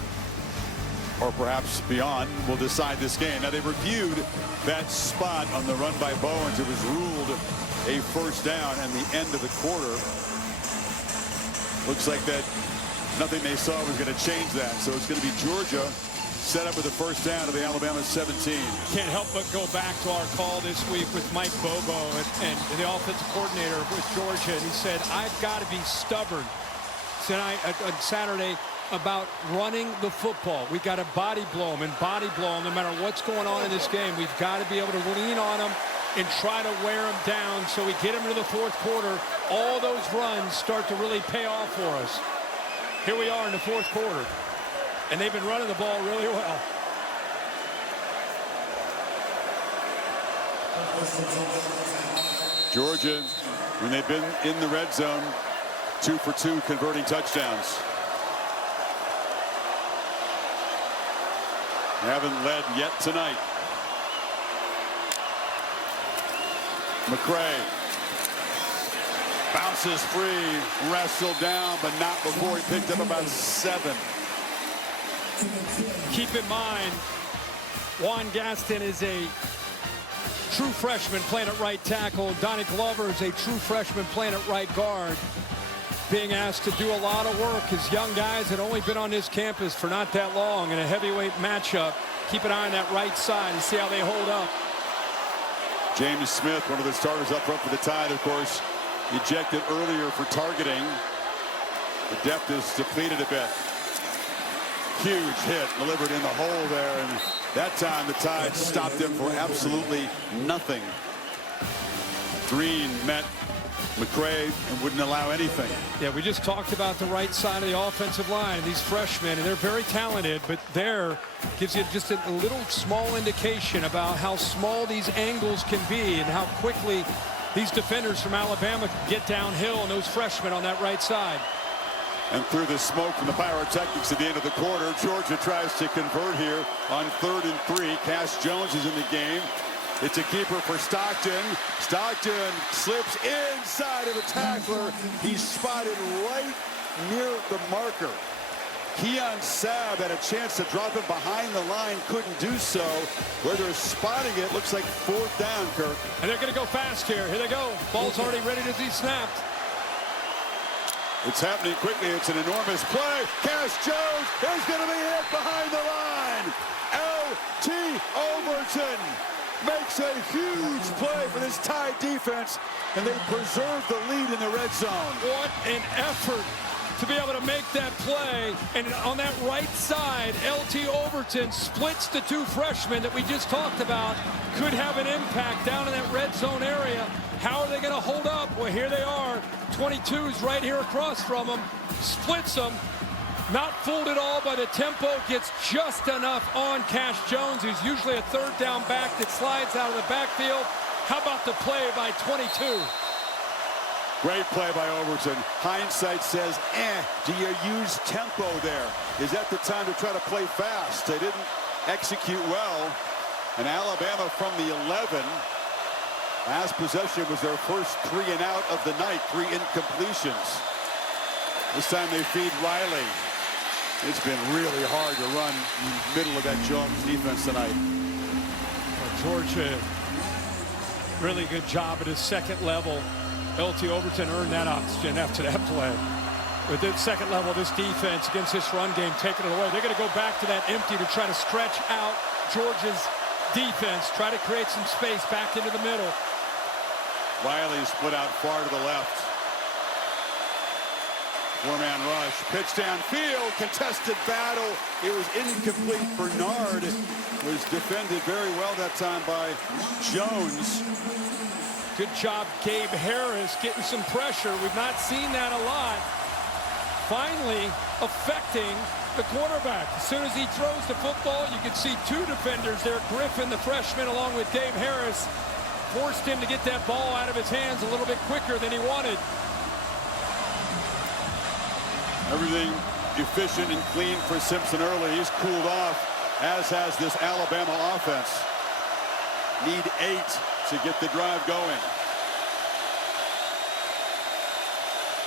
or perhaps beyond, will decide this game. Now, they reviewed that spot on the run by Bowens. It was ruled a first down and the end of the quarter. Looks like that nothing they saw was going to change that. So it's going to be Georgia set up with a first down to the Alabama 17. Can't help but go back to our call this week with Mike Bobo and the offensive coordinator with Georgia. And he said, I've got to be stubborn tonight on Saturday about running the football. We got to body blow them and body blow them no matter what's going on in this game. We've got to be able to lean on them and try to wear them down so we get them into the fourth quarter. All those runs start to really pay off for us. Here we are in the fourth quarter, and they've been running the ball really well. Georgia, when they've been in the red zone, 2 for 2 converting touchdowns. They haven't led yet tonight. McCray bounces free, wrestled down, but not before he picked up about 7. Keep in mind, Juan Gaston is a true freshman playing at right tackle. Donnie Glover is a true freshman playing at right guard, being asked to do a lot of work as young guys had only been on this campus for not that long in a heavyweight matchup. Keep an eye on that right side and see how they hold up. James Smith, one of the starters up front for the Tide, of course, ejected earlier for targeting. The depth is depleted a bit. Huge hit delivered in the hole there, and that time the Tide stopped him for absolutely nothing. Green met McCray wouldn't allow anything. Yeah, we just talked about the right side of the offensive line. These freshmen, and they're very talented, but there gives you just a little small indication about how small these angles can be and how quickly these defenders from Alabama can get downhill and those freshmen on that right side. And through the smoke from the pyrotechnics at the end of the quarter, Georgia tries to convert here on 3rd and 3. Cash Jones is in the game. It's a keeper for Stockton. Stockton slips inside of a tackler. He's spotted right near the marker. Keon Sabb had a chance to drop it behind the line, couldn't do so. Where they're spotting it, looks like 4th down, Kirk. And they're going to go fast here. Here they go. Ball's already ready to be snapped. It's happening quickly. It's an enormous play. Cash Jones is going to be hit behind the line. L.T. Overton makes a huge play for this Tide defense, and they preserve the lead in the red zone. What an effort to be able to make that play. And on that right side, L.T. Overton splits the 2 freshmen that we just talked about. Could have an impact down in that red zone area. How are they going to hold up? Well, here they are. 22 is right here across from them. Splits them. Not fooled at all by the tempo. Gets just enough on Cash Jones, who's usually a 3rd down back that slides out of the backfield. How about the play by 22? Great play by Overton. Hindsight says, do you use tempo there? Is that the time to try to play fast? They didn't execute well. And Alabama from the 11. Last possession was their first 3 and out of the night. 3 incompletions. This time they feed Riley. It's been really hard to run in the middle of that Jones defense tonight. Georgia, really good job at his 2nd level. L.T. Overton earned that oxygen after that play. With the 2nd level, this defense against this run game taking it away. They're going to go back to that empty to try to stretch out Georgia's defense, try to create some space back into the middle. Riley split out far to the left. 4-man rush, pitch downfield, contested battle. It was incomplete. Bernard was defended very well that time by Jones. Good job, Gabe Harris, getting some pressure. We've not seen that a lot. Finally affecting the quarterback. As soon as he throws the football, you can see 2 defenders there. Griffin, the freshman, along with Gabe Harris, forced him to get that ball out of his hands a little bit quicker than he wanted. Everything efficient and clean for Simpson early. He's cooled off, as has this Alabama offense. Need 8 to get the drive going.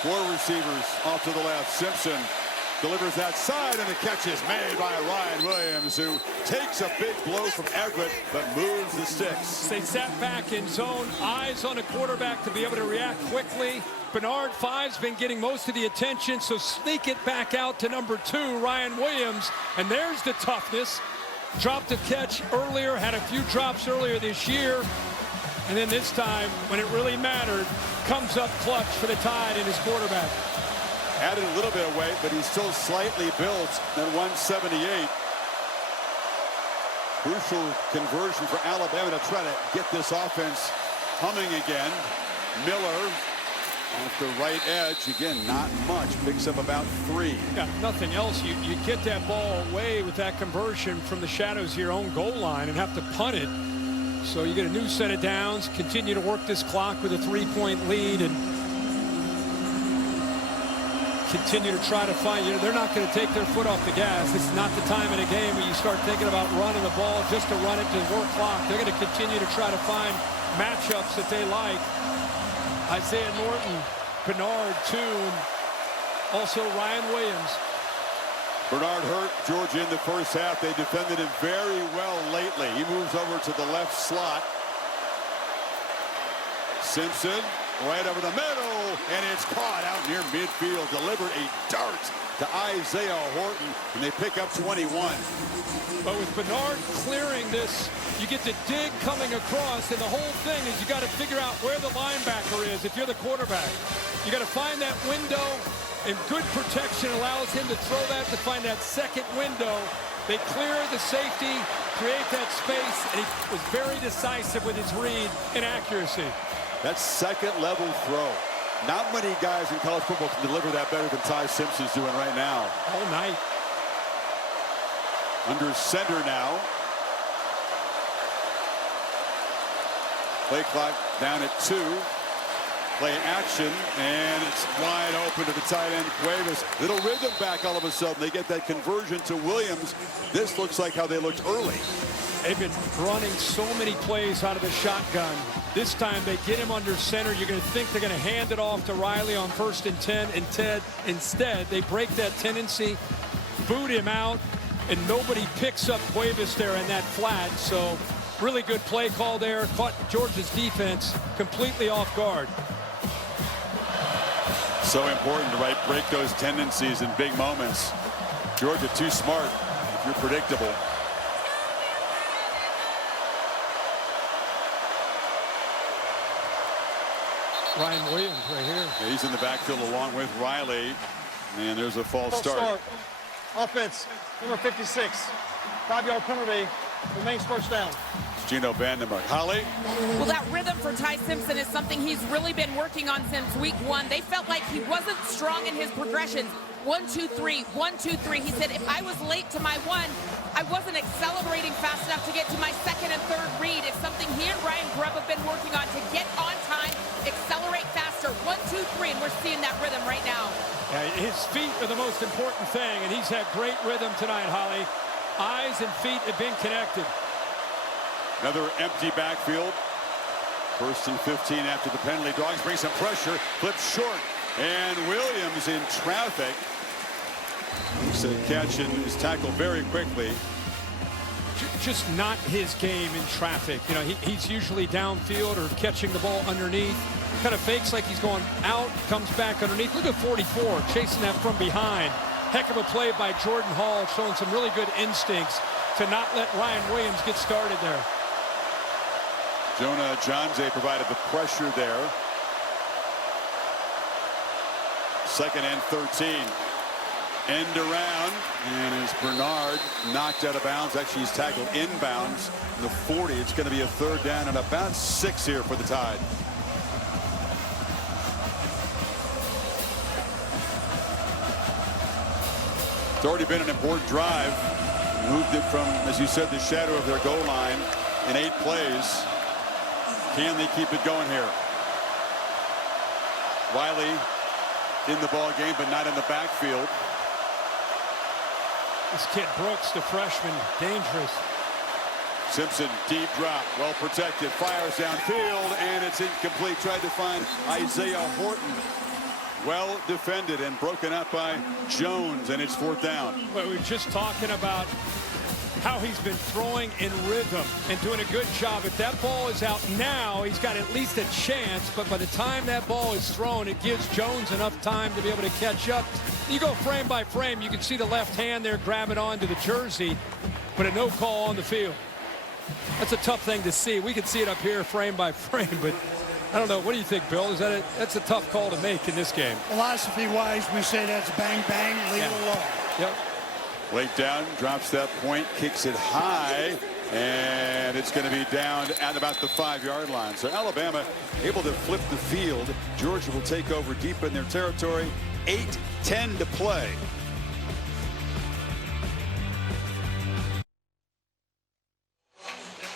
4 receivers off to the left. Simpson delivers that side, and the catch is made by Ryan Williams, who takes a big blow from Everett, but moves the sticks. They sat back in zone, eyes on the quarterback to be able to react quickly. Bernard 5's been getting most of the attention, so sneak it back out to number 2, Ryan Williams. And there's the toughness. Dropped a catch earlier, had a few drops earlier this year. And then this time, when it really mattered, comes up clutch for the Tide and his quarterback. Added a little bit of weight, but he's still slightly built at 178. Crucial conversion for Alabama to try to get this offense humming again. Miller off the right edge. Again, not much. Picks up about 3. Yeah, nothing else. You get that ball away with that conversion from the shadows of your own goal line and have to punt it. So you get a new set of downs, continue to work this clock with a 3-point lead, and continue to try to find, they're not going to take their foot off the gas. This is not the time in a game where you start thinking about running the ball just to run it to work clock. They're going to continue to try to find matchups that they like. Isaiah Norton, Bernard, and also Ryan Williams. Bernard hurt Georgia in the first half. They defended him very well lately. He moves over to the left slot. Simpson right over the middle, and it's caught out near midfield. Delivered a dart to Isaiah Horton, and they pick up 21. But with Bernard clearing this, you get the dig coming across, and the whole thing is you got to figure out where the linebacker is if you're the quarterback. You got to find that window, and good protection allows him to throw that to find that second window. They clear the safety, create that space, and he was very decisive with his read and accuracy. That second level throw. Not many guys in college football can deliver that better than Ty Simpson's doing right now. All night. Under center now. Play clock down at 2. Play action, and it's wide open to the tight end, Cuevas. Little rhythm back all of a sudden. They get that conversion to Williams. This looks like how they looked early. They've been running so many plays out of the shotgun. This time they get him under center. You're going to think they're going to hand it off to Riley on 1st and 10. Instead, they break that tendency, boot him out, and nobody picks up Cuevas there in that flat. So really good play call there. Caught Georgia's defense completely off guard. So important to break those tendencies in big moments. Georgia too smart if you're predictable. Ryan Williams right here. Yeah, he's in the backfield along with Riley. And there's a false start. Offense, number 56. 5-yard penalty. Remains first down. Gino Vandenberg. Holly? Well, that rhythm for Ty Simpson is something he's really been working on since week 1. They felt like he wasn't strong in his progressions. 1, 2, 3, 1, 2, 3. He said, if I was late to my 1, I wasn't accelerating fast enough to get to my 2nd and 3rd read. It's something he and Ryan Grubb have been working on to get on time, accelerate faster. 1, 2, 3, and we're seeing that rhythm right now. Yeah, his feet are the most important thing, and he's had great rhythm tonight, Holly. Eyes and feet have been connected. Another empty backfield. 1st and 15 after the penalty. Dogs bring some pressure. Flips short. And Williams in traffic. He's a catch and is tackled very quickly. Just not his game in traffic. You know, he's usually downfield or catching the ball underneath. Kind of fakes like he's going out, comes back underneath. Look at 44, chasing that from behind. Heck of a play by Jordan Hall, showing some really good instincts to not let Ryan Williams get started there. Jonah Jonze provided the pressure there. 2nd and 13. End around, and as Bernard knocked out of bounds, actually he's tackled inbounds in the 40. It's going to be a 3rd down and about 6 here for the Tide. It's already been an important drive. Moved it from, as you said, the shadow of their goal line in 8 plays. Can they keep it going here? Riley in the ball game, but not in the backfield. This kid Brooks, the freshman, dangerous. Simpson, deep drop, well protected, fires downfield, and it's incomplete. Tried to find Isaiah Horton. Well defended and broken up by Jones, and it's 4th down. But we were just talking about how he's been throwing in rhythm and doing a good job. If that ball is out now, he's got at least a chance, but by the time that ball is thrown, it gives Jones enough time to be able to catch up. You go frame by frame, you can see the left hand there grabbing onto the jersey, but a no call on the field. That's a tough thing to see. We can see it up here frame by frame, but I don't know. What do you think, Bill? That's a tough call to make in this game. Philosophy-wise, we say that's bang, bang, leave it alone. Yep. Blake down, drops that point, kicks it high, and it's going to be down at about the 5-yard line. So Alabama able to flip the field. Georgia will take over deep in their territory. 8:10 to play.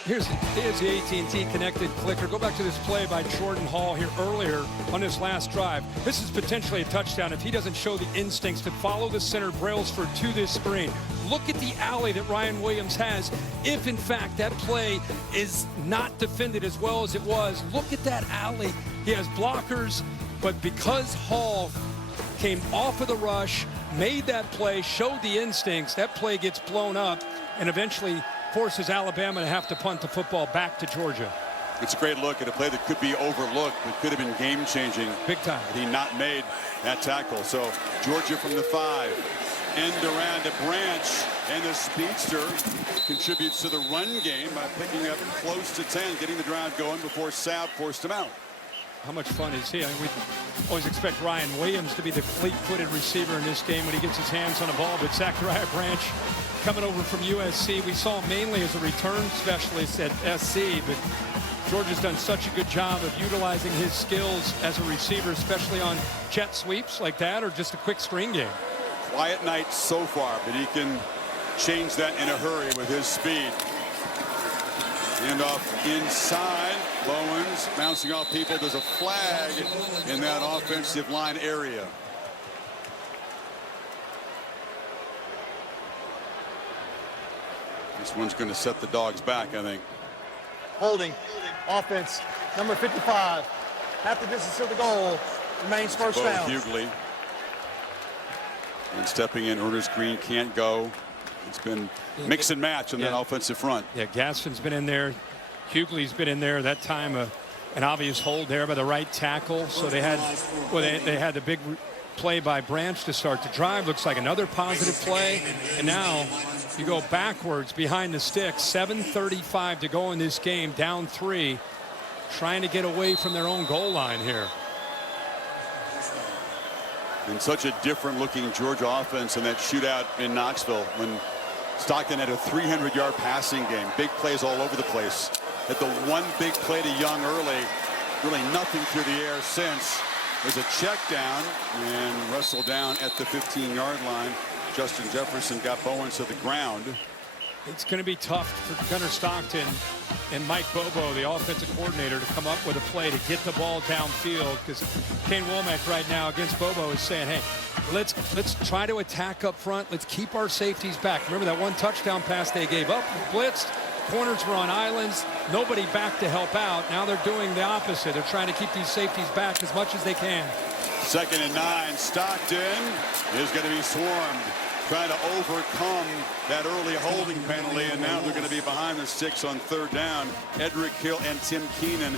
Here's the AT&T connected clicker. Go back to this play by Jordan Hall here earlier on this last drive. This is potentially a touchdown if he doesn't show the instincts to follow the center Brailsford to this screen. Look at the alley that Ryan Williams has. If, in fact, that play is not defended as well as it was, look at that alley. He has blockers, but because Hall came off of the rush, made that play, showed the instincts, that play gets blown up and eventually forces Alabama to have to punt the football back to Georgia. It's a great look at a play that could be overlooked, but could have been game-changing. Big time. He not made that tackle. So Georgia from the 5. End around to Branch, and the speedster contributes to the run game by picking up close to 10, getting the drive going before Sapp forced him out. How much fun is he? I mean, we always expect Ryan Williams to be the fleet-footed receiver in this game when he gets his hands on the ball, but Zachariah Branch coming over from USC. We saw him mainly as a return specialist at SC, but Georgia's done such a good job of utilizing his skills as a receiver, especially on jet sweeps like that or just a quick screen game. Quiet night so far, but he can change that in a hurry with his speed. And off inside, Bowens bouncing off people. There's a flag in that offensive line area. This one's going to set the Dogs back, I think. Holding, offense, number 55. Half the distance to the goal, remains first down. Hughley. And stepping in, Ernest Green can't go. It's been mix and match on that offensive front. Yeah, Gaston's been in there. Hughley's been in there. That time an obvious hold there by the right tackle. So they had, well, they had the big play by Branch to start the drive. Looks like another positive play. And now you go backwards behind the sticks. 7:35 to go in this game, down 3. Trying to get away from their own goal line here. And such a different looking Georgia offense in that shootout in Knoxville when Stockton had a 300-yard passing game. Big plays all over the place. Had the one big play to Young early. Really nothing through the air since. There's a check down and wrestled down at the 15-yard line. Justin Jefferson got Bowens to the ground. It's going to be tough for Gunnar Stockton and Mike Bobo, the offensive coordinator, to come up with a play to get the ball downfield, because Kane Womack right now against Bobo is saying, hey, let's try to attack up front. Let's keep our safeties back. Remember that one touchdown pass they gave up? Blitzed. Corners were on islands. Nobody back to help out. Now they're doing the opposite. They're trying to keep these safeties back as much as they can. 2nd and 9. Stockton is going to be swarmed, trying to overcome that early holding penalty, and now they're going to be behind the sticks on 3rd down. Edric Hill and Tim Keenan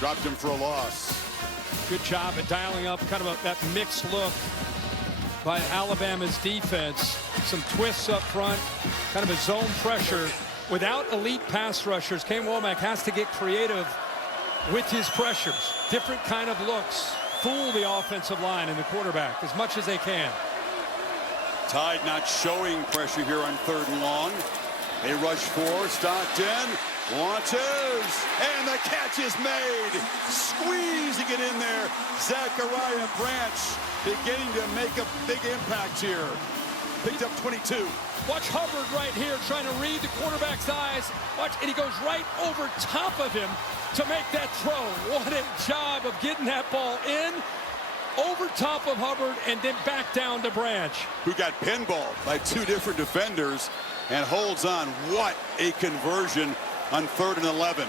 dropped him for a loss. Good job at dialing up kind of that mixed look by Alabama's defense. Some twists up front, kind of a zone pressure. Without elite pass rushers, Kane Womack has to get creative with his pressures. Different kind of looks. Fool the offensive line and the quarterback as much as they can. Tide not showing pressure here on 3rd and long. They rush for Stockton. Launches. And the catch is made. Squeezing it in there. Zachariah Branch beginning to make a big impact here. Picked up 22. Watch Hubbard right here trying to read the quarterback's eyes. Watch, and he goes right over top of him to make that throw. What a job of getting that ball in, over top of Hubbard, and then back down to Branch. Who got pinballed by 2 different defenders and holds on. What a conversion on 3rd and 11.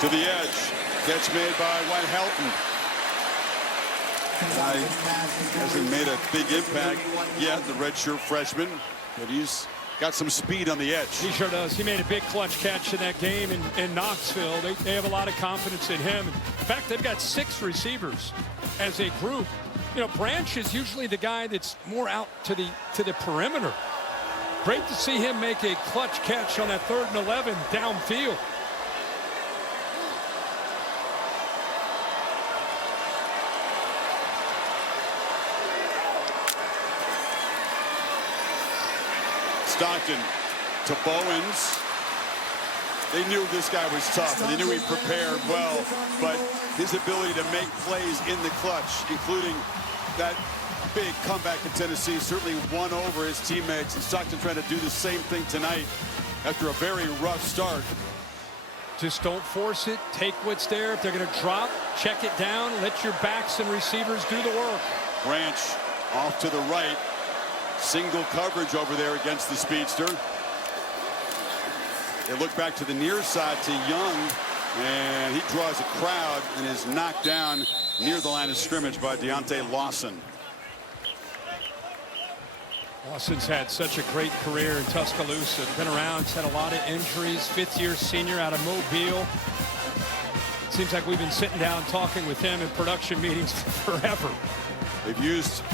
To the edge. Catch made by White Helton. Hasn't made a big impact yet, the redshirt freshman, but he's got some speed on the edge. He sure does. He made a big clutch catch in that game in Knoxville. They have a lot of confidence in him. In fact, they've got 6 receivers as a group. You know, Branch is usually the guy that's more out to the perimeter. Great to see him make a clutch catch on that 3rd and 11 downfield. Stockton to Bowens. They knew this guy was tough, and they knew he prepared well, but his ability to make plays in the clutch, including that big comeback in Tennessee, certainly won over his teammates, and Stockton trying to do the same thing tonight after a very rough start. Just don't force it. Take what's there. If they're going to drop, check it down. Let your backs and receivers do the work. Branch off to the right. Single coverage over there against the speedster. They look back to the near side to Young, and he draws a crowd and is knocked down near the line of scrimmage by Deontay Lawson. Lawson's had such a great career in Tuscaloosa. Been around, he's had a lot of injuries. 5th-year senior out of Mobile. It seems like we've been sitting down talking with him in production meetings forever. They've used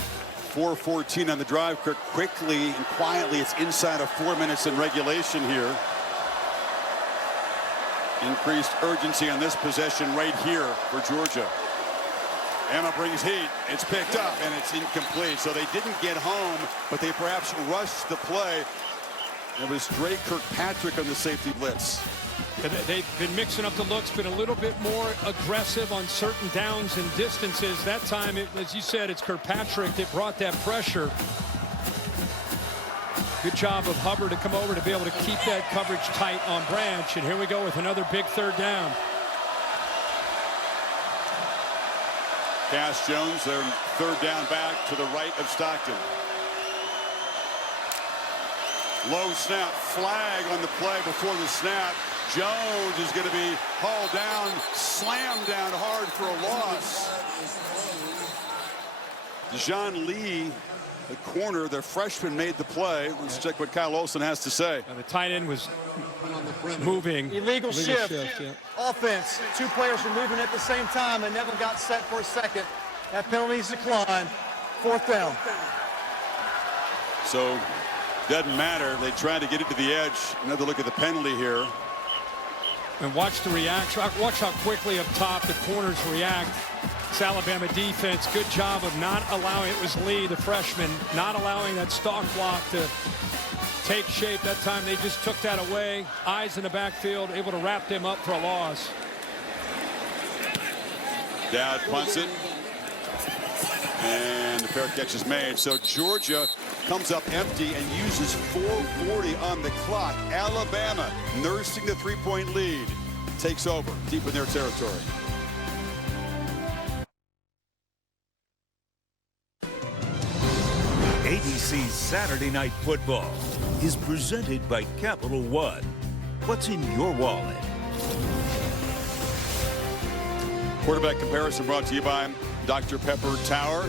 4:14 on the drive. Quickly and quietly, it's inside of 4 minutes in regulation here. Increased urgency on this possession right here for Georgia. Emma brings heat. It's picked up, and it's incomplete. So they didn't get home, but they perhaps rushed the play. It was Drake Kirkpatrick on the safety blitz. They've been mixing up the looks, been a little bit more aggressive on certain downs and distances. That time, as you said, it's Kirkpatrick that brought that pressure. Good job of Hubbard to come over to be able to keep that coverage tight on Branch. And here we go with another big third down. Cass Jones, their third down back to the right of Stockton. Low snap, flag on the play before the snap. Jones is going to be hauled down, slammed down hard for a loss. Dejon Lee, the corner, the freshman, made the play. Let's check what Kyle Olson has to say. The tight end was moving. Illegal shift. Yeah. Offense. Two players were moving at the same time and never got set for a second. That penalty's declined. Fourth down. So, doesn't matter. They try to get it to the edge. Another look at the penalty here. And watch the reaction. Watch how quickly up top the corners react. It's Alabama defense. Good job of not allowing, it was Lee, the freshman, not allowing that stalk block to take shape. That time they just took that away. Eyes in the backfield, able to wrap them up for a loss. Dowd punts it. And the fair catch is made. So Georgia comes up empty and uses 4:40 on the clock. Alabama, nursing the three-point lead, takes over deep in their territory. ABC's Saturday Night Football is presented by Capital One. What's in your wallet? Quarterback comparison brought to you by Dr. Pepper Tower.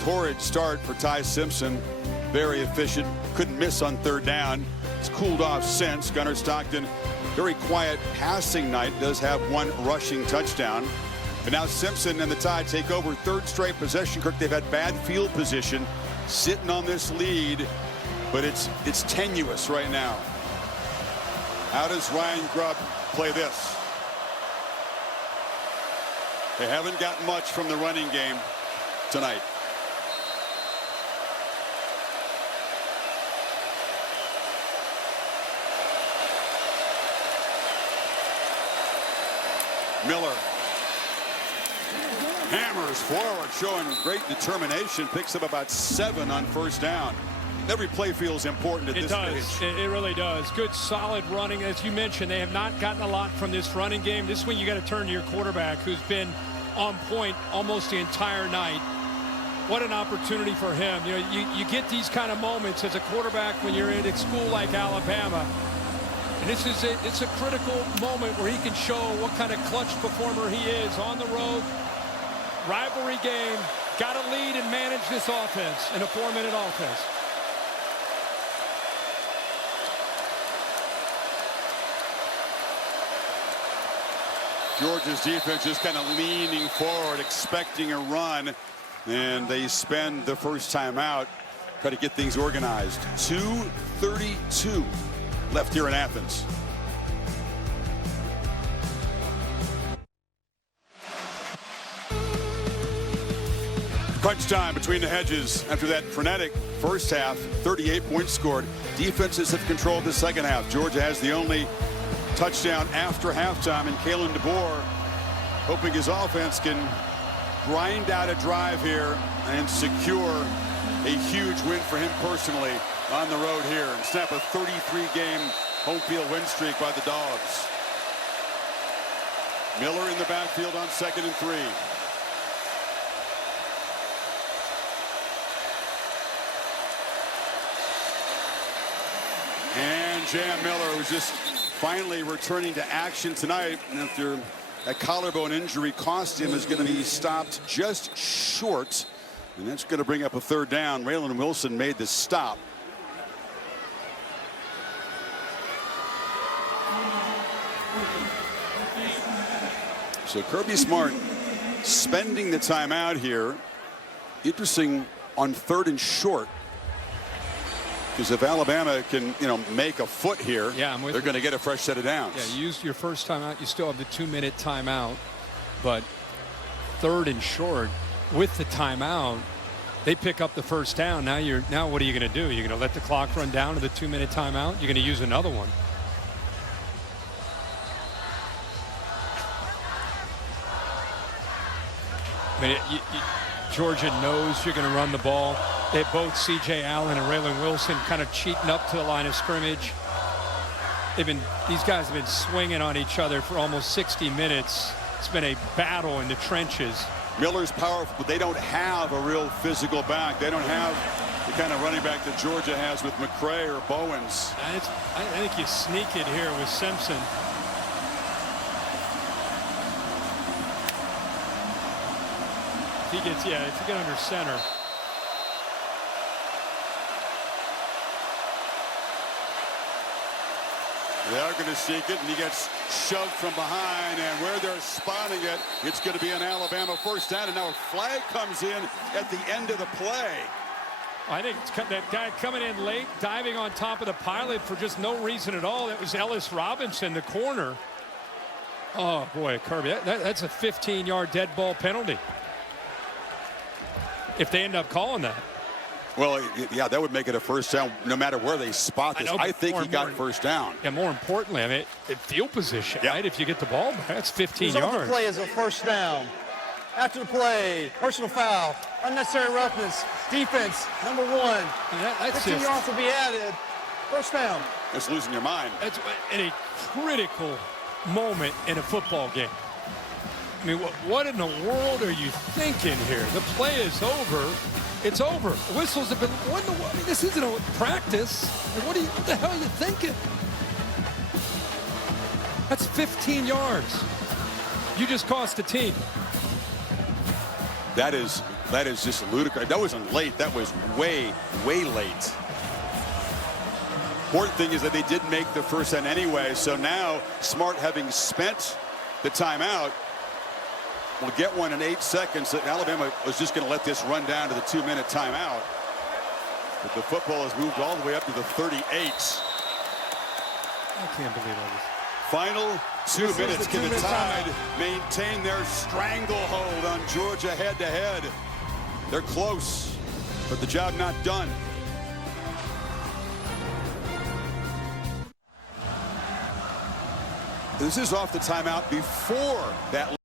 Torrid start for Ty Simpson. Very efficient. Couldn't miss on third down. It's cooled off since. Gunnar Stockton, very quiet passing night. Does have one rushing touchdown. But now Simpson and the Tide take over. Third straight possession. Kirk, they've had bad field position. Sitting on this lead. But it's tenuous right now. How does Ryan Grubb play this? They haven't gotten much from the running game tonight. Miller hammers forward, showing great determination. Picks up about 7 on first down. Every play feels important at this stage. It really does. Good, solid running. As you mentioned, they have not gotten a lot from this running game. This one you got to turn to your quarterback, who's been on point almost the entire night. What an opportunity for him. You know, you get these kind of moments as a quarterback when you're in a school like Alabama. And this is it's a critical moment where he can show what kind of clutch performer he is on the road. Rivalry game. Got to lead and manage this offense in a 4-minute offense. Georgia's defense just kind of leaning forward, expecting a run, and they spend the first time out, try to get things organized. 2:32 left here in Athens. Crunch time between the hedges after that frenetic first half. 38 points scored. Defenses have controlled the second half. Georgia has the only touchdown after halftime, and Kalen DeBoer hoping his offense can grind out a drive here and secure a huge win for him personally on the road here and snap a 33-game home field win streak by the Dogs. Miller in the backfield on 2nd and 3. And Jam Miller, who's just finally returning to action tonight after a collarbone injury cost him, is going to be stopped just short, and that's going to bring up a third down. Raylan Wilson made the stop. So Kirby Smart spending the timeout here. Interesting on 3rd and short. Because if Alabama can, make a foot here, they're going to get a fresh set of downs. Yeah, you used your first timeout. You still have the 2-minute timeout. But 3rd and short, with the timeout, they pick up the first down. Now what are you going to do? You're going to let the clock run down to the 2-minute timeout? You're going to use another one. I mean, Georgia knows you're going to run the ball. They both, C.J. Allen and Raylan Wilson, kind of cheating up to the line of scrimmage. These guys have been swinging on each other for almost 60 minutes. It's been a battle in the trenches. Miller's powerful, but they don't have a real physical back. They don't have the kind of running back that Georgia has with McCray or Bowens. I think you sneak it here with Simpson. If you get under center. They are going to seek it, and he gets shoved from behind, and where they're spotting it, it's going to be an Alabama first down, and now a flag comes in at the end of the play. I think it's that guy coming in late, diving on top of the pilot for just no reason at all. That was Ellis Robinson, the corner. Oh, boy, Kirby, that's a 15-yard dead ball penalty. If they end up calling that. Well, yeah, that would make it a first down no matter where they spot this. I think he got first down. Yeah, more importantly, I mean, field position, right? If you get the ball back, that's 15 yards. The play is a first down. After the play, personal foul, unnecessary roughness, defense, number 1. 15 yards will be added. First down. It's losing your mind. That's in a critical moment in a football game. I mean, what in the world are you thinking here? The play is over. It's over. Whistles have been. I mean, this isn't a practice. What the hell are you thinking? That's 15 yards. You just cost the team. That is just ludicrous. That wasn't late. That was way late. Important thing is that they did make the first down anyway. So now Smart, having spent the timeout, will get one in 8 seconds. Alabama was just going to let this run down to the 2-minute timeout. But the football has moved all the way up to the 38. I can't believe it. Final 2 minutes. Can the Tide maintain their stranglehold on Georgia head-to-head? They're close, but the job not done. This is off the timeout before that.